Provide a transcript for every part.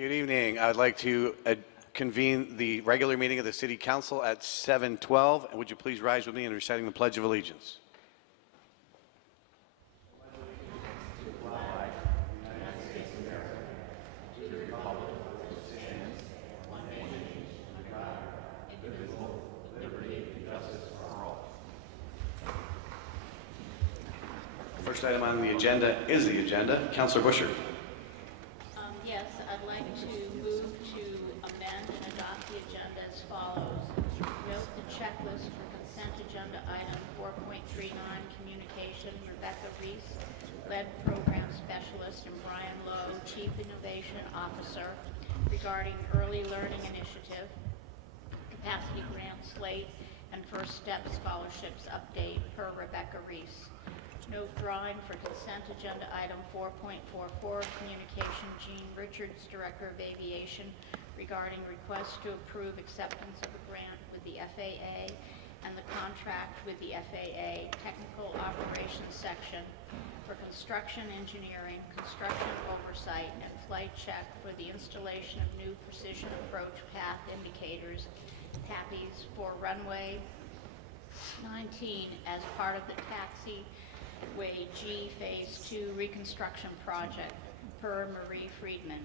Good evening. I'd like to convene the regular meeting of the City Council at 7:12. And would you please rise with me in reciting the Pledge of Allegiance? First item on the agenda is the agenda. Councilor Busher. Yes, I'd like to move to amend and adopt the agenda as follows. Note the checklist for consent agenda item 4.39, communication, Rebecca Reese, lead program specialist, and Brian Lowe, chief innovation officer, regarding early learning initiative, capacity grant slate, and first step scholarships update per Rebecca Reese. Note drawing for consent agenda item 4.44, communication, Jean Richards, Director of Aviation, regarding request to approve acceptance of a grant with the FAA and the contract with the FAA Technical Operations Section for construction engineering, construction oversight, and flight check for the installation of new precision approach path indicators, TAPIs, for runway 19 as part of the taxiway G Phase 2 reconstruction project per Marie Friedman.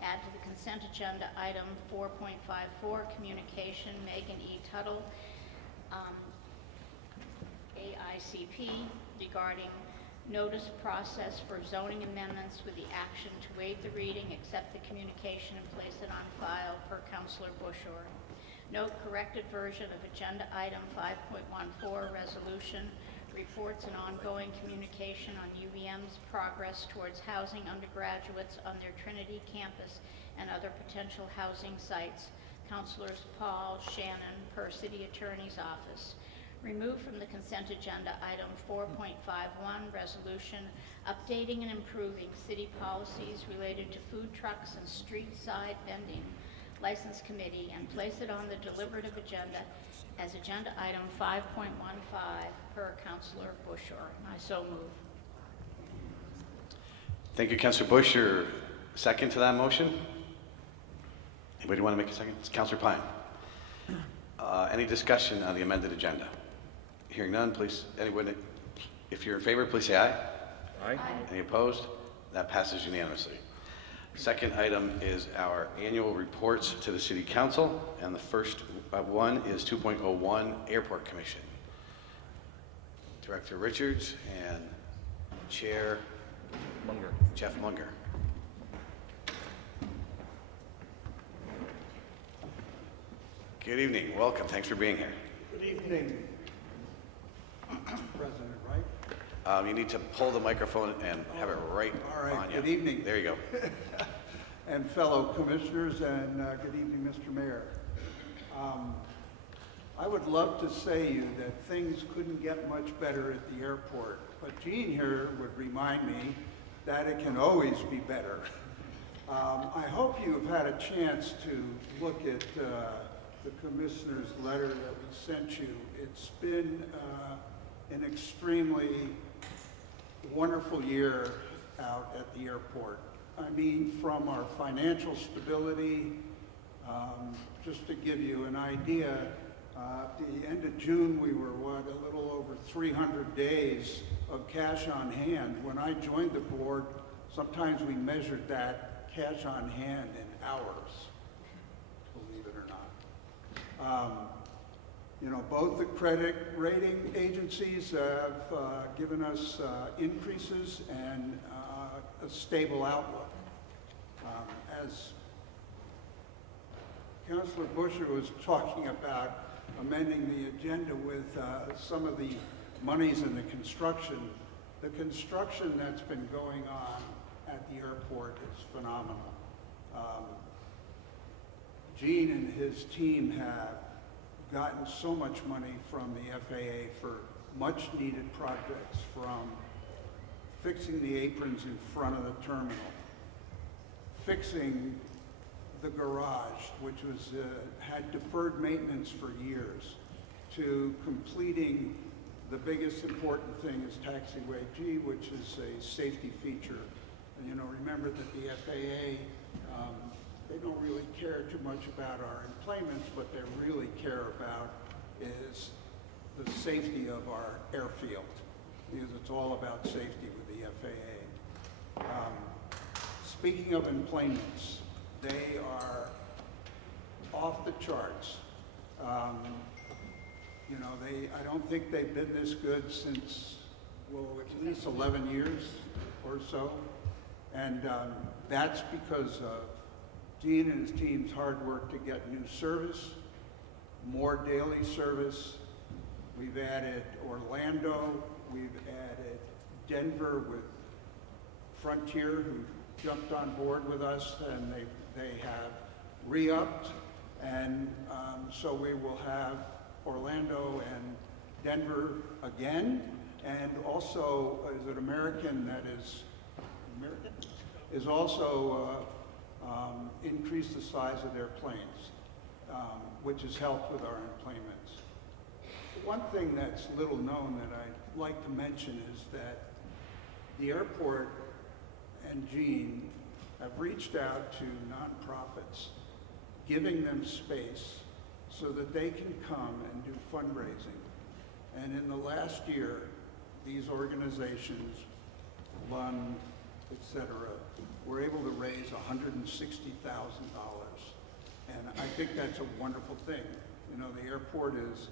Add to the consent agenda item 4.54, communication, Megan E. Tuttle, AICP, regarding notice process for zoning amendments with the action to waive the reading, accept the communication, and place it on file per Councilor Bushor. Note corrected version of agenda item 5.14, resolution, reports and ongoing communication on UVM's progress towards housing undergraduates on their Trinity campus and other potential housing sites. Councilors Paul, Shannon, per City Attorney's Office. Remove from the consent agenda item 4.51, resolution, updating and improving city policies related to food trucks and street side vending, License Committee, and place it on the deliberative agenda as agenda item 5.15 per Councilor Bushor. I so move. Thank you, Councilor Busher. Second to that motion? Anybody want to make a second? It's Councilor Pine. Any discussion on the amended agenda? Hearing none, please, anyone, if you're in favor, please say aye. Aye. Any opposed? That passes unanimously. Second item is our annual reports to the City Council, and the first one is 2.01, Airport Commission. Director Richards and Chair Munger. Jeff Munger. Good evening, welcome, thanks for being here. Good evening, President Wright. You need to pull the microphone and have it right All right, on you. good evening. There you go. And fellow commissioners, and good evening, Mr. Mayor. I would love to say you that things couldn't get much better at the airport, but Jean here would remind me that it can always be better. I hope you've had a chance to look at the commissioner's letter that we sent you. It's been an extremely wonderful year out at the airport. I mean, from our financial stability, just to give you an idea, at the end of June, we were, a little over 300 days of cash on hand. When I joined the board, sometimes we measured that cash on hand in hours, believe it or not. You know, both the credit rating agencies have given us increases and a stable outlook. As Councilor Busher was talking about amending the agenda with some of the monies in the construction that's been going on at the airport is phenomenal. Gene and his team have gotten so much money from the FAA for much needed projects, from fixing the aprons in front of the terminal, fixing the garage, which was had deferred maintenance for years, to completing the biggest important thing is Taxiway G, which is a safety feature. And, you know, remember that the FAA they don't really care too much about our enplanements. What they really care about is the safety of our airfield, because it's all about safety with the FAA. Speaking of enplanements, they are off the charts. You know, I don't think they've been this good since, well, at least 11 years or so. And that's because of Gene and his team's hard work to get new service, more daily service. We've added Orlando, we've added Denver with Frontier, who jumped on board with us, and they have re-upped. And so we will have Orlando and Denver again, and also, is it American that is also increased the size of their planes, which has helped with our enplanements. One thing that's little known that I'd like to mention is that the airport and Gene have reached out to nonprofits, giving them space so that they can come and do fundraising. And in the last year, these organizations, Lund, et cetera, were able to raise $160,000. And I think that's a wonderful thing. You know, the airport is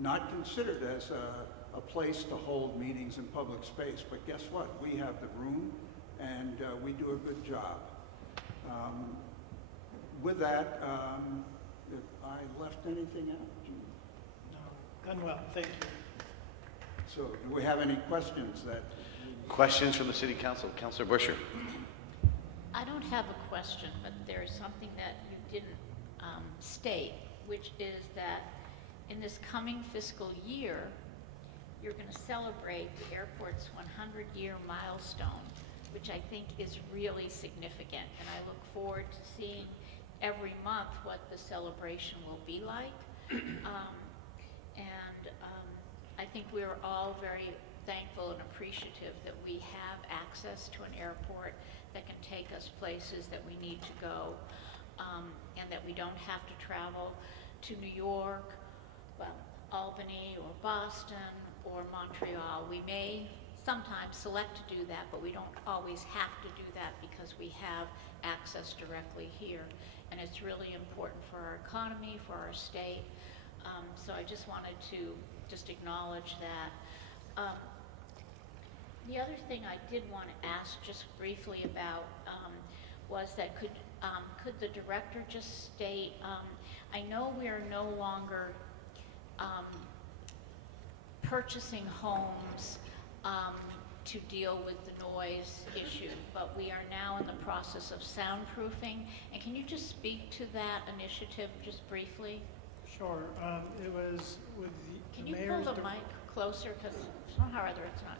not considered as a place to hold meetings in public space, but guess what? We have the room, and we do a good job. With that, if I left anything out? No, done well, thank you. So do we have any questions that? Questions from the City Council? Councilor Busher. I don't have a question, but there's something that you didn't state, which is that in this coming fiscal year, you're going to celebrate the airport's 100-year milestone, which I think is really significant. And I look forward to seeing every month what the celebration will be like. I think we're all very thankful and appreciative that we have access to an airport that can take us places that we need to go, and that we don't have to travel to New York, well, Albany or Boston or Montreal. We may sometimes select to do that, but we don't always have to do that because we have access directly here. And it's really important for our economy, for our state. So I just wanted to just acknowledge that. The other thing I did want to ask just briefly about was that could the director just state, I know we are no longer purchasing homes to deal with the noise issue, but we are now in the process of soundproofing. And can you just speak to that initiative just briefly? Sure, it was with the Can you mayor's. pull the mic closer, because somehow or other it's not.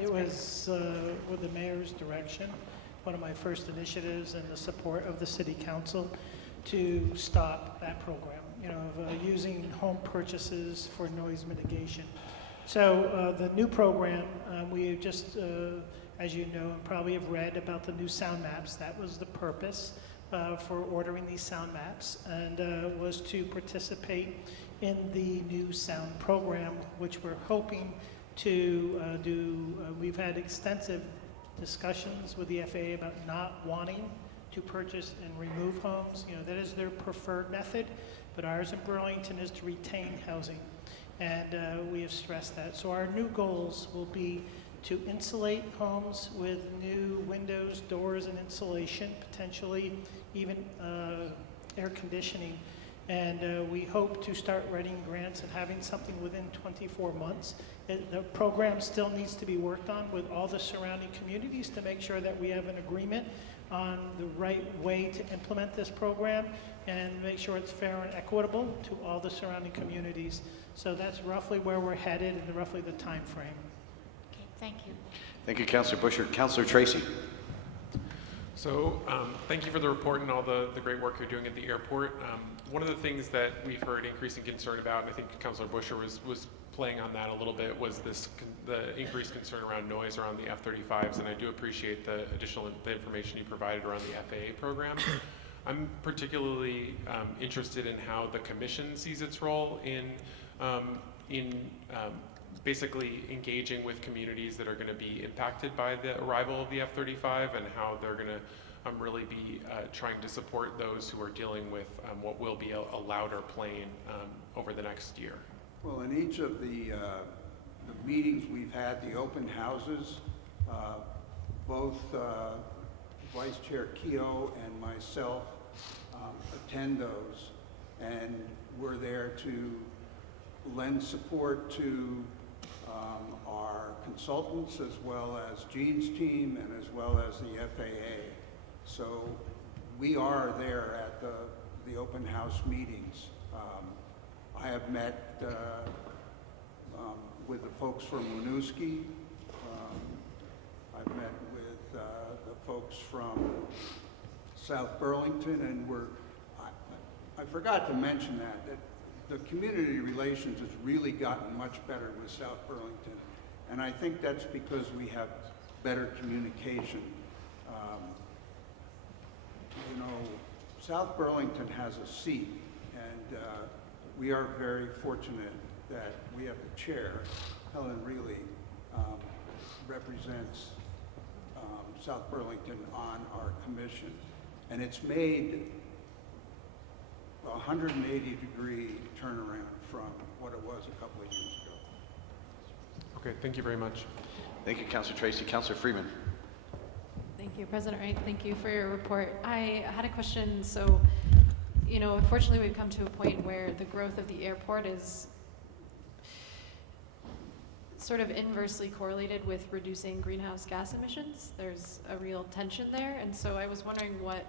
It was with the mayor's direction, one of my first initiatives and the support of the city council to stop that program, you know, of using home purchases for noise mitigation. So the new program, we just, as you know, and probably have read about the new sound maps. That was the purpose for ordering these sound maps, and was to participate in the new sound program, which we're hoping to do. We've had extensive discussions with the FAA about not wanting to purchase and remove homes. You know, that is their preferred method, but ours in Burlington is to retain housing, and we have stressed that. So our new goals will be to insulate homes with new windows, doors, and insulation, potentially even air conditioning. And we hope to start writing grants and having something within 24 months. The program still needs to be worked on with all the surrounding communities to make sure that we have an agreement on the right way to implement this program and make sure it's fair and equitable to all the surrounding communities. So that's roughly where we're headed and roughly the time frame. Okay, thank you. Thank you, Councilor Busher. Councilor Tracy. So thank you for the report and all the great work you're doing at the airport. One of the things that we've heard increasing concern about, and I think Councilor Busher was playing on that a little bit was the increased concern around noise around the F-35s, and I do appreciate the the information you provided around the FAA program. I'm particularly interested in how the commission sees its role in basically engaging with communities that are going to be impacted by the arrival of the F-35, and how they're going to really be trying to support those who are dealing with what will be a louder plane over the next year. Well, in each of the meetings we've had, the open houses, both Vice Chair Keogh and myself attend those, and we're there to lend support to our consultants, as well as Gene's team, and as well as the FAA. So we are there at the open house meetings. I have met with the folks from Winooski. I've met with the folks from South Burlington, and I forgot to mention that the community relations has really gotten much better with South Burlington. And I think that's because we have better communication. You know, South Burlington has a seat, and we are very fortunate that we have the chair. Helen Reilly represents South Burlington on our commission, and it's made a 180-degree turnaround from what it was a couple of years ago. Okay, thank you very much. Thank you, Councilor Tracy. Councilor Freeman. Thank you, President Wright. Thank you for your report. I had a question. So, you know, unfortunately, we've come to a point where the growth of the airport is sort of inversely correlated with reducing greenhouse gas emissions. There's a real tension there. And so I was wondering what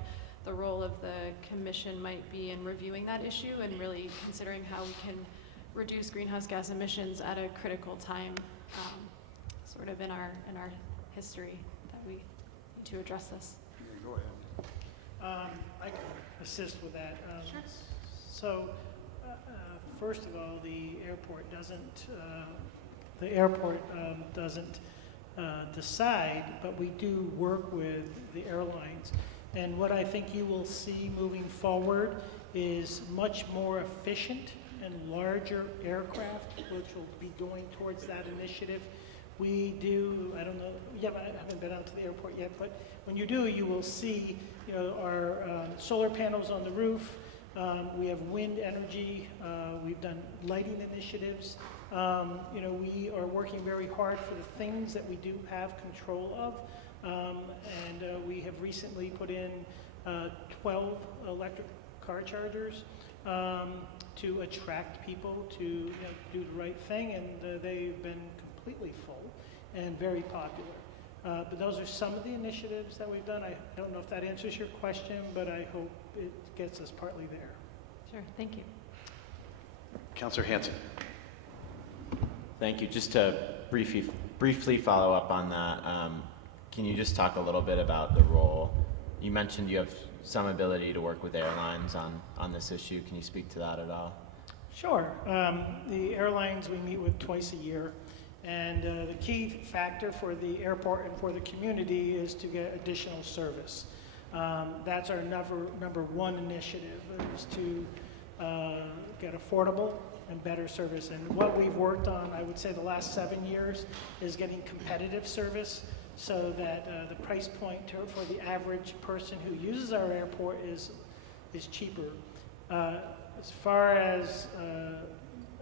the role of the commission might be in reviewing that issue and really considering how we can reduce greenhouse gas emissions at a critical time, sort of in our history, that we need to address this. Yeah, go ahead. I can assist with that. Sure. So, first of all, the airport doesn't decide, but we do work with the airlines. And what I think you will see moving forward is much more efficient and larger aircraft, which will be going towards that initiative. We do, I don't know, yeah, I haven't been out to the airport yet, but when you do, you will see, you know, our solar panels on the roof. We have wind energy. We've done lighting initiatives. You know, we are working very hard for the things that we do have control of. And we have recently put in 12 electric car chargers to attract people to do the right thing, and they've been completely full and very popular. But those are some of the initiatives that we've done. I don't know if that answers your question, but I hope it gets us partly there. Sure, thank you. Councilor Hanson. Thank you. Just to briefly follow up on that, can you just talk a little bit about the role? You mentioned you have some ability to work with airlines on this issue. Can you speak to that at all? Sure. The airlines we meet with twice a year, and the key factor for the airport and for the community is to get additional service. That's our number one initiative, is to get affordable and better service. And what we've worked on, I would say the last 7 years, is getting competitive service so that the price point for the average person who uses our airport is cheaper. As far as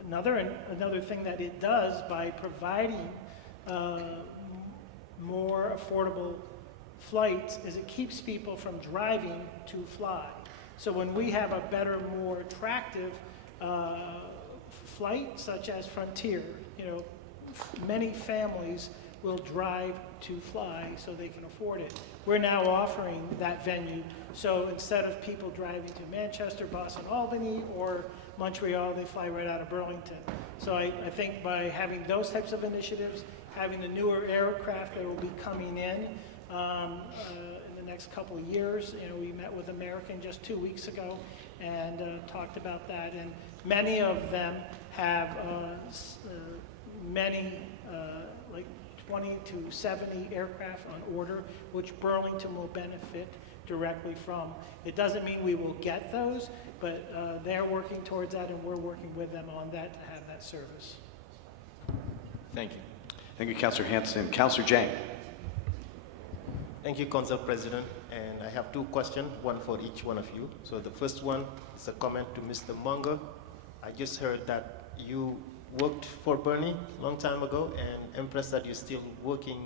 another thing that it does by providing more affordable flights is it keeps people from driving to fly. So when we have a better, more attractive flight, such as Frontier, you know, many families will drive to fly so they can afford it. We're now offering that venue, so instead of people driving to Manchester, Boston, Albany, or Montreal, they fly right out of Burlington. So I think by having those types of initiatives, having the newer aircraft that will be coming in the next couple of years. You know, we met with American just 2 weeks ago and talked about that. And many of them have like 20 to 70 aircraft on order, which Burlington will benefit directly from. It doesn't mean we will get those, but they're working towards that, and we're working with them on that to have that service. Thank you. Thank you, Councillor Hanson. Councillor Jang. Thank you, Council President. And I have two questions, one for each one of you. So the first one is a comment to Mr. Munger. I just heard that you worked for Bernie a long time ago, and impressed that you're still working,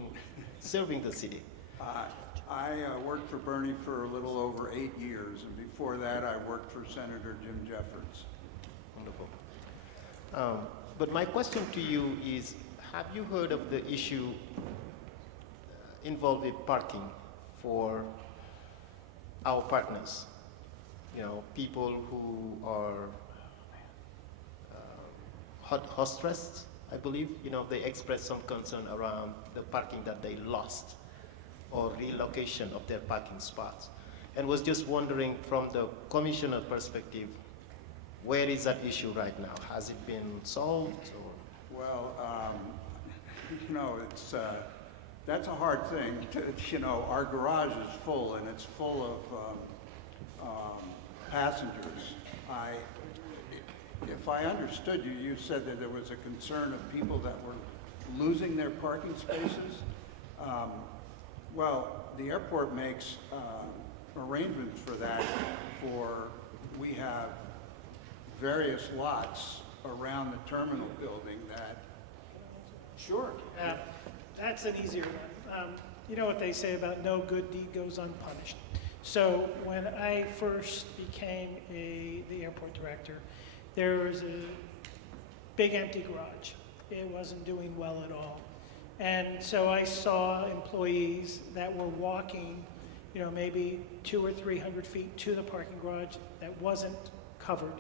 serving the city. I worked for Bernie for a little over 8 years, and before that I worked for Senator Jim Jeffords. Wonderful. But my question to you is, have you heard of the issue involved with parking for our partners? You know, people who are hostess, I believe, you know, they expressed some concern around the parking that they lost or relocation of their parking spots. And was just wondering from the commissioner perspective, where is that issue right now? Has it been solved? Or? Well, you know, that's a hard thing. You know, our garage is full, and it's full of passengers. If I understood you, you said that there was a concern of people that were losing their parking spaces. Well, the airport makes arrangements for that. We have various lots around the terminal building that. Sure. That's an easier one. You know what they say about no good deed goes unpunished. So when I first became the airport director, there was a big empty garage. It wasn't doing well at all. And so I saw employees that were walking, you know, maybe 200 or 300 feet to the parking garage that wasn't covered.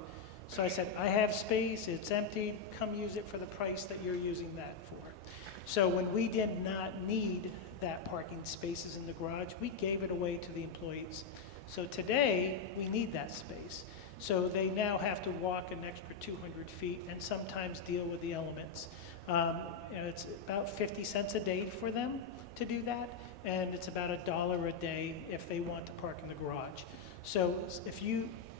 So I said, I have space, it's empty, come use it for the price that you're using that for. So when we did not need that parking spaces in the garage, we gave it away to the employees. So today, we need that space. So they now have to walk an extra 200 feet and sometimes deal with the elements. You know, it's about 50 cents a day for them to do that, and it's about $1 a day if they want to park in the garage. So if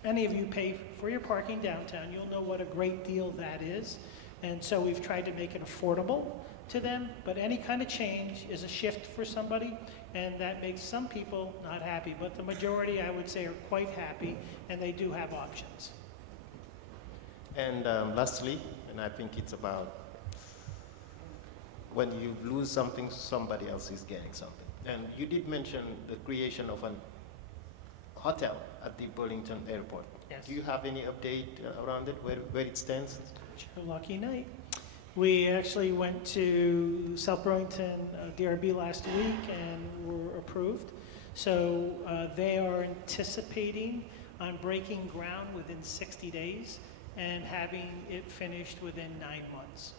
any of you pay for your parking downtown, you'll know what a great deal that is. And so we've tried to make it affordable to them, but any kind of change is a shift for somebody, and that makes some people not happy, but the majority, I would say, are quite happy, and they do have options. And lastly, and I think it's about when you lose something, somebody else is getting something. And you did mention the creation of a hotel at the Burlington Airport. Yes. Do you have any update around it, where it stands? Your lucky night. We actually went to South Burlington DRB last week and were approved. So they are anticipating on breaking ground within 60 days and having it finished within 9 months.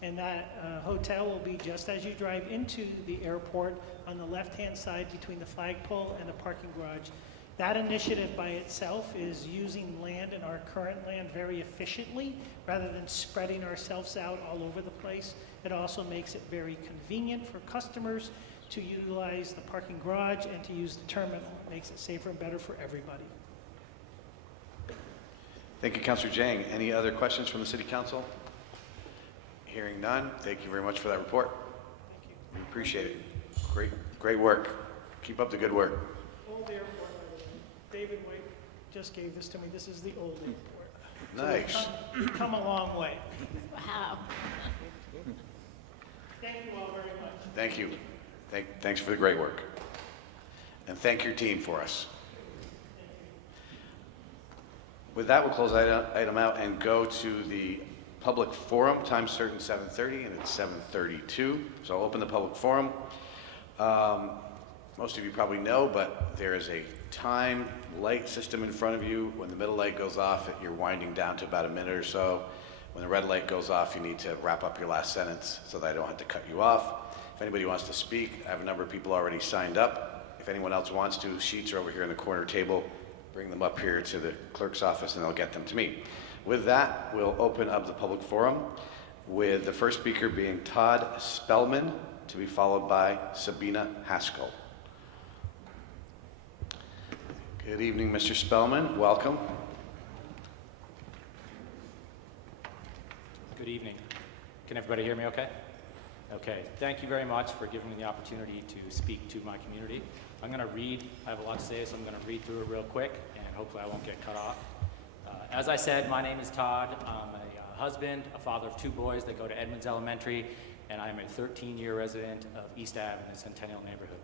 And that hotel will be just as you drive into the airport on the left-hand side between the flagpole and the parking garage. That initiative by itself is using land and our current land very efficiently rather than spreading ourselves out all over the place. It also makes it very convenient for customers to utilize the parking garage and to use the terminal. It makes it safer and better for everybody. Thank you, Councillor Jang. Any other questions from the City Council? Hearing none, thank you very much for that report. Thank you. We appreciate it. Great work. Keep up the good work. Old airport, by the way. David White just gave this to me. This is the old airport. So Nice. we've come a long way. Wow. Thank you all very much. Thank you. Thanks for the great work. And thank your team for us. With that, we'll close item out and go to the public forum. Time certain 7:30, and it's 7:32. So I'll open the public forum. Most of you probably know, but there is a time light system in front of you. When the middle light goes off, you're winding down to about a minute or so. When the red light goes off, you need to wrap up your last sentence so that I don't have to cut you off. If anybody wants to speak, I have a number of people already signed up. if anyone else wants to, sheets are over here in the corner table. Bring them up here to the clerk's office and they'll get them to me. With that, we'll open up the public forum with the first speaker being Todd Spellman, to be followed by Sabina Haskell. Good evening, Mr. Spellman. Welcome. Good evening. Can everybody hear me okay? Okay. Thank you very much for giving me the opportunity to speak to my community. I'm going to read. I have a lot to say, so I'm going to read through it real quick, and hopefully I won't get cut off. As I said, my name is Todd. I'm a husband, a father of 2 boys that go to Edmonds Elementary, and I'm a 13-year resident of East Ave in the Centennial neighborhood.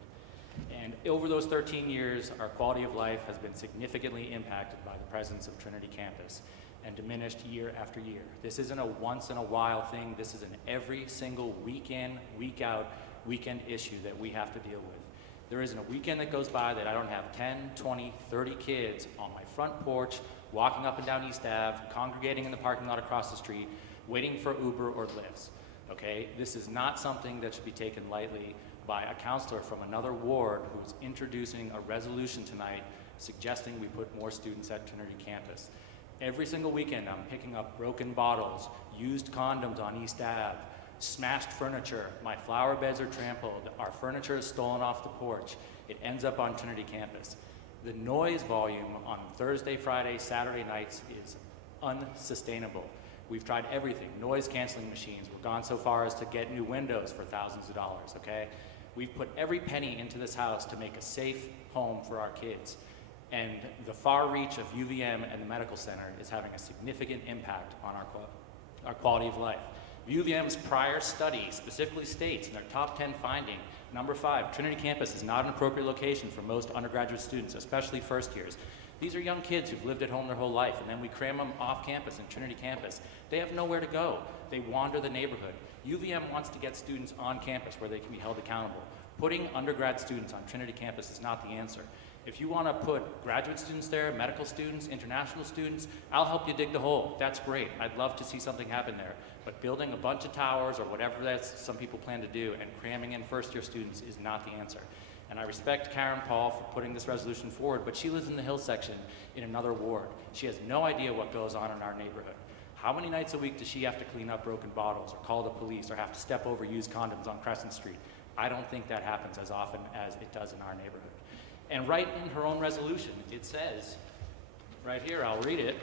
And over those 13 years, our quality of life has been significantly impacted by the presence of Trinity Campus and diminished year after year. This isn't a once-in-a-while thing. This is an every single week in, week out, weekend issue that we have to deal with. There isn't a weekend that goes by that I don't have 10, 20, 30 kids on my front porch, walking up and down East Ave, congregating in the parking lot across the street, waiting for Uber or Lyfts, okay? This is not something that should be taken lightly by a counselor from another ward who's introducing a resolution tonight suggesting we put more students at Trinity Campus. Every single weekend I'm picking up broken bottles, used condoms on East Ave, smashed furniture, my flower beds are trampled, our furniture is stolen off the porch. It ends up on Trinity Campus. The noise volume on Thursday, Friday, Saturday nights is unsustainable. We've tried everything, noise canceling machines. We've gone so far as to get new windows for thousands of dollars, okay? We've put every penny into this house to make a safe home for our kids. And the far reach of UVM and the medical center is having a significant impact on our quality of life. UVM's prior study specifically states in their top 10 finding, number 5, Trinity Campus is not an appropriate location for most undergraduate students, especially first years. These are young kids who've lived at home their whole life, and then we cram them off campus in Trinity Campus. They have nowhere to go. They wander the neighborhood. UVM wants to get students on campus where they can be held accountable. Putting undergrad students on Trinity Campus is not the answer. If you want to put graduate students there, medical students, international students, I'll help you dig the hole. That's great. I'd love to see something happen there. But building a bunch of towers or whatever that's some people plan to do and cramming in first-year students is not the answer. And I respect Karen Paul for putting this resolution forward, but she lives in the Hill section in another ward. She has no idea what goes on in our neighborhood. How many nights a week does she have to clean up broken bottles or call the police or have to step over used condoms on Crescent Street? I don't think that happens as often as it does in our neighborhood. And right in her own resolution, it says, right here, I'll read it.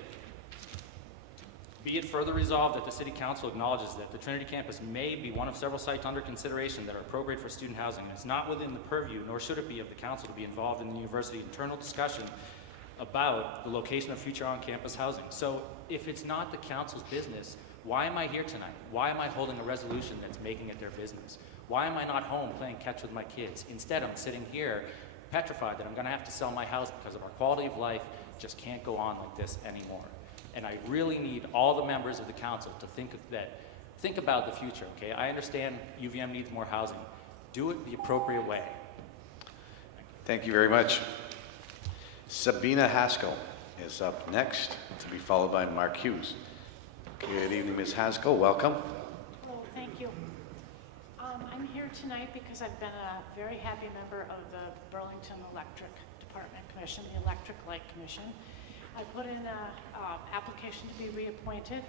Be it further resolved that the City Council acknowledges that the Trinity Campus may be one of several sites under consideration that are appropriate for student housing, and it's not within the purview, nor should it be, of the Council to be involved in the university internal discussion about the location of future on-campus housing. So if it's not the Council's business, why am I here tonight? Why am I holding a resolution that's making it their business? Why am I not home playing catch with my kids? Instead, I'm sitting here petrified that I'm going to have to sell my house because of our quality of life just can't go on like this anymore. And I really need all the members of the council to think about the future, okay? I understand UVM needs more housing. Do it the appropriate way. Thank you very much. Sabina Haskell is up next, to be followed by Mark Hughes. Good evening, Ms. Haskell. Welcome. Hello, thank you. I'm here tonight because I've been a very happy member of the Burlington Electric Department Commission, the Electric Light Commission. I put in an application to be reappointed,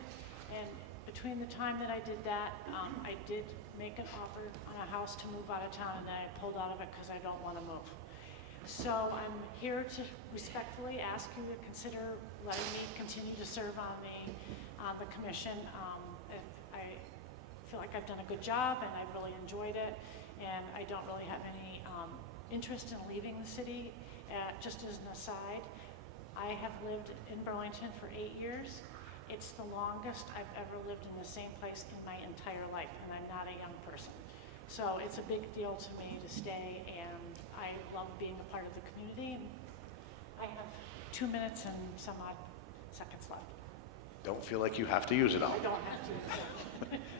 and between the time that I did that, I did make an offer on a house to move out of town, and then I pulled out of it because I don't want to move. So I'm here to respectfully ask you to consider letting me continue to serve on the commission. I feel like I've done a good job, and I've really enjoyed it, and I don't really have any interest in leaving the city. Just as an aside, I have lived in Burlington for 8 years. It's the longest I've ever lived in the same place in my entire life, and I'm not a young person. So it's a big deal to me to stay, and I love being a part of the community. And I have 2 minutes and some odd seconds left. Don't feel like you have to use it all. I don't have to.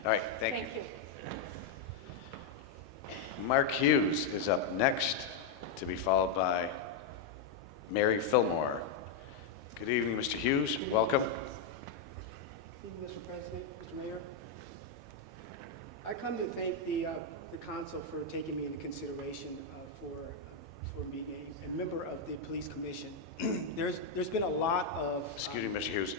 All right, thank you. Thank you. Mark Hughes is up next, to be followed by Mary Fillmore. Good evening, Mr. Hughes. Welcome. Good evening, Mr. President, Mr. Mayor. I come to thank the council for taking me into consideration for for being a member of the police commission. There's been a lot of... Excuse me, Mr. Hughes.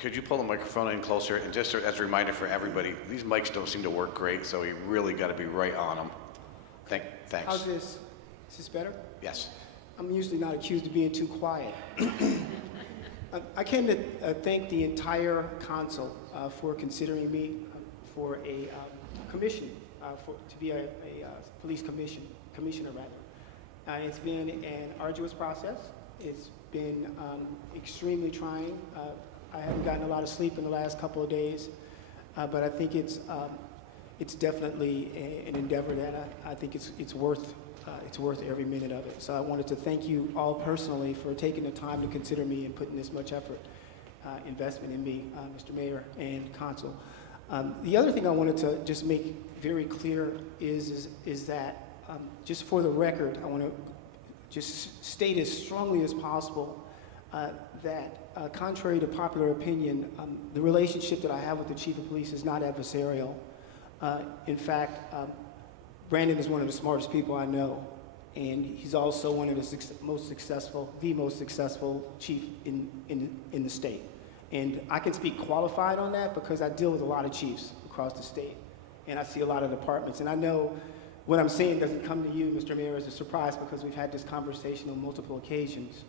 Could you pull the microphone in closer? And just as a reminder for everybody, these mics don't seem to work great, so you really got to be right on them. Thanks. How's this? Is this better? Yes. I'm usually not accused of being too quiet. I came to thank the entire council for considering me for a commission, to be a police commissioner rather. It's been an arduous process. It's been extremely trying. I haven't gotten a lot of sleep in the last couple of days, but I think it's definitely an endeavor that I think it's worth every minute of it. So I wanted to thank you all personally for taking the time to consider me and putting this much effort, investment in me, Mr. Mayor and Council. The other thing I wanted to just make very clear is that, just for the record, I want to just state as strongly as possible that contrary to popular opinion, the relationship that I have with the Chief of Police is not adversarial. In fact, Brandon is one of the smartest people I know, and he's also one of the most successful chief in the state. And I can speak qualified on that because I deal with a lot of chiefs across the state, and I see a lot of departments. And I know what I'm saying doesn't come to you, Mr. Mayor, as a surprise because we've had this conversation on multiple occasions.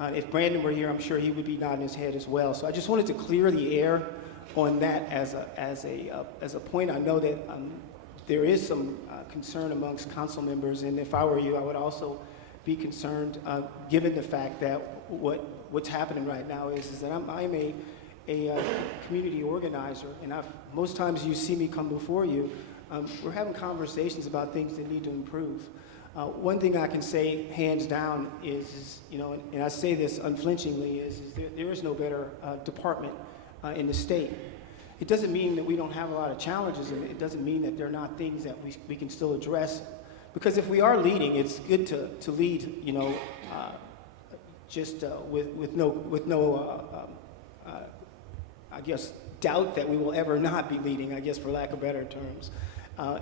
If Brandon were here, I'm sure he would be nodding his head as well. So I just wanted to clear the air on that as a point. I know that there is some concern amongst council members, and if I were you, I would also be concerned, given the fact that what's happening right now is that I'm a community organizer, and most times you see me come before you, we're having conversations about things that need to improve. One thing I can say hands down is and I say this unflinchingly, is there is no better department in the state. It doesn't mean that we don't have a lot of challenges, and it doesn't mean that there are not things that we can still address. Because if we are leading, it's good to lead, just with no I guess, doubt that we will ever not be leading, I guess, for lack of better terms.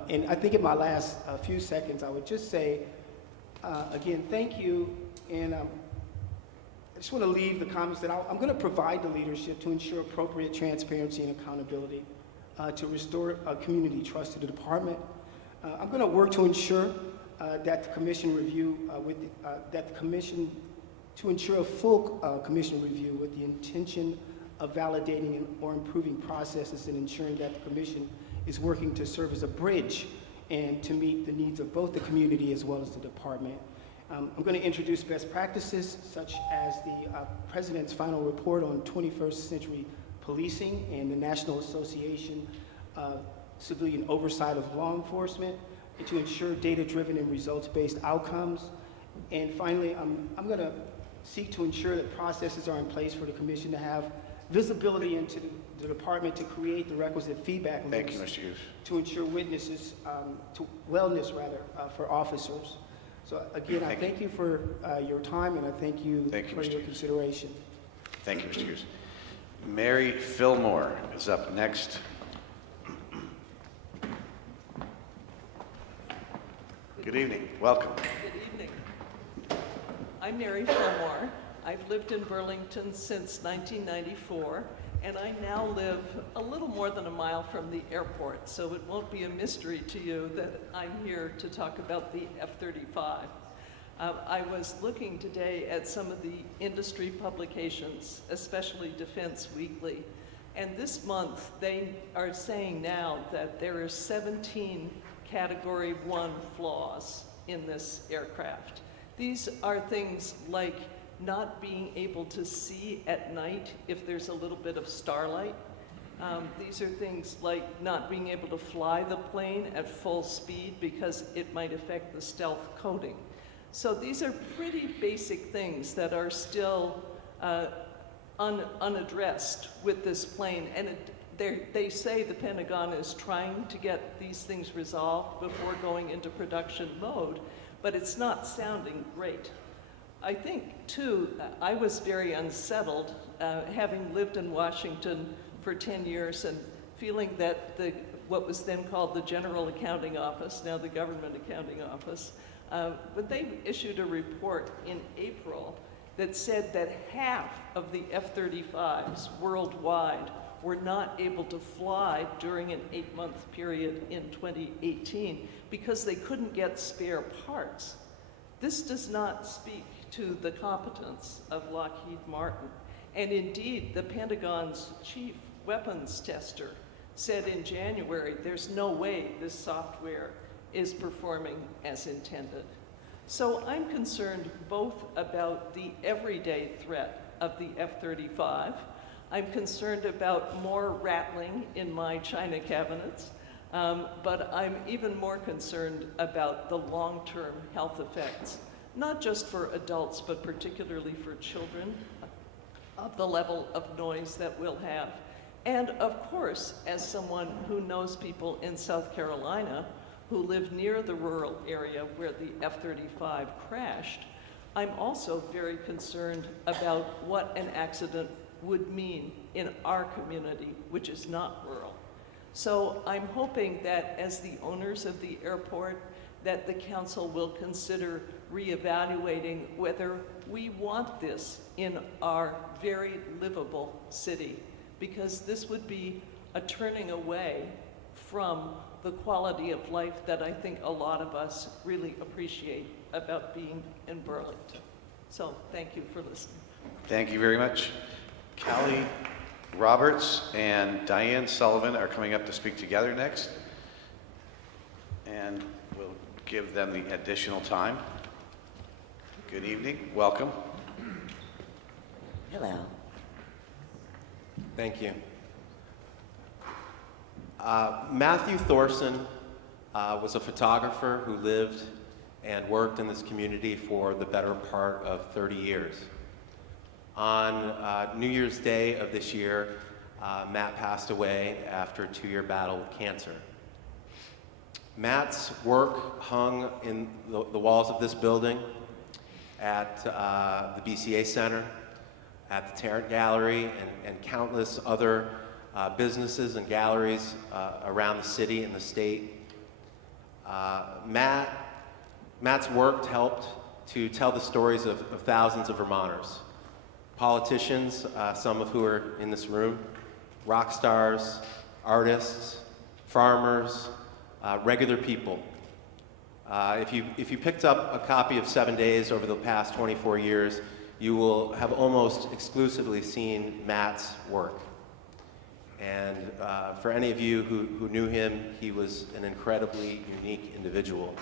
And I think in my last few seconds, I would just say, again, thank you, and I just want to leave the comments that I'm going to provide the leadership to ensure appropriate transparency and accountability, to restore community trust to the department. I'm going to work to ensure that the commission review to ensure a full commission review with the intention of validating or improving processes and ensuring that the commission is working to serve as a bridge and to meet the needs of both the community as well as the department. I'm going to introduce best practices such as the President's final report on 21st century policing and the National Association of Civilian Oversight of Law Enforcement, and to ensure data-driven and results-based outcomes. And finally, I'm going to seek to ensure that processes are in place for the Commission to have visibility into the department to create the requisite feedback loops. Thank you, Mr. Hughes. To ensure witnesses, to wellness rather, for officers. So again, I thank you for your time, and I thank you for your consideration. Thank you, Mr. Hughes. Mary Fillmore is up next. Good evening. Welcome. Good evening. I'm Mary Fillmore. I've lived in Burlington since 1994, and I now live a little more than a mile from the airport, so it won't be a mystery to you that I'm here to talk about the F-35. I was looking today at some of the industry publications, especially Defense Weekly, and this month they are saying now that there are 17 Category 1 flaws in this aircraft. These are things like not being able to see at night if there's a little bit of starlight. These are things like not being able to fly the plane at full speed because it might affect the stealth coating. So these are pretty basic things that are still unaddressed with this plane. And they say the Pentagon is trying to get these things resolved before going into production mode, but it's not sounding great. I think, too, I was very unsettled, having lived in Washington for 10 years and feeling that what was then called the General Accounting Office, now the Government Accounting Office, but they issued a report in April that said that half of the F-35s worldwide were not able to fly during an 8-month period in 2018 because they couldn't get spare parts. This does not speak to the competence of Lockheed Martin. And indeed, the Pentagon's chief weapons tester said in January, there's no way this software is performing as intended. So I'm concerned both about the everyday threat of the F-35. I'm concerned about more rattling in my china cabinets, but I'm even more concerned about the long-term health effects, not just for adults, but particularly for children, of the level of noise that we'll have. And of course, as someone who knows people in South Carolina who live near the rural area where the F-35 crashed, I'm also very concerned about what an accident would mean in our community, which is not rural. So I'm hoping that as the owners of the airport, that the council will consider reevaluating whether we want this in our very livable city, because this would be a turning away from the quality of life that I think a lot of us really appreciate about being in Burlington. So thank you for listening. Thank you very much. Callie Roberts and Diane Sullivan are coming up to speak together next. And we'll give them the additional time. Good evening, welcome. Hello. Thank you. Matthew Thorson was a photographer who lived and worked in this community for the better part of 30 years. On New Year's Day of this year, Matt passed away after a 2-year battle with cancer. Matt's work hung in the walls of this building, at the BCA Center, at the Tarrant Gallery, and countless other businesses and galleries around the city and the state. Matt's work helped to tell the stories of thousands of Vermonters. Politicians, some of who are in this room, rock stars, artists, farmers, regular people. If you picked up a copy of 7 Days over the past 24 years, you will have almost exclusively seen Matt's work. And for any of you who knew him, he was an incredibly unique individual.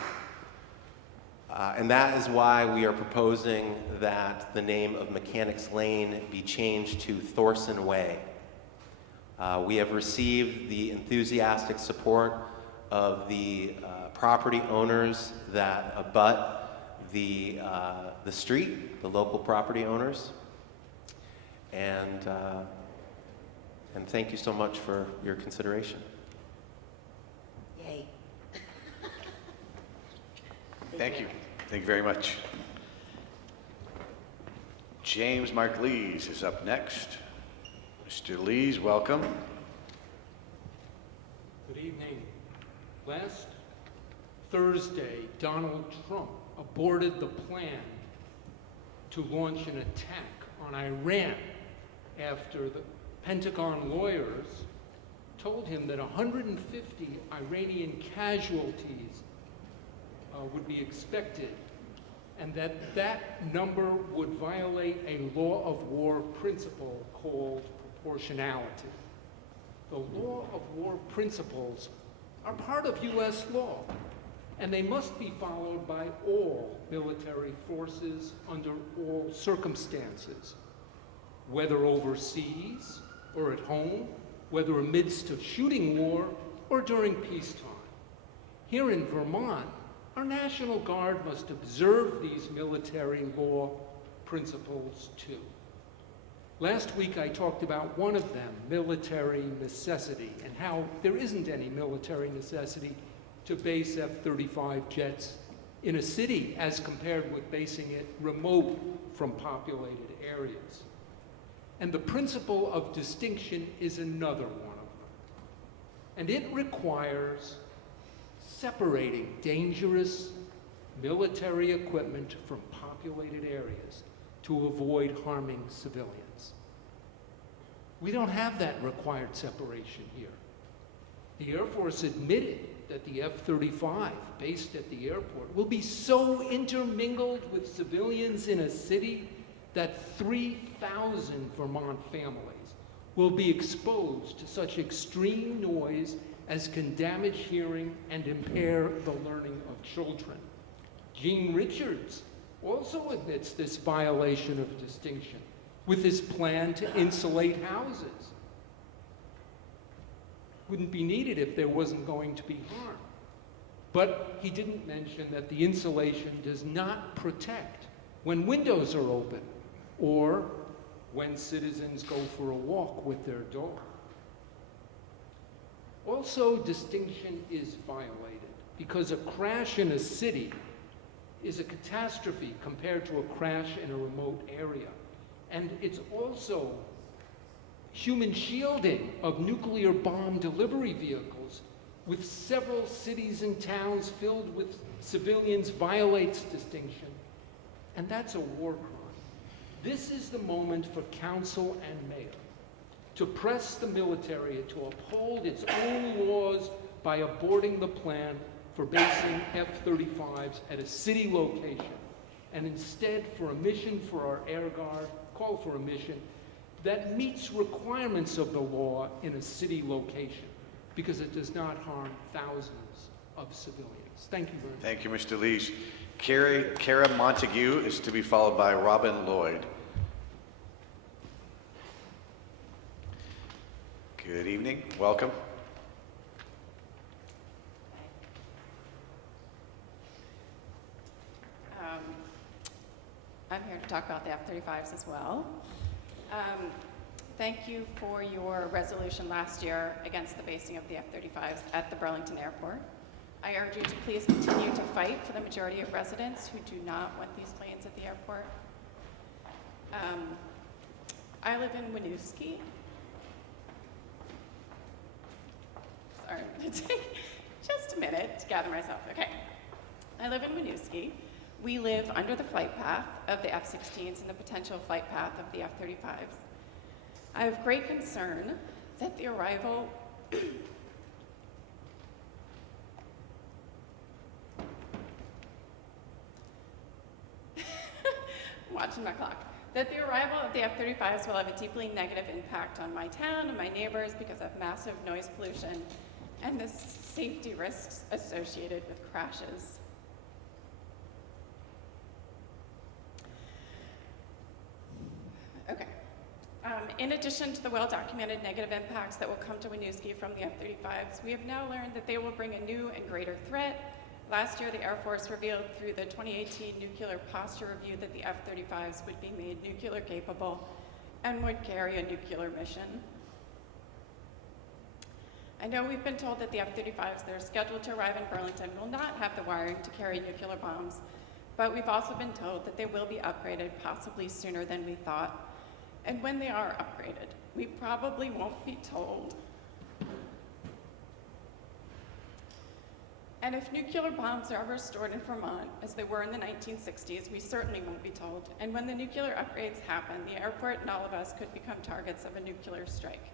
And that is why we are proposing that the name of Mechanics Lane be changed to Thorson Way. We have received the enthusiastic support of the property owners that abut the street, the local property owners. And thank you so much for your consideration. Yay. Thank you. Thank you very much. James Mark Lees is up next. Mr. Lees, welcome. Good evening. Last Thursday, Donald Trump aborted the plan to launch an attack on Iran after the Pentagon lawyers told him that 150 Iranian casualties would be expected, and that number would violate a law of war principle called proportionality. The law of war principles are part of U.S. law, and they must be followed by all military forces under all circumstances, whether overseas or at home, whether amidst a shooting war or during peacetime. Here in Vermont, our National Guard must observe these military law principles too. Last week I talked about one of them, military necessity, and how there isn't any military necessity to base F-35 jets in a city as compared with basing it remote from populated areas. And the principle of distinction is another one of them. And it requires separating dangerous military equipment from populated areas to avoid harming civilians. We don't have that required separation here. The Air Force admitted that the F-35 based at the airport will be so intermingled with civilians in a city that 3,000 Vermont families will be exposed to such extreme noise as can damage hearing and impair the learning of children. Gene Richards also admits this violation of distinction with his plan to insulate houses. Wouldn't be needed if there wasn't going to be harm. But he didn't mention that the insulation does not protect when windows are open or when citizens go for a walk with their dog. Also, distinction is violated because a crash in a city is a catastrophe compared to a crash in a remote area. And it's also human shielding of nuclear bomb delivery vehicles with several cities and towns filled with civilians violates distinction. And that's a war crime. This is the moment for council and mayor to press the military to uphold its own laws by aborting the plan for basing F-35s at a city location, and instead for a mission for our Air Guard, call for a mission that meets requirements of the law in a city location, because it does not harm thousands of civilians. Thank you very much. Thank you, Mr. Leach. Kara Montague is to be followed by Robin Lloyd. Good evening. Welcome. I'm here to talk about the F-35s as well. Thank you for your resolution last year against the basing of the F-35s at the Burlington Airport. I urge you to please continue to fight for the majority of residents who do not want these planes at the airport. I live in Winooski. Sorry, I'm going to take just a minute to gather myself. Okay. I live in Winooski. We live under the flight path of the F-16s and the potential flight path of the F-35s. I have great concern that the arrival watching my clock, that the arrival of the F-35s will have a deeply negative impact on my town and my neighbors because of massive noise pollution and the safety risks associated with crashes. Okay. In addition to the well-documented negative impacts that will come to Winooski from the F-35s, we have now learned that they will bring a new and greater threat. Last year, the Air Force revealed through the 2018 Nuclear Posture Review that the F-35s would be made nuclear capable and would carry a nuclear mission. I know we've been told that the F-35s that are scheduled to arrive in Burlington will not have the wiring to carry nuclear bombs, but we've also been told that they will be upgraded possibly sooner than we thought. And when they are upgraded, we probably won't be told. And if nuclear bombs are restored in Vermont, as they were in the 1960s, we certainly won't be told. And when the nuclear upgrades happen, the airport and all of us could become targets of a nuclear strike.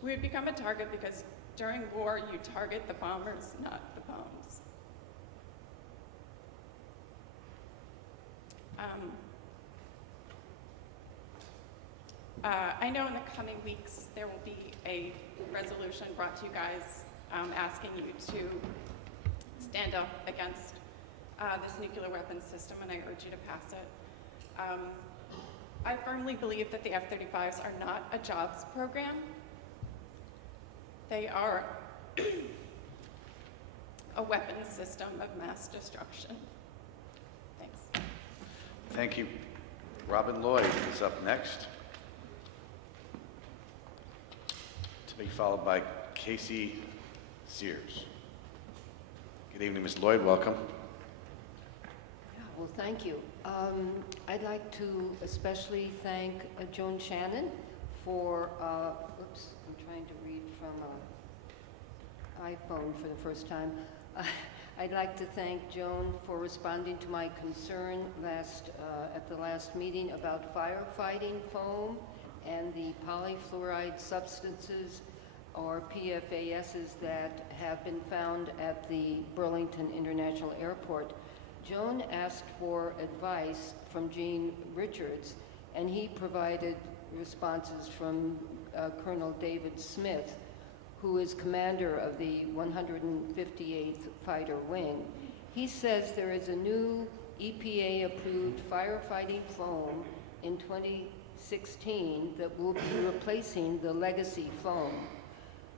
We would become a target because during war, you target the bombers, not the bombs. I know in the coming weeks there will be a resolution brought to you guys asking you to stand up against this nuclear weapons system, and I urge you to pass it. I firmly believe that the F-35s are not a jobs program. They are a weapons system of mass destruction. Thanks. Thank you. Robin Lloyd is up next, to be followed by Casey Sears. Good evening, Ms. Lloyd. Welcome. Well, thank you. I'd like to especially thank Joan Shannon for, oops, I'm trying to read from an iPhone for the first time. I'd like to thank Joan for responding to my concern at the last meeting about firefighting foam and the polyfluoride substances, or PFASs, that have been found at the Burlington International Airport. Joan asked for advice from Gene Richards, and he provided responses from Colonel David Smith, who is commander of the 158th Fighter Wing. He says there is a new EPA-approved firefighting foam in 2016 that will be replacing the legacy foam.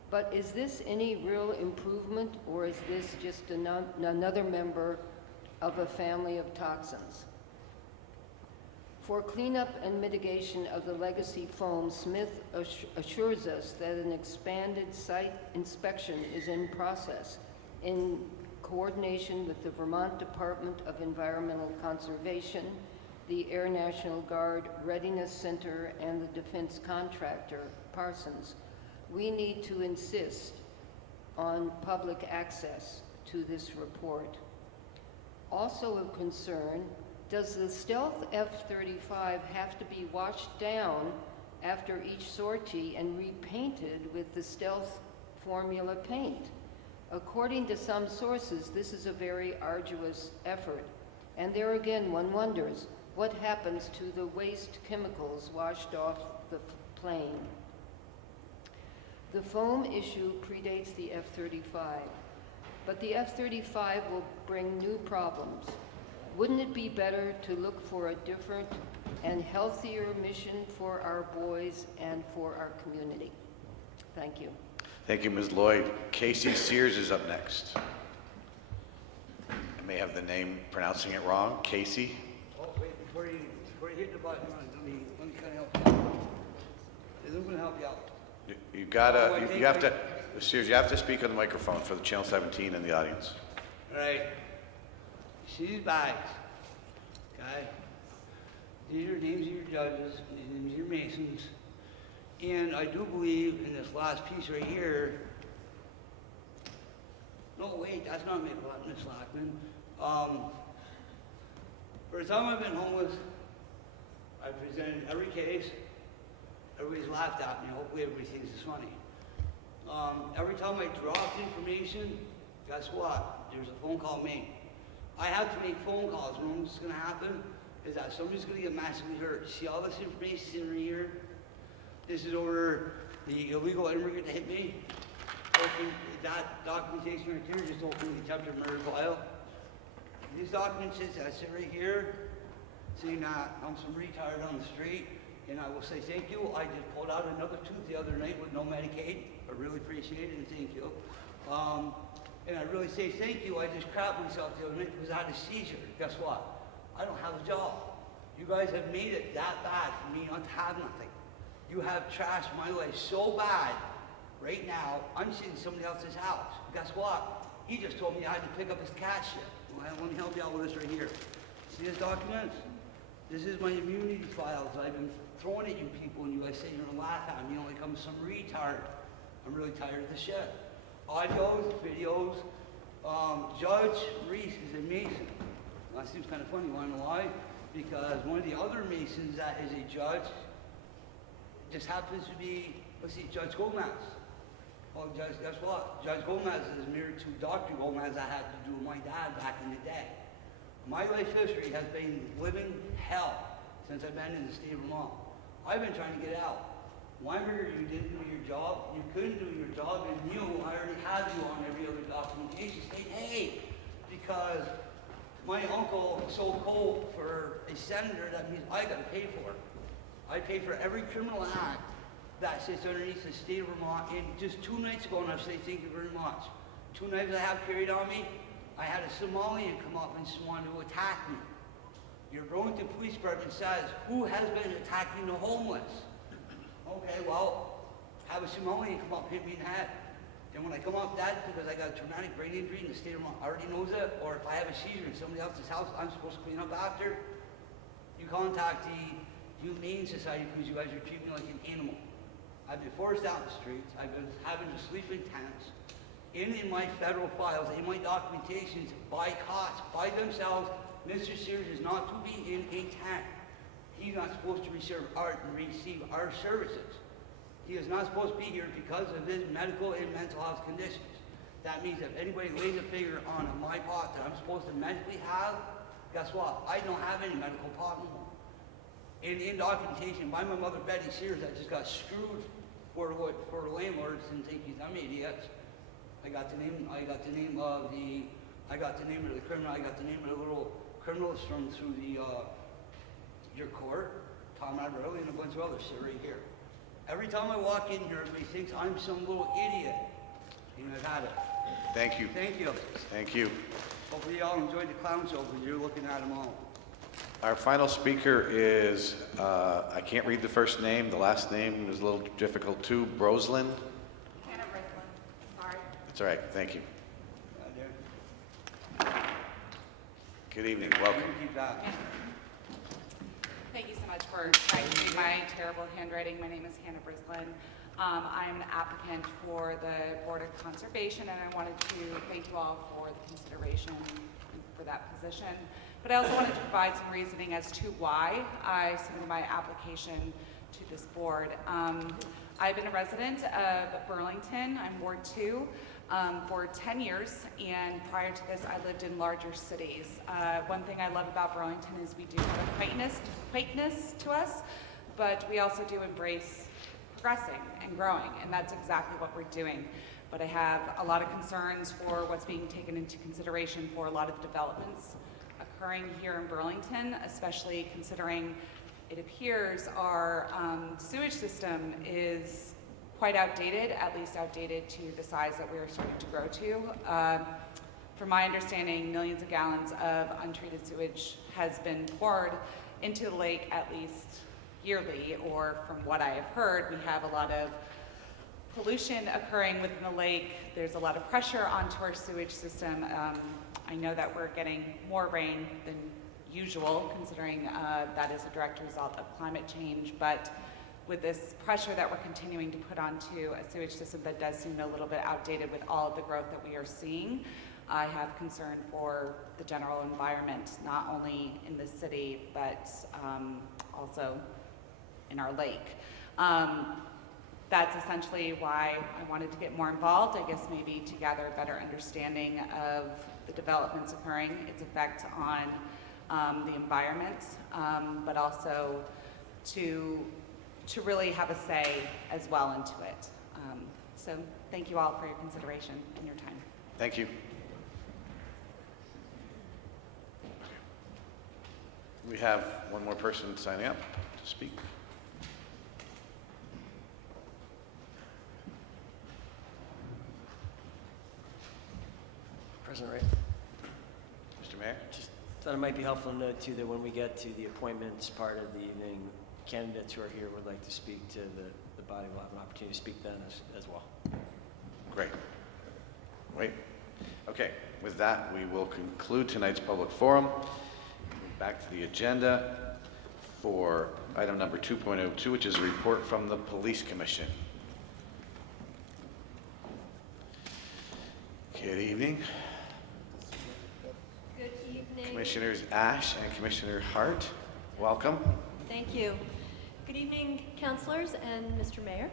But is this any real improvement, or is this just another member of a family of toxins? For cleanup and mitigation of the legacy foam, Smith assures us that an expanded site inspection is in process in coordination with the Vermont Department of Environmental Conservation, the Air National Guard Readiness Center, and the defense contractor, Parsons. We need to insist on public access to this report. Also of concern, does the Stealth F-35 have to be washed down after each sortie and repainted with the Stealth formula paint? According to some sources, this is a very arduous effort. And there again, one wonders, what happens to the waste chemicals washed off the plane? The foam issue predates the F-35, but the F-35 will bring new problems. Wouldn't it be better to look for a different and healthier mission for our boys and for our community? Thank you. Thank you, Ms. Lloyd. Casey Sears is up next. I may have the name pronouncing it wrong. Casey? Oh, wait, before you hit the button, let me kind of help you out. I'm going to help you out. You have to, Sears, you have to speak on the microphone for the Channel 17 and the audience. All right. See these bags, okay? These are names of your judges, these are names of your masons. And I do believe in this last piece right here. No, wait, that's not Miss Lockman. For as long as I've been homeless, I've presented every case. Everybody's laughed at me. Hopefully everybody thinks it's funny. Every time I drop information, guess what? There's a phone call made. I have to make phone calls. You know what's going to happen is that somebody's going to get massively hurt. See all this information in here? This is over the illegal immigrant that hit me. That documentation right there just opened the attempted murder file. These documents that sit right here, saying that I'm some retard on the street, and I will say thank you. I just pulled out another tooth the other night with no Medicaid. I really appreciate it, and thank you. And I really say thank you. I just crapped myself the other night because I had a seizure. Guess what? I don't have a job. You guys have made it that bad for me not to have nothing. You have trashed my life so bad. Right now, I'm sitting in somebody else's house. Guess what? He just told me I had to pick up his cat shit. Well, let me help you out with this right here. See this document? This is my immunity files I've been throwing at you people, and you guys say you're gonna laugh at me like I'm some retard. I'm really tired of this shit. Audios, videos. Judge Reese is a Mason. That seems kind of funny. You wanna know why? Because one of the other Masons that is a judge just happens to be, let's see, Judge Gomez. Oh, Judge, guess what? Judge Gomez is married to Dr. Gomez that had to do with my dad back in the day. My life history has been living hell since I've been in the state of Vermont. I've been trying to get out. Weinberger, you didn't do your job. You couldn't do your job, and you, I already had you on every other documentation saying, hey, because my uncle sold coal for a senator, that means I got to pay for it. I pay for every criminal act that sits underneath the state of Vermont. And just 2 nights ago, and I say thank you very much. 2 nights I have carried on me, I had a Somalian come up and wanted to attack me. Your Burlington Police Department says, who has been attacking the homeless? Okay, well, have a Somalian come up, hit me in the head. And when I come off that, because I got a traumatic brain injury and the state of Vermont already knows it, or if I have a seizure in somebody else's house I'm supposed to clean up after, you contact the Humane Society because you guys are treating me like an animal. I've been forced out in the streets. I've been having to sleep in tents. in my federal files, in my documentations, by cops, by themselves, Mr. Sears is not to be in a tank. He's not supposed to receive our services. He is not supposed to be here because of his medical and mental health conditions. That means if anybody lays a finger on my pot that I'm supposed to medically have, guess what? I don't have any medical pot no more. In documentation by my mother Betty Sears, that just got screwed for landlords and think he's I'm idiots. I got the name of the criminal. I got the name of the little criminals through your court, Tom Aberley and a bunch of others sit right here. Every time I walk in here, everybody thinks I'm some little idiot. And I've had it. Thank you. Thank you. Thank you. Hopefully y'all enjoyed the clown show because you're looking at them all. Our final speaker is, I can't read the first name. The last name is a little difficult too. Broslin? Hannah Breslin. Sorry. That's all right. Thank you. Good evening. Welcome. Thank you so much for correcting my terrible handwriting. My name is Hannah Breslin. I'm an applicant for the Board of Conservation, and I wanted to thank you all for the consideration for that position. But I also wanted to provide some reasoning as to why I submitted my application to this board. I've been a resident of Burlington. I'm Ward 2 for 10 years, and prior to this, I lived in larger cities. One thing I love about Burlington is we do have a quaintness to us, but we also do embrace progressing and growing, and that's exactly what we're doing. But I have a lot of concerns for what's being taken into consideration for a lot of the developments occurring here in Burlington, especially considering it appears our sewage system is quite outdated, at least outdated to the size that we are starting to grow to. From my understanding, millions of gallons of untreated sewage has been poured into the lake at least yearly, or from what I have heard, we have a lot of pollution occurring within the lake. There's a lot of pressure onto our sewage system. I know that we're getting more rain than usual, considering that is a direct result of climate change, but with this pressure that we're continuing to put onto a sewage system that does seem a little bit outdated with all of the growth that we are seeing, I have concern for the general environment, not only in the city, but also in our lake. That's essentially why I wanted to get more involved, I guess maybe to gather a better understanding of the developments occurring, its effect on the environment, but also to really have a say as well into it. So thank you all for your consideration and your time. Thank you. We have one more person signing up to speak. President Ray. Mr. Mayor? Just thought it might be helpful to note too that when we get to the appointments part of the evening, candidates who are here would like to speak to the body will have an opportunity to speak then as well. Great. Wait. Okay, with that, we will conclude tonight's public forum. Back to the agenda for item number 2.02, which is a report from the Police Commission. Good evening. Good evening. Commissioners Ash and Commissioner Hart, welcome. Thank you. Good evening, councilors and Mr. Mayor.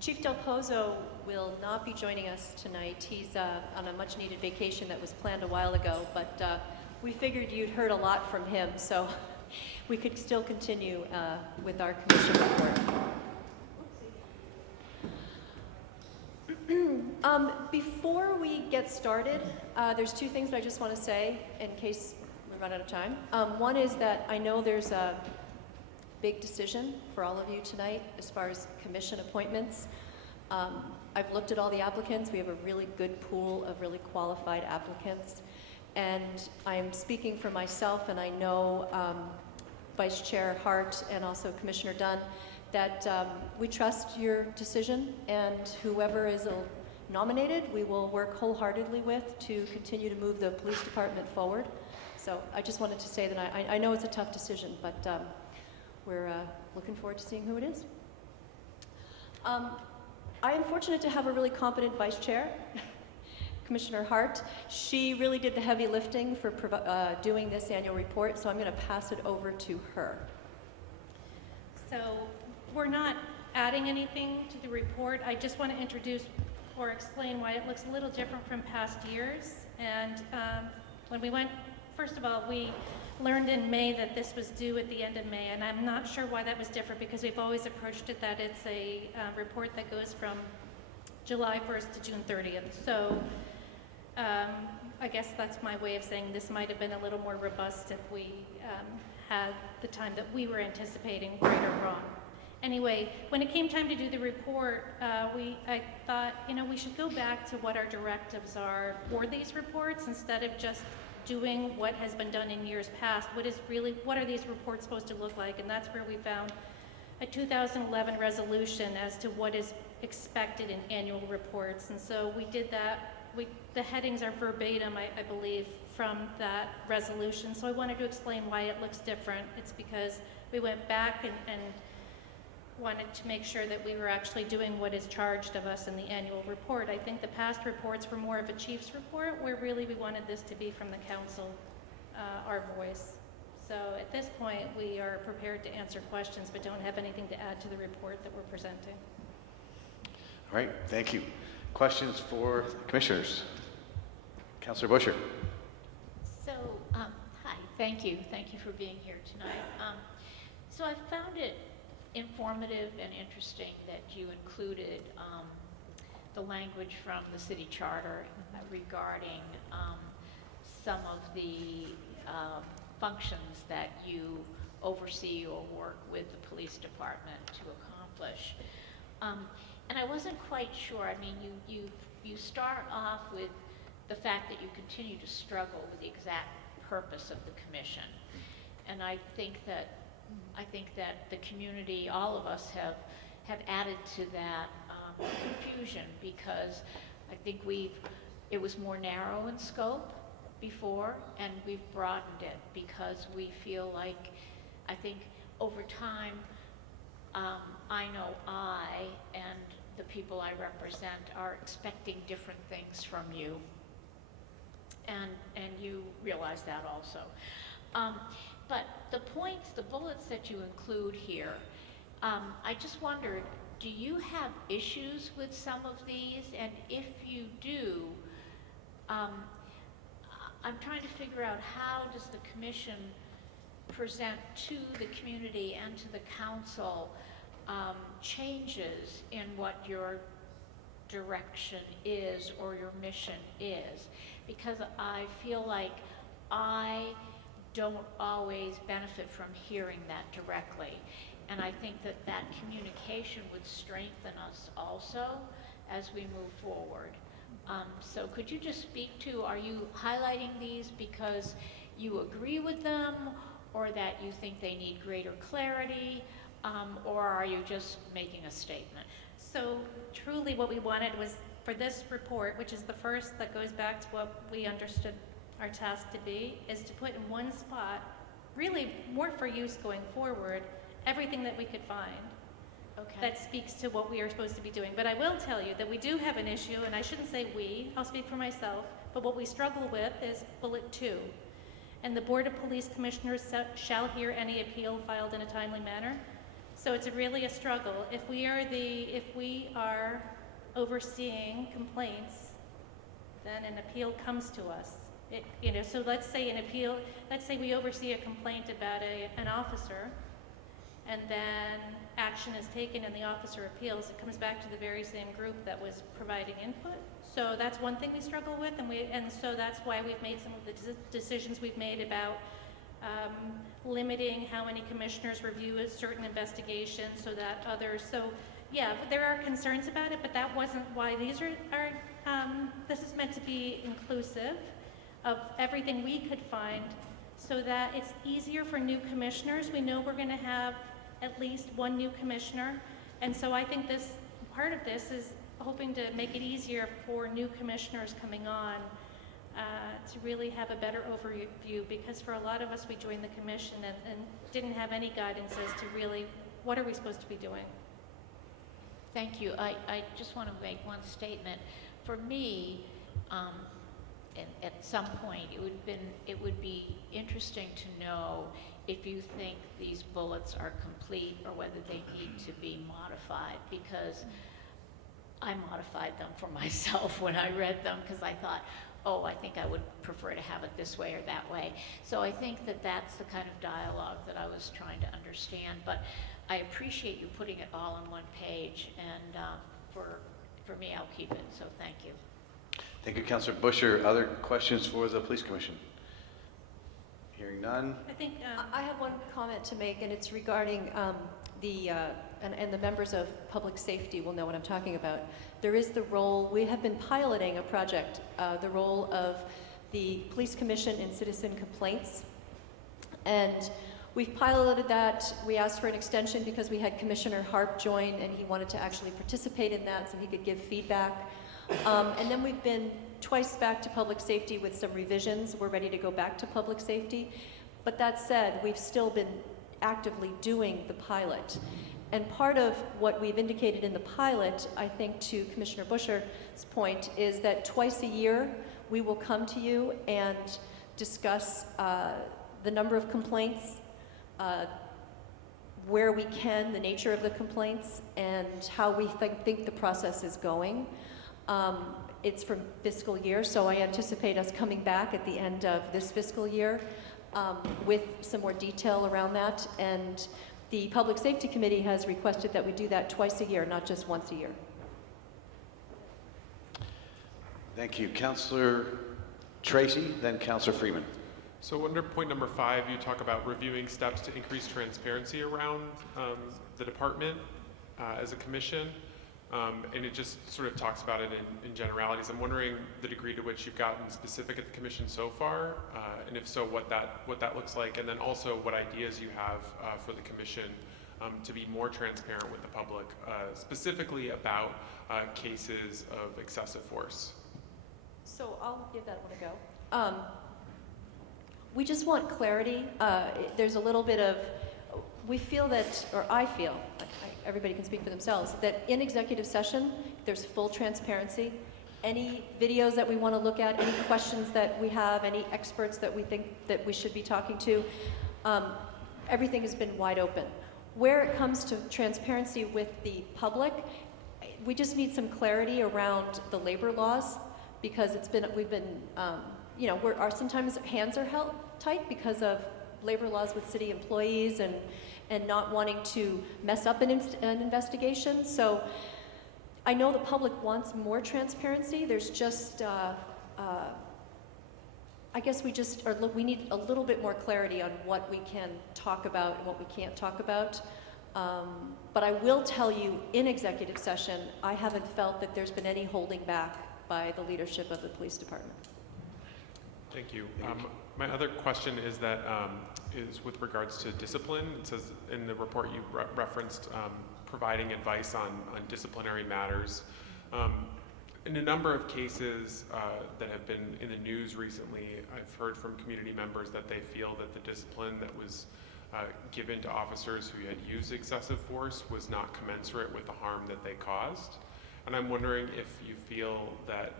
Chief Del Pozo will not be joining us tonight. He's on a much-needed vacation that was planned a while ago, but we figured you'd heard a lot from him, so we could still continue with our commission report. Before we get started, there's two things that I just want to say in case we run out of time. One is that I know there's a big decision for all of you tonight as far as commission appointments. I've looked at all the applicants. We have a really good pool of really qualified applicants. And I'm speaking for myself, and I know Vice Chair Hart and also Commissioner Dunn, that we trust your decision, and whoever is nominated, we will work wholeheartedly with to continue to move the police department forward. So I just wanted to say that I know it's a tough decision, but we're looking forward to seeing who it is. I am fortunate to have a really competent vice chair, Commissioner Hart. She really did the heavy lifting for doing this annual report, so I'm going to pass it over to her. So we're not adding anything to the report. I just want to introduce or explain why it looks a little different from past years. And when we went, first of all, we learned in May that this was due at the end of May, and I'm not sure why that was different because we've always approached it that it's a report that goes from July 1st to June 30th. So I guess that's my way of saying this might have been a little more robust if we had the time that we were anticipating, right or wrong. Anyway, when it came time to do the report, I thought, you know, we should go back to what our directives are for these reports instead of just doing what has been done in years past. What are these reports supposed to look like? And that's where we found a 2011 resolution as to what is expected in annual reports. And so we did that. The headings are verbatim, I believe, from that resolution. So I wanted to explain why it looks different. It's because we went back and wanted to make sure that we were actually doing what is charged of us in the annual report. I think the past reports were more of a chief's report, where really we wanted this to be from the council, our voice. So at this point, we are prepared to answer questions, but don't have anything to add to the report that we're presenting. All right, thank you. Questions for the commissioners? Councillor Busher. So, hi, thank you. Thank you for being here tonight. So I found it informative and interesting that you included the language from the city charter regarding some of the functions that you oversee or work with the police department to accomplish. And I wasn't quite sure. I mean, you start off with the fact that you continue to struggle with the exact purpose of the commission, and I think that the community, all of us, have added to that confusion, because I think it was more narrow in scope before, and we've broadened it because we feel like, I think over time, I know I and the people I represent are expecting different things from you, and you realize that also. But the points, the bullets that you include here, I just wondered, do you have issues with some of these? And if you do, I'm trying to figure out, how does the commission present to the community and to the council changes in what your direction is or your mission is? Because I feel like I don't always benefit from hearing that directly. And I think that communication would strengthen us also as we move forward. So could you just speak to, are you highlighting these because you agree with them, or that you think they need greater clarity, or are you just making a statement? So truly what we wanted was, for this report, which is the first that goes back to what we understood our task to be, is to put in one spot, really more for use going forward, everything that we could find that speaks to what we are supposed to be doing. But I will tell you that we do have an issue, and I shouldn't say we, I'll speak for myself, but what we struggle with is bullet 2. And the Board of Police Commissioners shall hear any appeal filed in a timely manner. So it's really a struggle. If we are overseeing complaints, then an appeal comes to us. So let's say we oversee a complaint about an officer, and then action is taken and the officer appeals. It comes back to the very same group that was providing input. So that's one thing we struggle with, and so that's why we've made some of the decisions we've made about limiting how many commissioners review a certain investigation, so that others. So yeah, there are concerns about it, but that wasn't why these are. This is meant to be inclusive of everything we could find, so that it's easier for new commissioners. We know we're going to have at least one new commissioner, and so I think part of this is hoping to make it easier for new commissioners coming on to really have a better overview, because for a lot of us, we joined the commission and didn't have any guidance as to really what are we supposed to be doing. Thank you. I just want to make one statement. For me, at some point, it would be interesting to know if you think these bullets are complete or whether they need to be modified, because I modified them for myself when I read them, because I thought, oh, I think I would prefer to have it this way or that way. So I think that that's the kind of dialogue that I was trying to understand. But I appreciate you putting it all on one page, and for me, I'll keep it. So thank you. Thank you, Councilor Busher. Other questions for the Police Commission? Hearing none. I think, I have one comment to make, and it's regarding and the members of public safety will know what I'm talking about. There is the role, we have been piloting a project, the role of the Police Commission in citizen complaints. And we've piloted that. We asked for an extension because we had Commissioner Harp join, and he wanted to actually participate in that so he could give feedback. And then we've been twice back to public safety with some revisions. We're ready to go back to public safety. But that said, we've still been actively doing the pilot. And part of what we've indicated in the pilot, I think to Commissioner Busher's point, is that twice a year we will come to you and discuss the number of complaints, where we can, the nature of the complaints, and how we think the process is going. It's from fiscal year, so I anticipate us coming back at the end of this fiscal year with some more detail around that. And the Public Safety Committee has requested that we do that twice a year, not just once a year. Thank you. Councilor Tracy, then Councilor Freeman. So under point number 5, you talk about reviewing steps to increase transparency around the department as a commission. And it just sort of talks about it in generalities. I'm wondering the degree to which you've gotten specific at the commission so far, and if so, what that looks like, and then also what ideas you have for the commission to be more transparent with the public, specifically about cases of excessive force. So I'll give that one a go. We just want clarity. There's a little bit of, we feel that, or I feel, everybody can speak for themselves, that in executive session, there's full transparency. Any videos that we want to look at, any questions that we have, any experts that we think that we should be talking to, everything has been wide open. Where it comes to transparency with the public, we just need some clarity around the labor laws, because we've been, sometimes hands are held tight because of labor laws with city employees and not wanting to mess up an investigation. So I know the public wants more transparency. There's just, I guess we need a little bit more clarity on what we can talk about and what we can't talk about. But I will tell you, in executive session, I haven't felt that there's been any holding back by the leadership of the police department. Thank you. My other question is that is with regards to discipline. It says in the report you referenced providing advice on disciplinary matters. In a number of cases that have been in the news recently, I've heard from community members that they feel that the discipline that was given to officers who had used excessive force was not commensurate with the harm that they caused. And I'm wondering if you feel that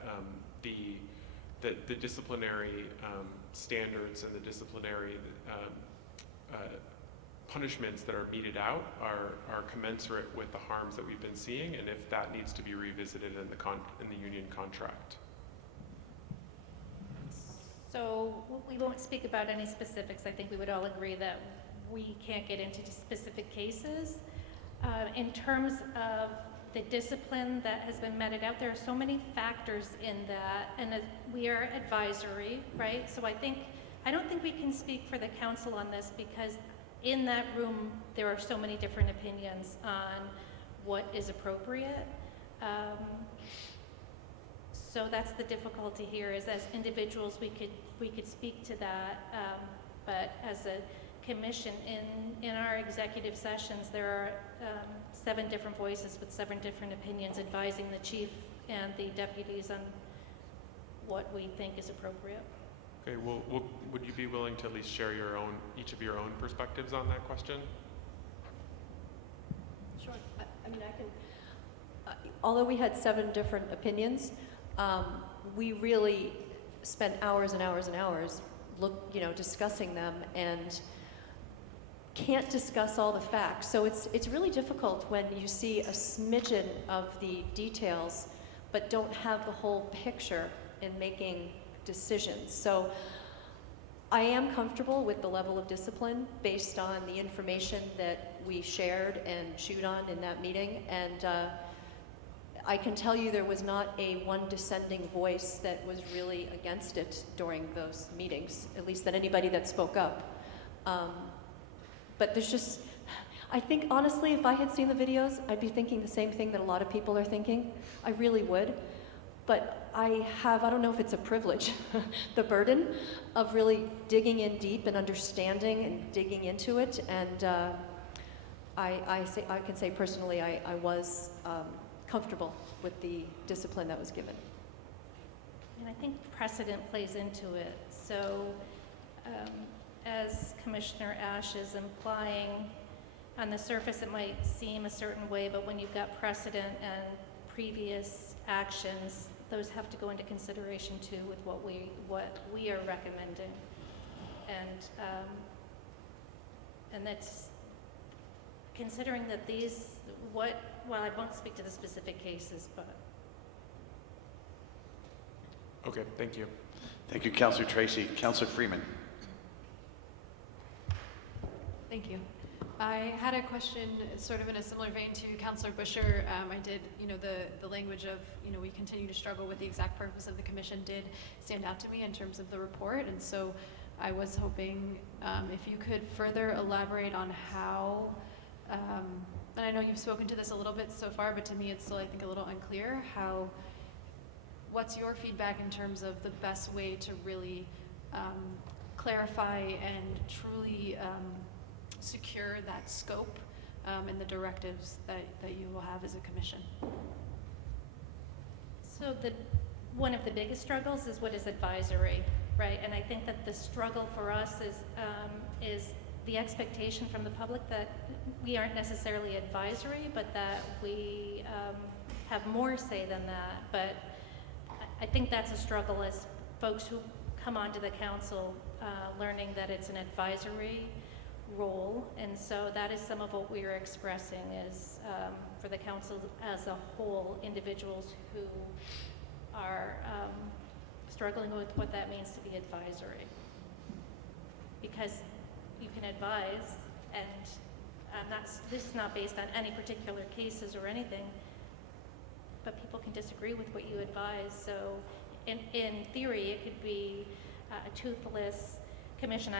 the disciplinary standards and the disciplinary punishments that are meted out are commensurate with the harms that we've been seeing, and if that needs to be revisited in the union contract. So we won't speak about any specifics. I think we would all agree that we can't get into specific cases. In terms of the discipline that has been meted out, there are so many factors in that, and we are advisory, right? So I don't think we can speak for the council on this, because in that room there are so many different opinions on what is appropriate. So that's the difficulty here, is as individuals we could speak to that, but as a commission in our executive sessions there are 7 different voices with 7 different opinions advising the chief and the deputies on what we think is appropriate. Okay, well, would you be willing to at least share each of your own perspectives on that question? Sure. I mean, although we had 7 different opinions, we really spent hours and hours and hours discussing them, and can't discuss all the facts. So it's really difficult when you see a smidgen of the details but don't have the whole picture in making decisions. So I am comfortable with the level of discipline based on the information that we shared and chewed on in that meeting, and I can tell you there was not a one dissenting voice that was really against it during those meetings, at least that anybody that spoke up. But there's just, I think honestly, if I had seen the videos, I'd be thinking the same thing that a lot of people are thinking. I really would. But I don't know if it's a privilege, the burden of really digging in deep and understanding and digging into it. And I can say personally, I was comfortable with the discipline that was given. And I think precedent plays into it. So as Commissioner Ash is implying, on the surface it might seem a certain way, but when you've got precedent and previous actions, those have to go into consideration too with what we are recommending. And that's considering that well, I won't speak to the specific cases, but. Okay, thank you. Thank you, Councilor Tracy. Councilor Freeman. Thank you. I had a question sort of in a similar vein to Councilor Busher. I did, the language of, we continue to struggle with the exact purpose of the commission did stand out to me in terms of the report. And so I was hoping if you could further elaborate on how, and I know you've spoken to this a little bit so far, but to me it's still, I think, a little unclear what's your feedback in terms of the best way to really clarify and truly secure that scope and the directives that you will have as a commission? So one of the biggest struggles is what is advisory, right? And I think that the struggle for us is the expectation from the public that we aren't necessarily advisory, but that we have more say than that. But I think that's a struggle as folks who come onto the council learning that it's an advisory role. And so that is some of what we are expressing is for the council as a whole, individuals who are struggling with what that means to be advisory. Because you can advise, and this is not based on any particular cases or anything, but people can disagree with what you advise. So in theory, it could be a toothless commission.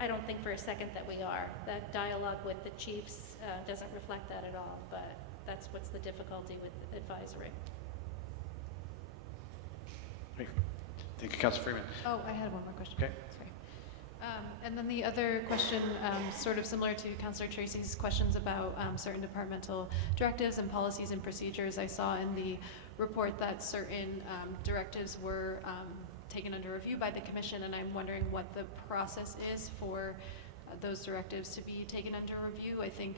I don't think for a second that we are. That dialogue with the chiefs doesn't reflect that at all, but that's what's the difficulty with advisory. Thank you, Councilor Freeman. Oh, I had one more question. Okay. Sorry. And then the other question, sort of similar to Councilor Tracy's questions about certain departmental directives and policies and procedures. I saw in the report that certain directives were taken under review by the commission, and I'm wondering what the process is for those directives to be taken under review. I think,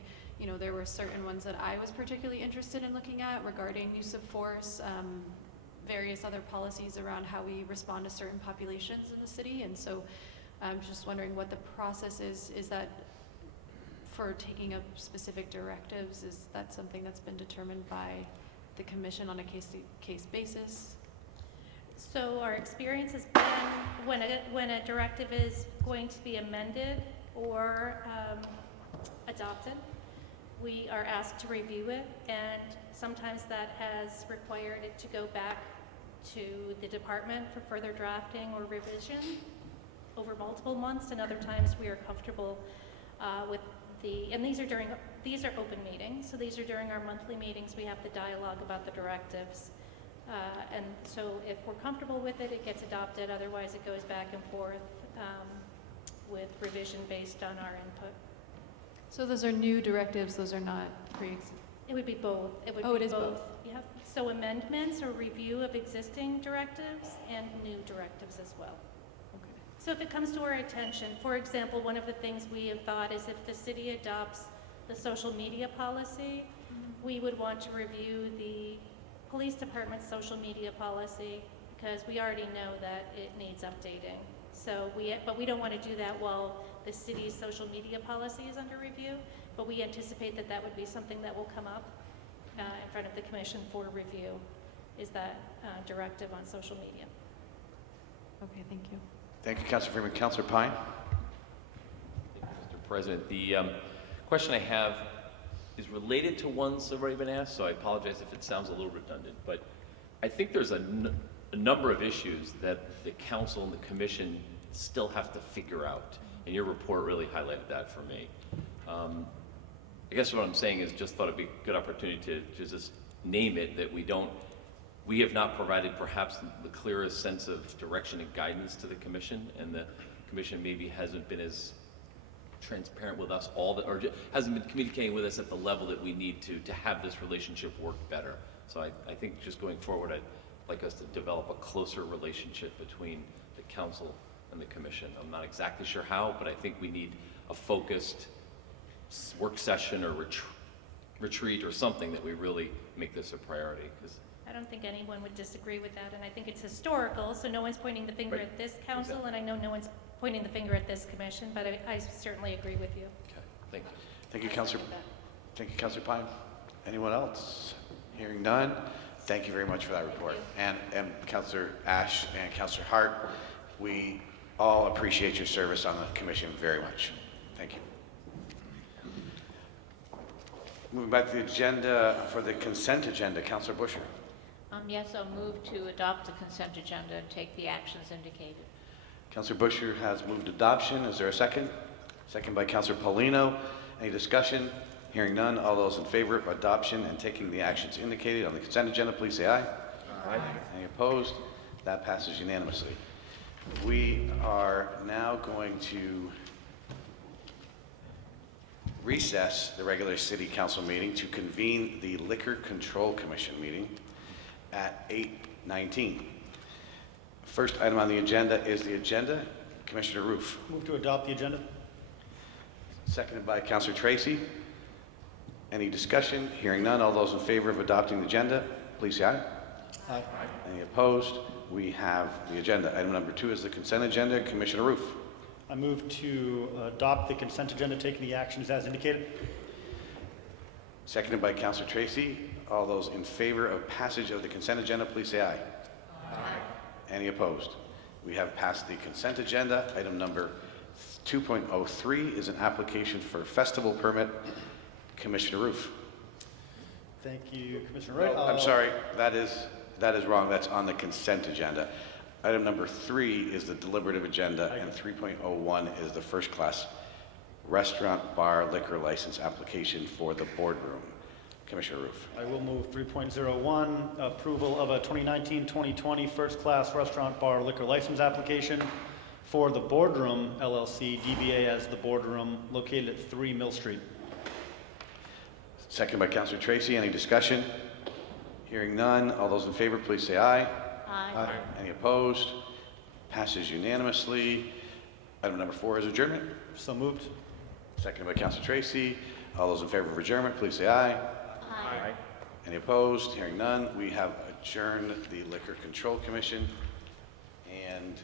there were certain ones that I was particularly interested in looking at regarding use of force, various other policies around how we respond to certain populations in the city. And so I'm just wondering what the process is. Is that for taking up specific directives? Is that something that's been determined by the commission on a case-to-case basis? So our experience has been when a directive is going to be amended or adopted, we are asked to review it, and sometimes that has required it to go back to the department for further drafting or revision over multiple months, and other times we are comfortable with and these are open meetings, so these are during our monthly meetings. We have the dialogue about the directives. And so if we're comfortable with it, it gets adopted. Otherwise, it goes back and forth with revision based on our input. So those are new directives, those are not pre-existing? It would be both. It is both. Yep. So amendments or review of existing directives and new directives as well. Okay. So if it comes to our attention, for example, one of the things we have thought is if the city adopts the social media policy, we would want to review the police department's social media policy because we already know that it needs updating. So but we don't want to do that while the city's social media policy is under review, but we anticipate that that would be something that will come up in front of the commission for review, is that directive on social media. Okay, thank you. Thank you, Councilor Freeman. Councilor Pine? Mr. President, the question I have is related to ones that have already been asked, so I apologize if it sounds a little redundant, but I think there's a number of issues that the council and the commission still have to figure out, and your report really highlighted that for me. I guess what I'm saying is just thought it'd be a good opportunity to just name it, that we have not provided perhaps the clearest sense of direction and guidance to the commission, and the commission maybe hasn't been as transparent with us or hasn't been communicating with us at the level that we need to have this relationship work better. So I think just going forward, I'd like us to develop a closer relationship between the council and the commission. I'm not exactly sure how, but I think we need a focused work session or retreat or something that we really make this a priority. I don't think anyone would disagree with that, and I think it's historical, so no one's pointing the finger Right. at this council, Exactly. and I know no one's pointing the finger at this commission, but I certainly agree with you. Okay, thank you. Thank you, Councilor. Thank you, Councilor Pine. Anyone else? Hearing none. Thank you very much for that report. And Councilor Ash and Councilor Hart, we all appreciate your service on the commission very much. Thank you. Moving back to the agenda for the consent agenda, Councilor Busher. Yes, I'll move to adopt the consent agenda and take the actions indicated. Councilor Busher has moved adoption. Is there a second? Second by Councilor Paulino. Any discussion? Hearing none. All those in favor of adoption and taking the actions indicated on the consent agenda, please say aye. Aye. Any opposed? That passes unanimously. We are now going to recess the regular city council meeting to convene the Liquor Control Commission meeting at 8:19. First item on the agenda is the agenda. Commissioner Roof. Move to adopt the agenda. Seconded by Councilor Tracy. Any discussion? Hearing none. All those in favor of adopting the agenda, please say aye. Aye. Any opposed? We have the agenda. Item number 2 is the consent agenda. Commissioner Roof. I move to adopt the consent agenda, taking the actions as indicated. Seconded by Councilor Tracy. All those in favor of passage of the consent agenda, please say aye. Aye. Any opposed? We have passed the consent agenda. Item number 2.03 is an application for festival permit. Commissioner Roof. Thank you, Commissioner Wright. I'm sorry, that is wrong. That's on the consent agenda. Item number 3 is the deliberative agenda, and 3.01 is the first class restaurant bar liquor license application for the boardroom. Commissioner Roof. I will move 3.01, approval of a 2019-2020 first-class restaurant bar liquor license application for the Boardroom LLC, DBA as the Boardroom, located at 3 Mill Street. Second by Councilor Tracy. Any discussion? Hearing none. All those in favor, please say aye. Aye. Aye. Any opposed? Passes unanimously. Item number 4 is adjournment. So moved. Seconded by Councilor Tracy. All those in favor of adjournment, please say aye. Aye. Any opposed? Hearing none. We have adjourned the Liquor Control Commission, and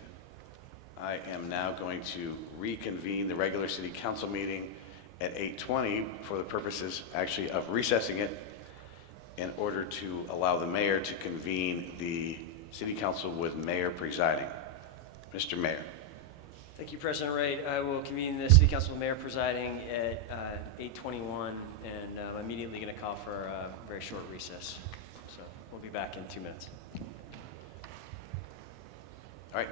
I am now going to reconvene the regular city council meeting at 8:20 for the purposes actually of recessing it in order to allow the mayor to convene the city council with mayor presiding. Mr. Mayor. Thank you, President Wright. I will convene the City Council Mayor presiding at 8:21, and I'm immediately going to call for a very short recess. So we'll be back in 2 minutes. All right.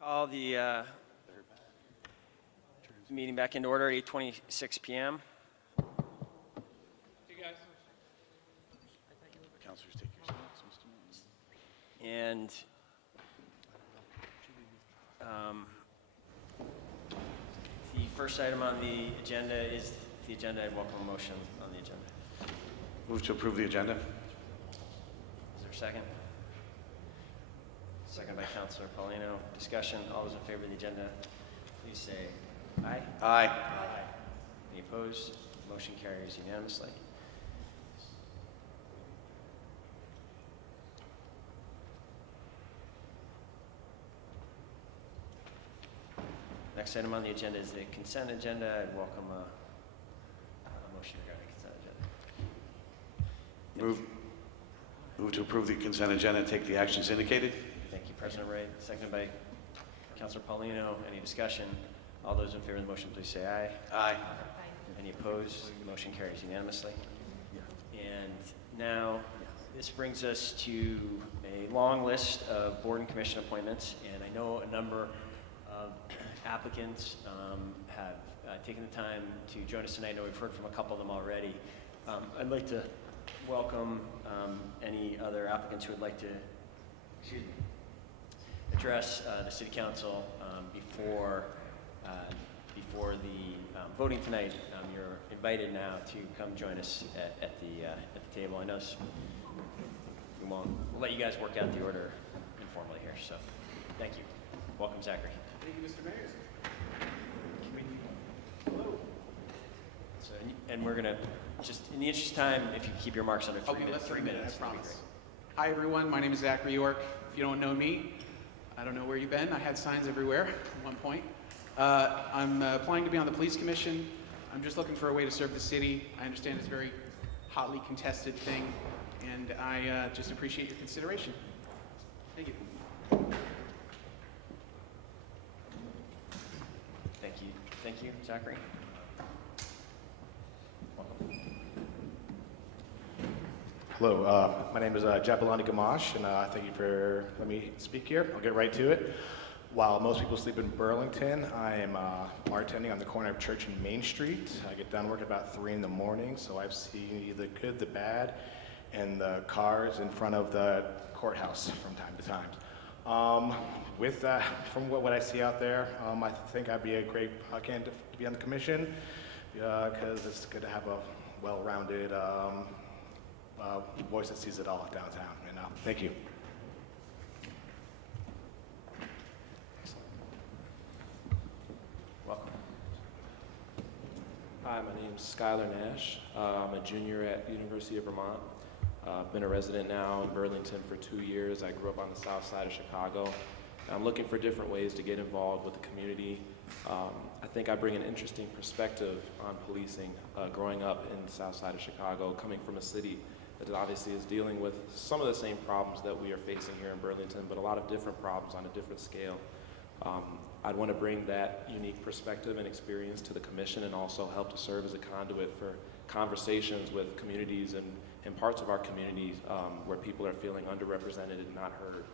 Call the meeting back into order, 8:26 p.m. Councilors, take your seats, Mr. Mayor. And the first item on the agenda is the agenda. I'd welcome a motion on the agenda. Move to approve the agenda. Is there a second? Second by Councilor Paulino. Discussion. All those in favor of the agenda, please say aye. Aye. Any opposed? Motion carries unanimously. Next item on the agenda is the consent agenda. I'd welcome a motion regarding consent agenda. Move to approve the consent agenda and take the actions indicated. Thank you, President Ray. Seconded by Councilor Paulino. Any discussion? All those in favor of the motion, please say aye. Aye. Any opposed? The motion carries unanimously. And now, this brings us to a long list of board and commission appointments, and I know a number of applicants have taken the time to join us tonight. I know we've heard from a couple of them already. I'd like to welcome any other applicants who would like to address the City Council before the voting tonight. You're invited now to come join us at the table. I know we'll let you guys work out the order informally here. So, thank you. Welcome, Zachary. Thank you, Mr. Mayor. So, and we're gonna just, in the interest of time, if you keep your marks under I'll be less than 3 a minute, minutes, I that'd be promise. great. Hi, everyone. My name is Zachary York. If you don't know me, I don't know where you've been. I had signs everywhere at one point. I'm applying to be on the police commission. I'm just looking for a way to serve the city. I understand it's a very hotly contested thing, and I just appreciate your consideration. Thank you. Thank you, Zachary. Welcome. Hello, my name is Jabulani Gamash, and thank you for letting me speak here. I'll get right to it. While most people sleep in Burlington, I am bartending on the corner of Church and Main Street. I get done work about 3 in the morning, so I've seen the good, the bad, and the cars in front of the courthouse from time to time. With that, from what I see out there, I think I'd be a great candidate to be on the commission because it's good to have a well-rounded voice that sees it all downtown. And thank you. Welcome. Hi, my name is Skylar Nash. I'm a junior at the University of Vermont. I've been a resident now in Burlington for 2 years. I grew up on the south side of Chicago. I'm looking for different ways to get involved with the community. I think I bring an interesting perspective on policing, growing up in the south side of Chicago, coming from a city that obviously is dealing with some of the same problems that we are facing here in Burlington, but a lot of different problems on a different scale. I'd want to bring that unique perspective and experience to the commission and also help to serve as a conduit for conversations with communities and parts of our communities where people are feeling underrepresented and not heard.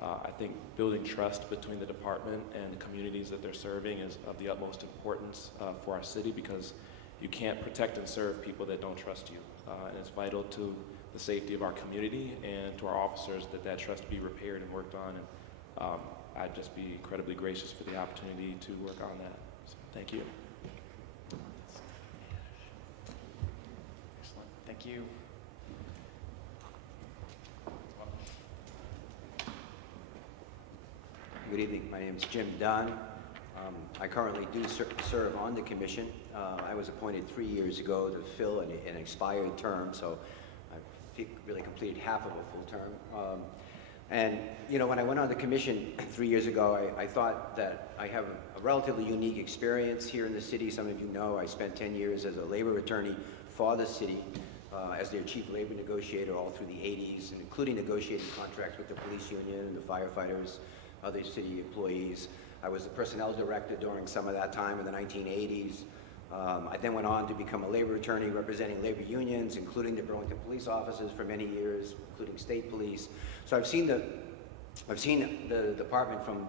I think building trust between the department and the communities that they're serving is of the utmost importance for our city because you can't protect and serve people that don't trust you. And it's vital to the safety of our community and to our officers that trust be repaired and worked on. And I'd just be incredibly gracious for the opportunity to work on that. So, thank you. Excellent. Thank you. Good evening. My name is Jim Dunn. I currently do serve on the commission. I was appointed 3 years ago to fill an expired term, so I've really completed half of a full term. And, you know, when I went on the commission 3 years ago, I thought that I have a relatively unique experience here in the city. Some of you know I spent 10 years as a labor attorney for the city as their chief labor negotiator all through the 80s, and including negotiating contracts with the police union and the firefighters, other city employees. I was the personnel director during some of that time in the 1980s. I then went on to become a labor attorney representing labor unions, including the Burlington police officers for many years, including state police. So I've seen the department from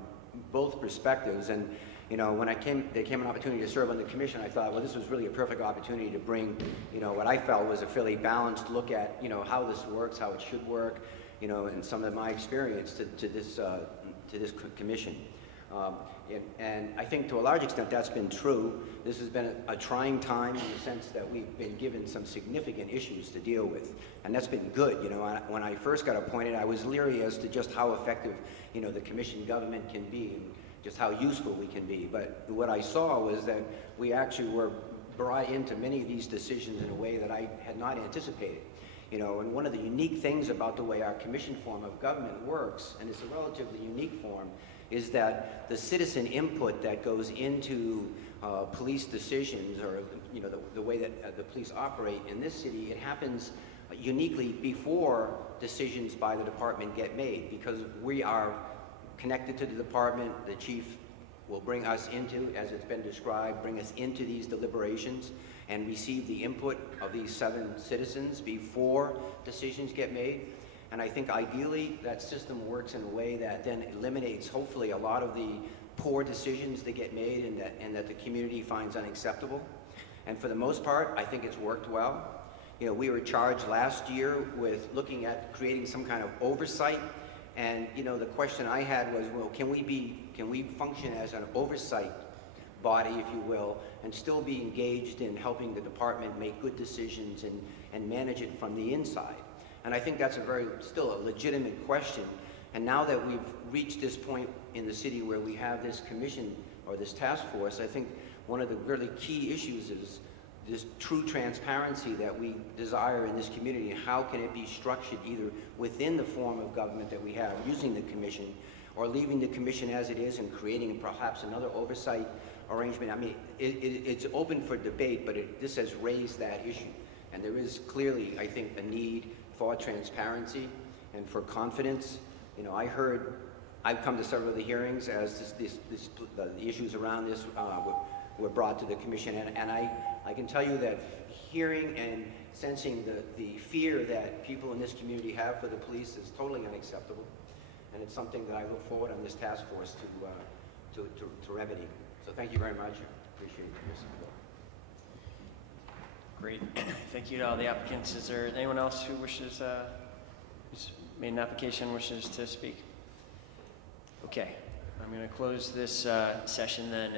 both perspectives. And when there came an opportunity to serve on the commission, I thought, well, this was really a perfect opportunity to bring, what I felt was a fairly balanced look at, how this works, how it should work, and some of my experience to this commission. And I think to a large extent that's been true. This has been a trying time in the sense that we've been given some significant issues to deal with, and that's been good. When I first got appointed, I was leery as to just how effective, the commission government can be, and just how useful we can be. But what I saw was that we actually were brought into many of these decisions in a way that I had not anticipated. And one of the unique things about the way our commission form of government works, and it's a relatively unique form, is that the citizen input that goes into police decisions, or the way that the police operate in this city, it happens uniquely before decisions by the department get made, because we are connected to the department. The chief will bring us into, as it's been described, bring us into these deliberations and receive the input of these 7 citizens before decisions get made. And I think ideally that system works in a way that then eliminates, hopefully, a lot of the poor decisions that get made and that the community finds unacceptable. And for the most part, I think it's worked well. We were charged last year with looking at creating some kind of oversight. And the question I had was, well, can we function as an oversight body, if you will, and still be engaged in helping the department make good decisions and manage it from the inside? And I think that's still a legitimate question. And now that we've reached this point in the city where we have this commission or this task force, I think one of the really key issues is this true transparency that we desire in this community. How can it be structured either within the form of government that we have, using the commission, or leaving the commission as it is and creating perhaps another oversight arrangement? I mean, it's open for debate, but this has raised that issue. And there is clearly, I think, a need for transparency and for confidence. I've come to several of the hearings as the issues around this were brought to the commission, and I can tell you that hearing and sensing the fear that people in this community have for the police is totally unacceptable, and it's something that I look forward on this task force to remedy. So thank you very much. I appreciate your support. Great. Thank you to all the applicants. Is there anyone else who wishes, who's made an application, wishes to speak? Okay. I'm going to close this session then,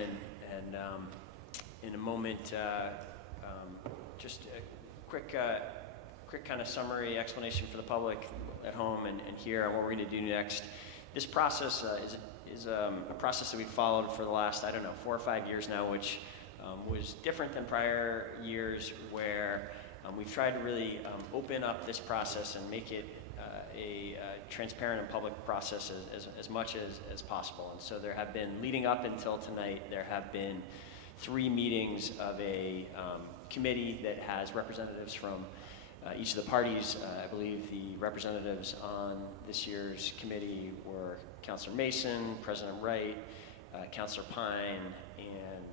and in a moment, just a quick kind of summary explanation for the public at home and here on what we're going to do next. This process is a process that we've followed for the last, 4 or 5 years now, which was different than prior years, where we've tried to really open up this process and make it a transparent and public process as much as possible. And so there have been, leading up until tonight, there have been 3 meetings of a committee that has representatives from each of the parties. I believe the representatives on this year's committee were Councilor Mason, President Wright, Councilor Pine, and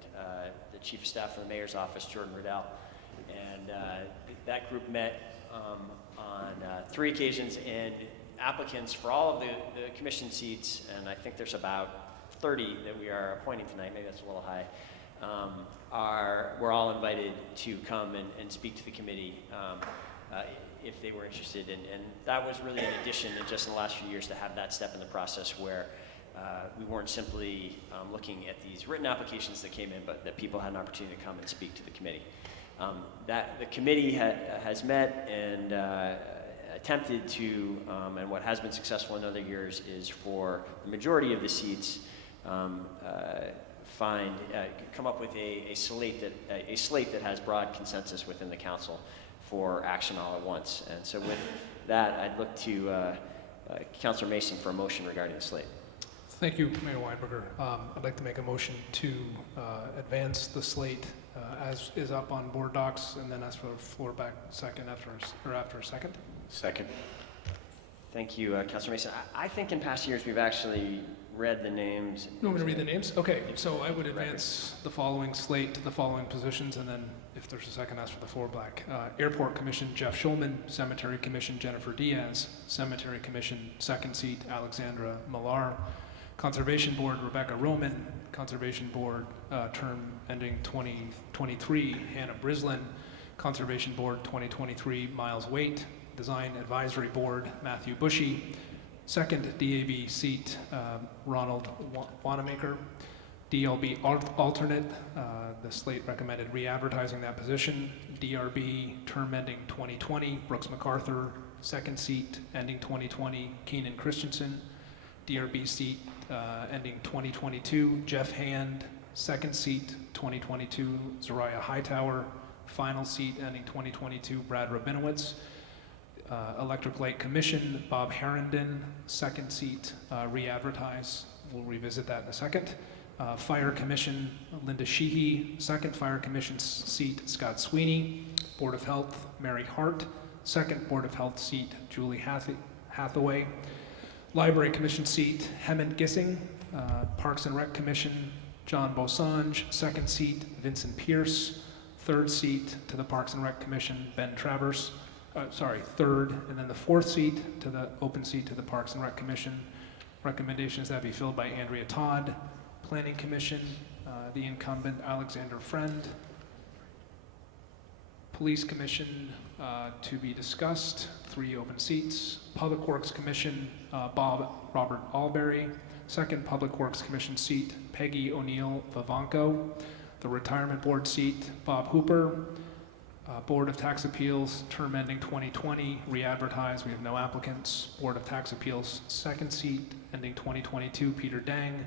the Chief of Staff of the Mayor's Office, Jordan Riddell. And that group met on 3 occasions, and applicants for all of the commission seats, and I think there's about 30 that we are appointing tonight, maybe that's a little high, were all invited to come and speak to the committee if they were interested. And that was really an addition in just in the last few years, to have that step in the process where we weren't simply looking at these written applications that came in, but that people had an opportunity to come and speak to the committee. That the committee has met and attempted to, and what has been successful in other years, is for the majority of the seats come up with a slate that has broad consensus within the council for action all at once. And so with that, I'd look to Councilor Mason for a motion regarding the slate. Thank you, Mayor Weinberger. I'd like to make a motion to advance the slate as is up on board docs, and then ask for a floor back second after a second. Second. Thank you, Councilor Mason. I think in past years we've actually read the names. You want me to read the names? Okay, so I would advance the following slate to the following positions, and then if there's a second, ask for the floor back. Airport Commission, Jeff Schulman. Cemetery Commission, Jennifer Diaz. Cemetery Commission, second seat, Alexandra Millar. Conservation Board, Rebecca Roman. Conservation Board, term ending 2023, Hannah Brislin. Conservation Board 2023, Miles Waite. Design Advisory Board, Matthew Bushy. Second DAB seat, Ronald Wanamaker. DLB alternate, the slate recommended re-advertising that position. DRB, term ending 2020, Brooks MacArthur. Second seat, ending 2020, Keenan Christensen. DRB seat, ending 2022, Jeff Hand. Second seat, 2022, Zariah Hightower. Final seat, ending 2022, Brad Rabinowitz. Electric Light Commission, Bob Herndon. Second seat, re-advertise. We'll revisit that in a second. Fire Commission, Linda Sheehy. Second Fire Commission seat, Scott Sweeney. Board of Health, Mary Hart. Second Board of Health seat, Julie Hathaway. Library Commission seat, Hemant Gissing. Parks and Rec Commission, John Bosange. Second seat, Vincent Pierce. Third seat to the Parks and Rec Commission, Ben Travers. Third, and then the fourth seat to the open seat to the Parks and Rec Commission. Recommendations that be filled by Andrea Todd. Planning Commission, the incumbent Alexander Friend. Police Commission to be discussed, 3 open seats. Public Works Commission, Robert Alberry. Second Public Works Commission seat, Peggy O'Neill Vivanco. The Retirement Board seat, Bob Hooper. Board of Tax Appeals, term ending 2020, re-advertised, we have no applicants. Board of Tax Appeals, second seat, ending 2022, Peter Dang.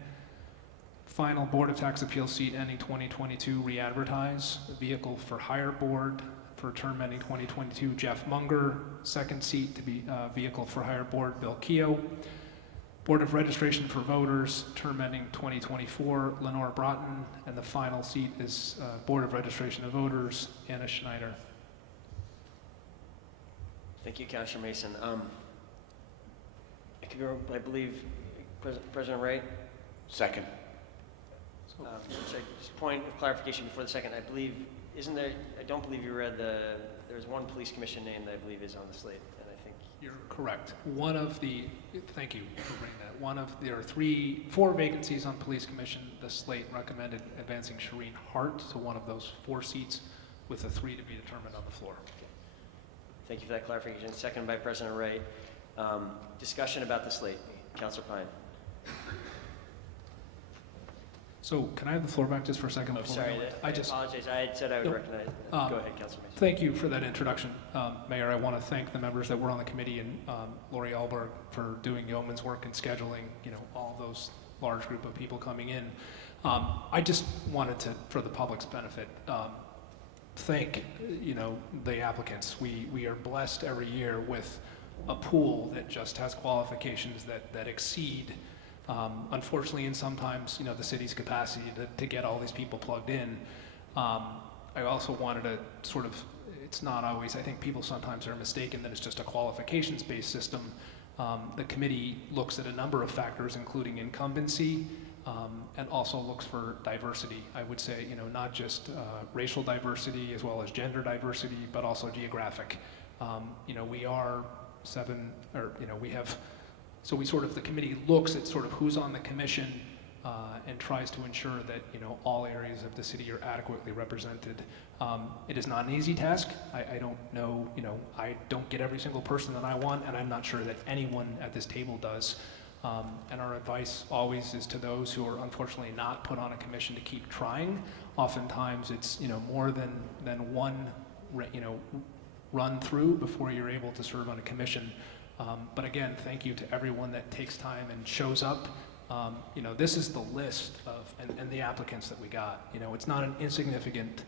Final Board of Tax Appeals seat, ending 2022, re-advertise. Vehicle for Hire Board, for term ending 2022, Jeff Munger. Second seat to be Vehicle for Hire Board, Bill Keogh. Board of Registration for Voters, term ending 2024, Lenore Broughton. And the final seat is Board of Registration of Voters, Anna Schneider. Thank you, Councilor Mason. I believe President Wright? Second. Sorry, just a point of clarification before the second. I believe, I don't believe you read there's one police commission name that I believe is on the slate, and I think. You're correct. Thank you for bringing that. There are 4 vacancies on Police Commission. The slate recommended advancing Shireen Hart to one of those 4 seats, with the 3 to be determined on the floor. Thank you for that clarification. Second by President Wright. Discussion about the slate. Councilor Pine. So can I have the floor back just for a second? Oh, sorry, I apologize. I had said I would recognize. Go ahead, Councilor Mason. Thank you for that introduction, Mayor. I want to thank the members that were on the committee and Lori Alberg for doing yeoman's work and scheduling, all those large group of people coming in. I just wanted to, for the public's benefit, thank, the applicants. We are blessed every year with a pool that just has qualifications that exceed unfortunately, and sometimes, the city's capacity to get all these people plugged in. I also wanted to it's not always, I think people sometimes are mistaken that it's just a qualifications-based system. The committee looks at a number of factors, including incumbency, and also looks for diversity. I would say, not just racial diversity as well as gender diversity, but also geographic. We are so the committee looks at who's on the commission and tries to ensure that, all areas of the city are adequately represented. It is not an easy task. I don't know, I don't get every single person that I want, and I'm not sure that anyone at this table does. And our advice always is to those who are unfortunately not put on a commission to keep trying. Oftentimes it's, more than one, run through before you're able to serve on a commission. But again, thank you to everyone that takes time and shows up. This is the list of, and the applicants that we got. It's not an insignificant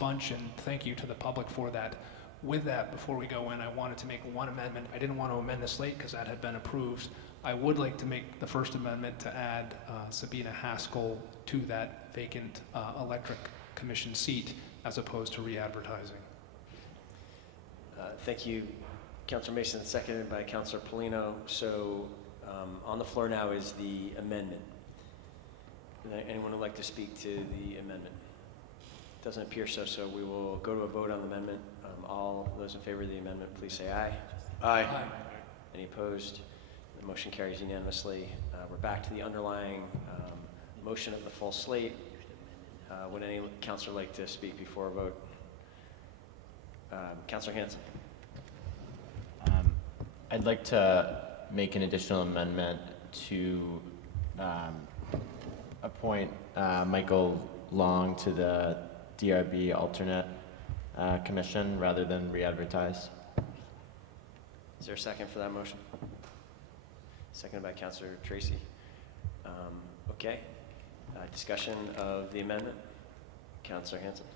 bunch, and thank you to the public for that. With that, before we go in, I wanted to make one amendment. I didn't want to amend the slate because that had been approved. I would like to make the first amendment to add Sabina Haskell to that vacant electric commission seat as opposed to re-advertising. Thank you, Councilor Mason, seconded by Councilor Polino. So on the floor now is the amendment. Anyone would like to speak to the amendment? Doesn't appear so, so we will go to a vote on the amendment. All those in favor of the amendment, please say aye. Aye. Any opposed? The motion carries unanimously. We're back to the underlying motion of the full slate. Would any councilor like to speak before a vote? Councilor Hanson. I'd like to make an additional amendment to appoint Michael Long to the DRB alternate commission rather than re-advertise. Is there a second for that motion? Seconded by Councilor Tracy. Okay. Discussion of the amendment. Councilor Hanson.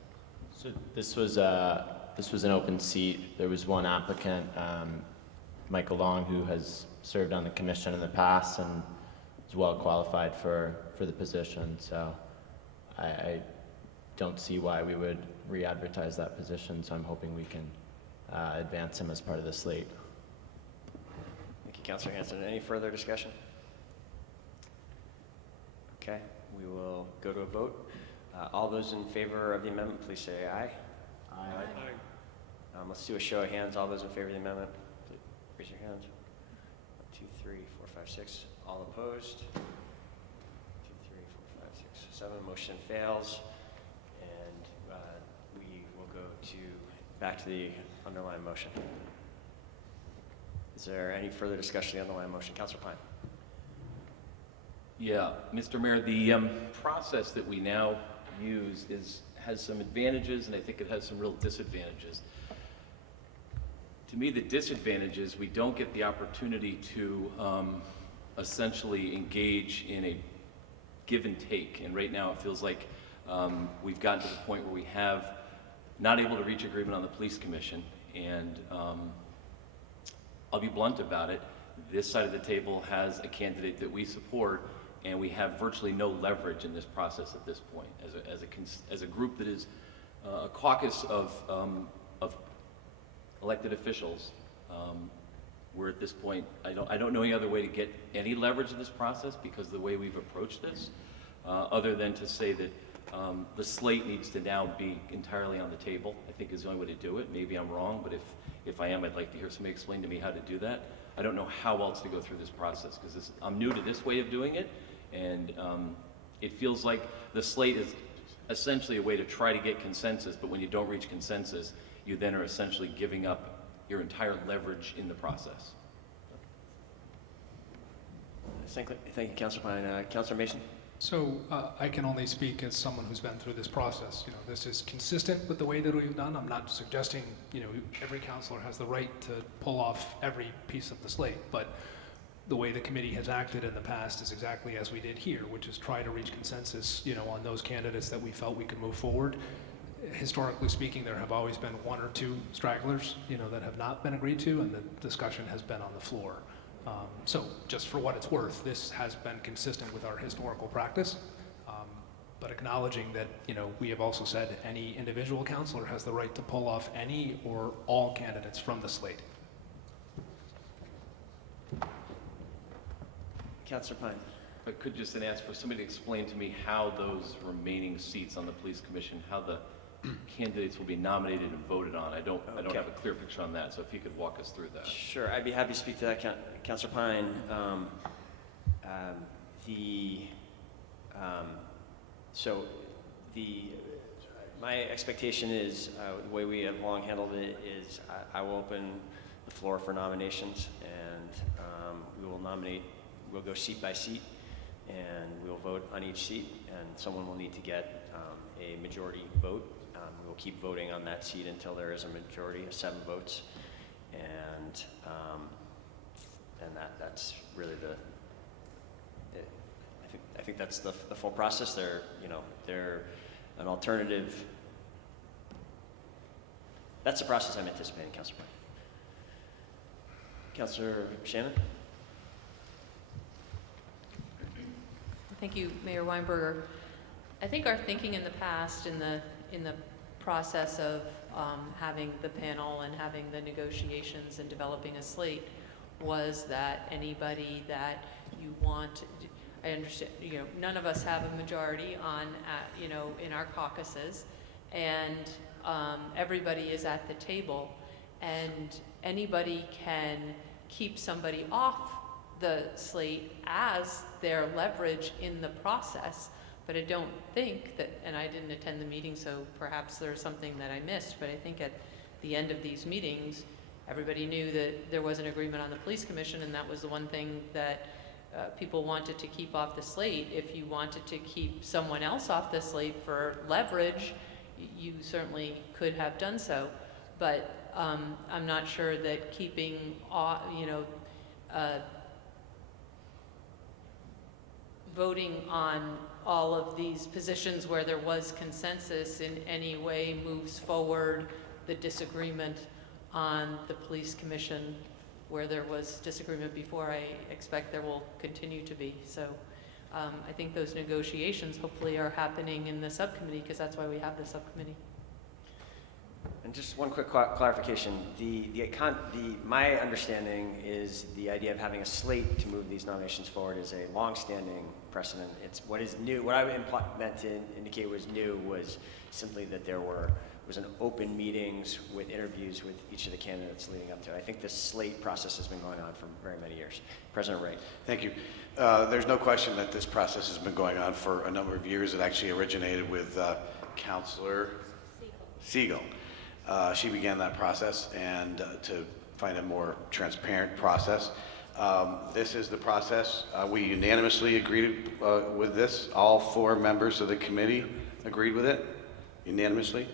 So this was an open seat. There was one applicant, Michael Long, who has served on the commission in the past and is well qualified for the position. So I don't see why we would re-advertise that position. So I'm hoping we can advance him as part of the slate. Thank you, Councilor Hanson. Any further discussion? Okay, we will go to a vote. All those in favor of the amendment, please say aye. Aye. Let's do a show of hands. All those in favor of the amendment, please raise your hands. 1, 2, 3, 4, 5, 6. All opposed? 1, 2, 3, 4, 5, 6, 7. Motion fails. And we will go back to the underlying motion. Is there any further discussion of the underlying motion? Councilor Pine. Yeah, Mr. Mayor, the process that we now use has some advantages, and I think it has some real disadvantages. To me, the disadvantage is we don't get the opportunity to essentially engage in a give and take. And right now, it feels like we've gotten to the point where we have not able to reach agreement on the police commission. And I'll be blunt about it. This side of the table has a candidate that we support, and we have virtually no leverage in this process at this point. As a group that is a caucus of elected officials, we're at this point, I don't know any other way to get any leverage in this process because of the way we've approached this, other than to say that the slate needs to now be entirely on the table, I think is the only way to do it. Maybe I'm wrong, but if I am, I'd like to hear somebody explain to me how to do that. I don't know how else to go through this process because I'm new to this way of doing it, and it feels like the slate is essentially a way to try to get consensus, but when you don't reach consensus, you then are essentially giving up your entire leverage in the process. Thank you, Councilor Pine. Councilor Mason? So I can only speak as someone who's been through this process. This is consistent with the way that we've done. I'm not suggesting, every councilor has the right to pull off every piece of the slate, but the way the committee has acted in the past is exactly as we did here, which is try to reach consensus, on those candidates that we felt we could move forward. Historically speaking, there have always been 1 or 2 stragglers, that have not been agreed to, and the discussion has been on the floor. So just for what it's worth, this has been consistent with our historical practice, but acknowledging that, we have also said any individual councilor has the right to pull off any or all candidates from the slate. Councilor Pine. If I could just then ask for somebody to explain to me how those remaining seats on the police commission, how the candidates will be nominated and voted on. I don't have a clear picture on that, so if you could walk us through that. Sure, I'd be happy to speak to that, Councilor Pine. My expectation is, the way we have long handled it is I will open the floor for nominations, and we will nominate, we'll go seat by seat, and we'll vote on each seat, and someone will need to get a majority vote. We will keep voting on that seat until there is a majority of 7 votes, and that's really I think that's the full process. They're an alternative. That's the process I'm anticipating, Councilor Pine. Councilor Shannon. Thank you, Mayor Weinberger. I think our thinking in the past, in the process of having the panel and having the negotiations and developing a slate, was that anybody that you want, I understand, none of us have a majority on, in our caucuses, and everybody is at the table, and anybody can keep somebody off the slate as their leverage in the process. But I don't think that, and I didn't attend the meeting, so perhaps there's something that I missed, but I think at the end of these meetings, everybody knew that there was an agreement on the police commission, and that was the one thing that people wanted to keep off the slate. If you wanted to keep someone else off the slate for leverage, you certainly could have done so. But I'm not sure that keeping, voting on all of these positions where there was consensus in any way moves forward the disagreement on the police commission. Where there was disagreement before, I expect there will continue to be. So I think those negotiations hopefully are happening in the subcommittee, because that's why we have the subcommittee. And just one quick clarification. My understanding is the idea of having a slate to move these nominations forward is a long-standing precedent. It's what is new. What I meant to indicate was new was simply that there was an open meetings with interviews with each of the candidates leading up to it. I think this slate process has been going on for very many years. President Wright. Thank you. There's no question that this process has been going on for a number of years. It actually originated with Councilor Siegel. She began that process, and to find a more transparent process. This is the process. We unanimously agreed with this. All 4 members of the committee agreed with it, unanimously.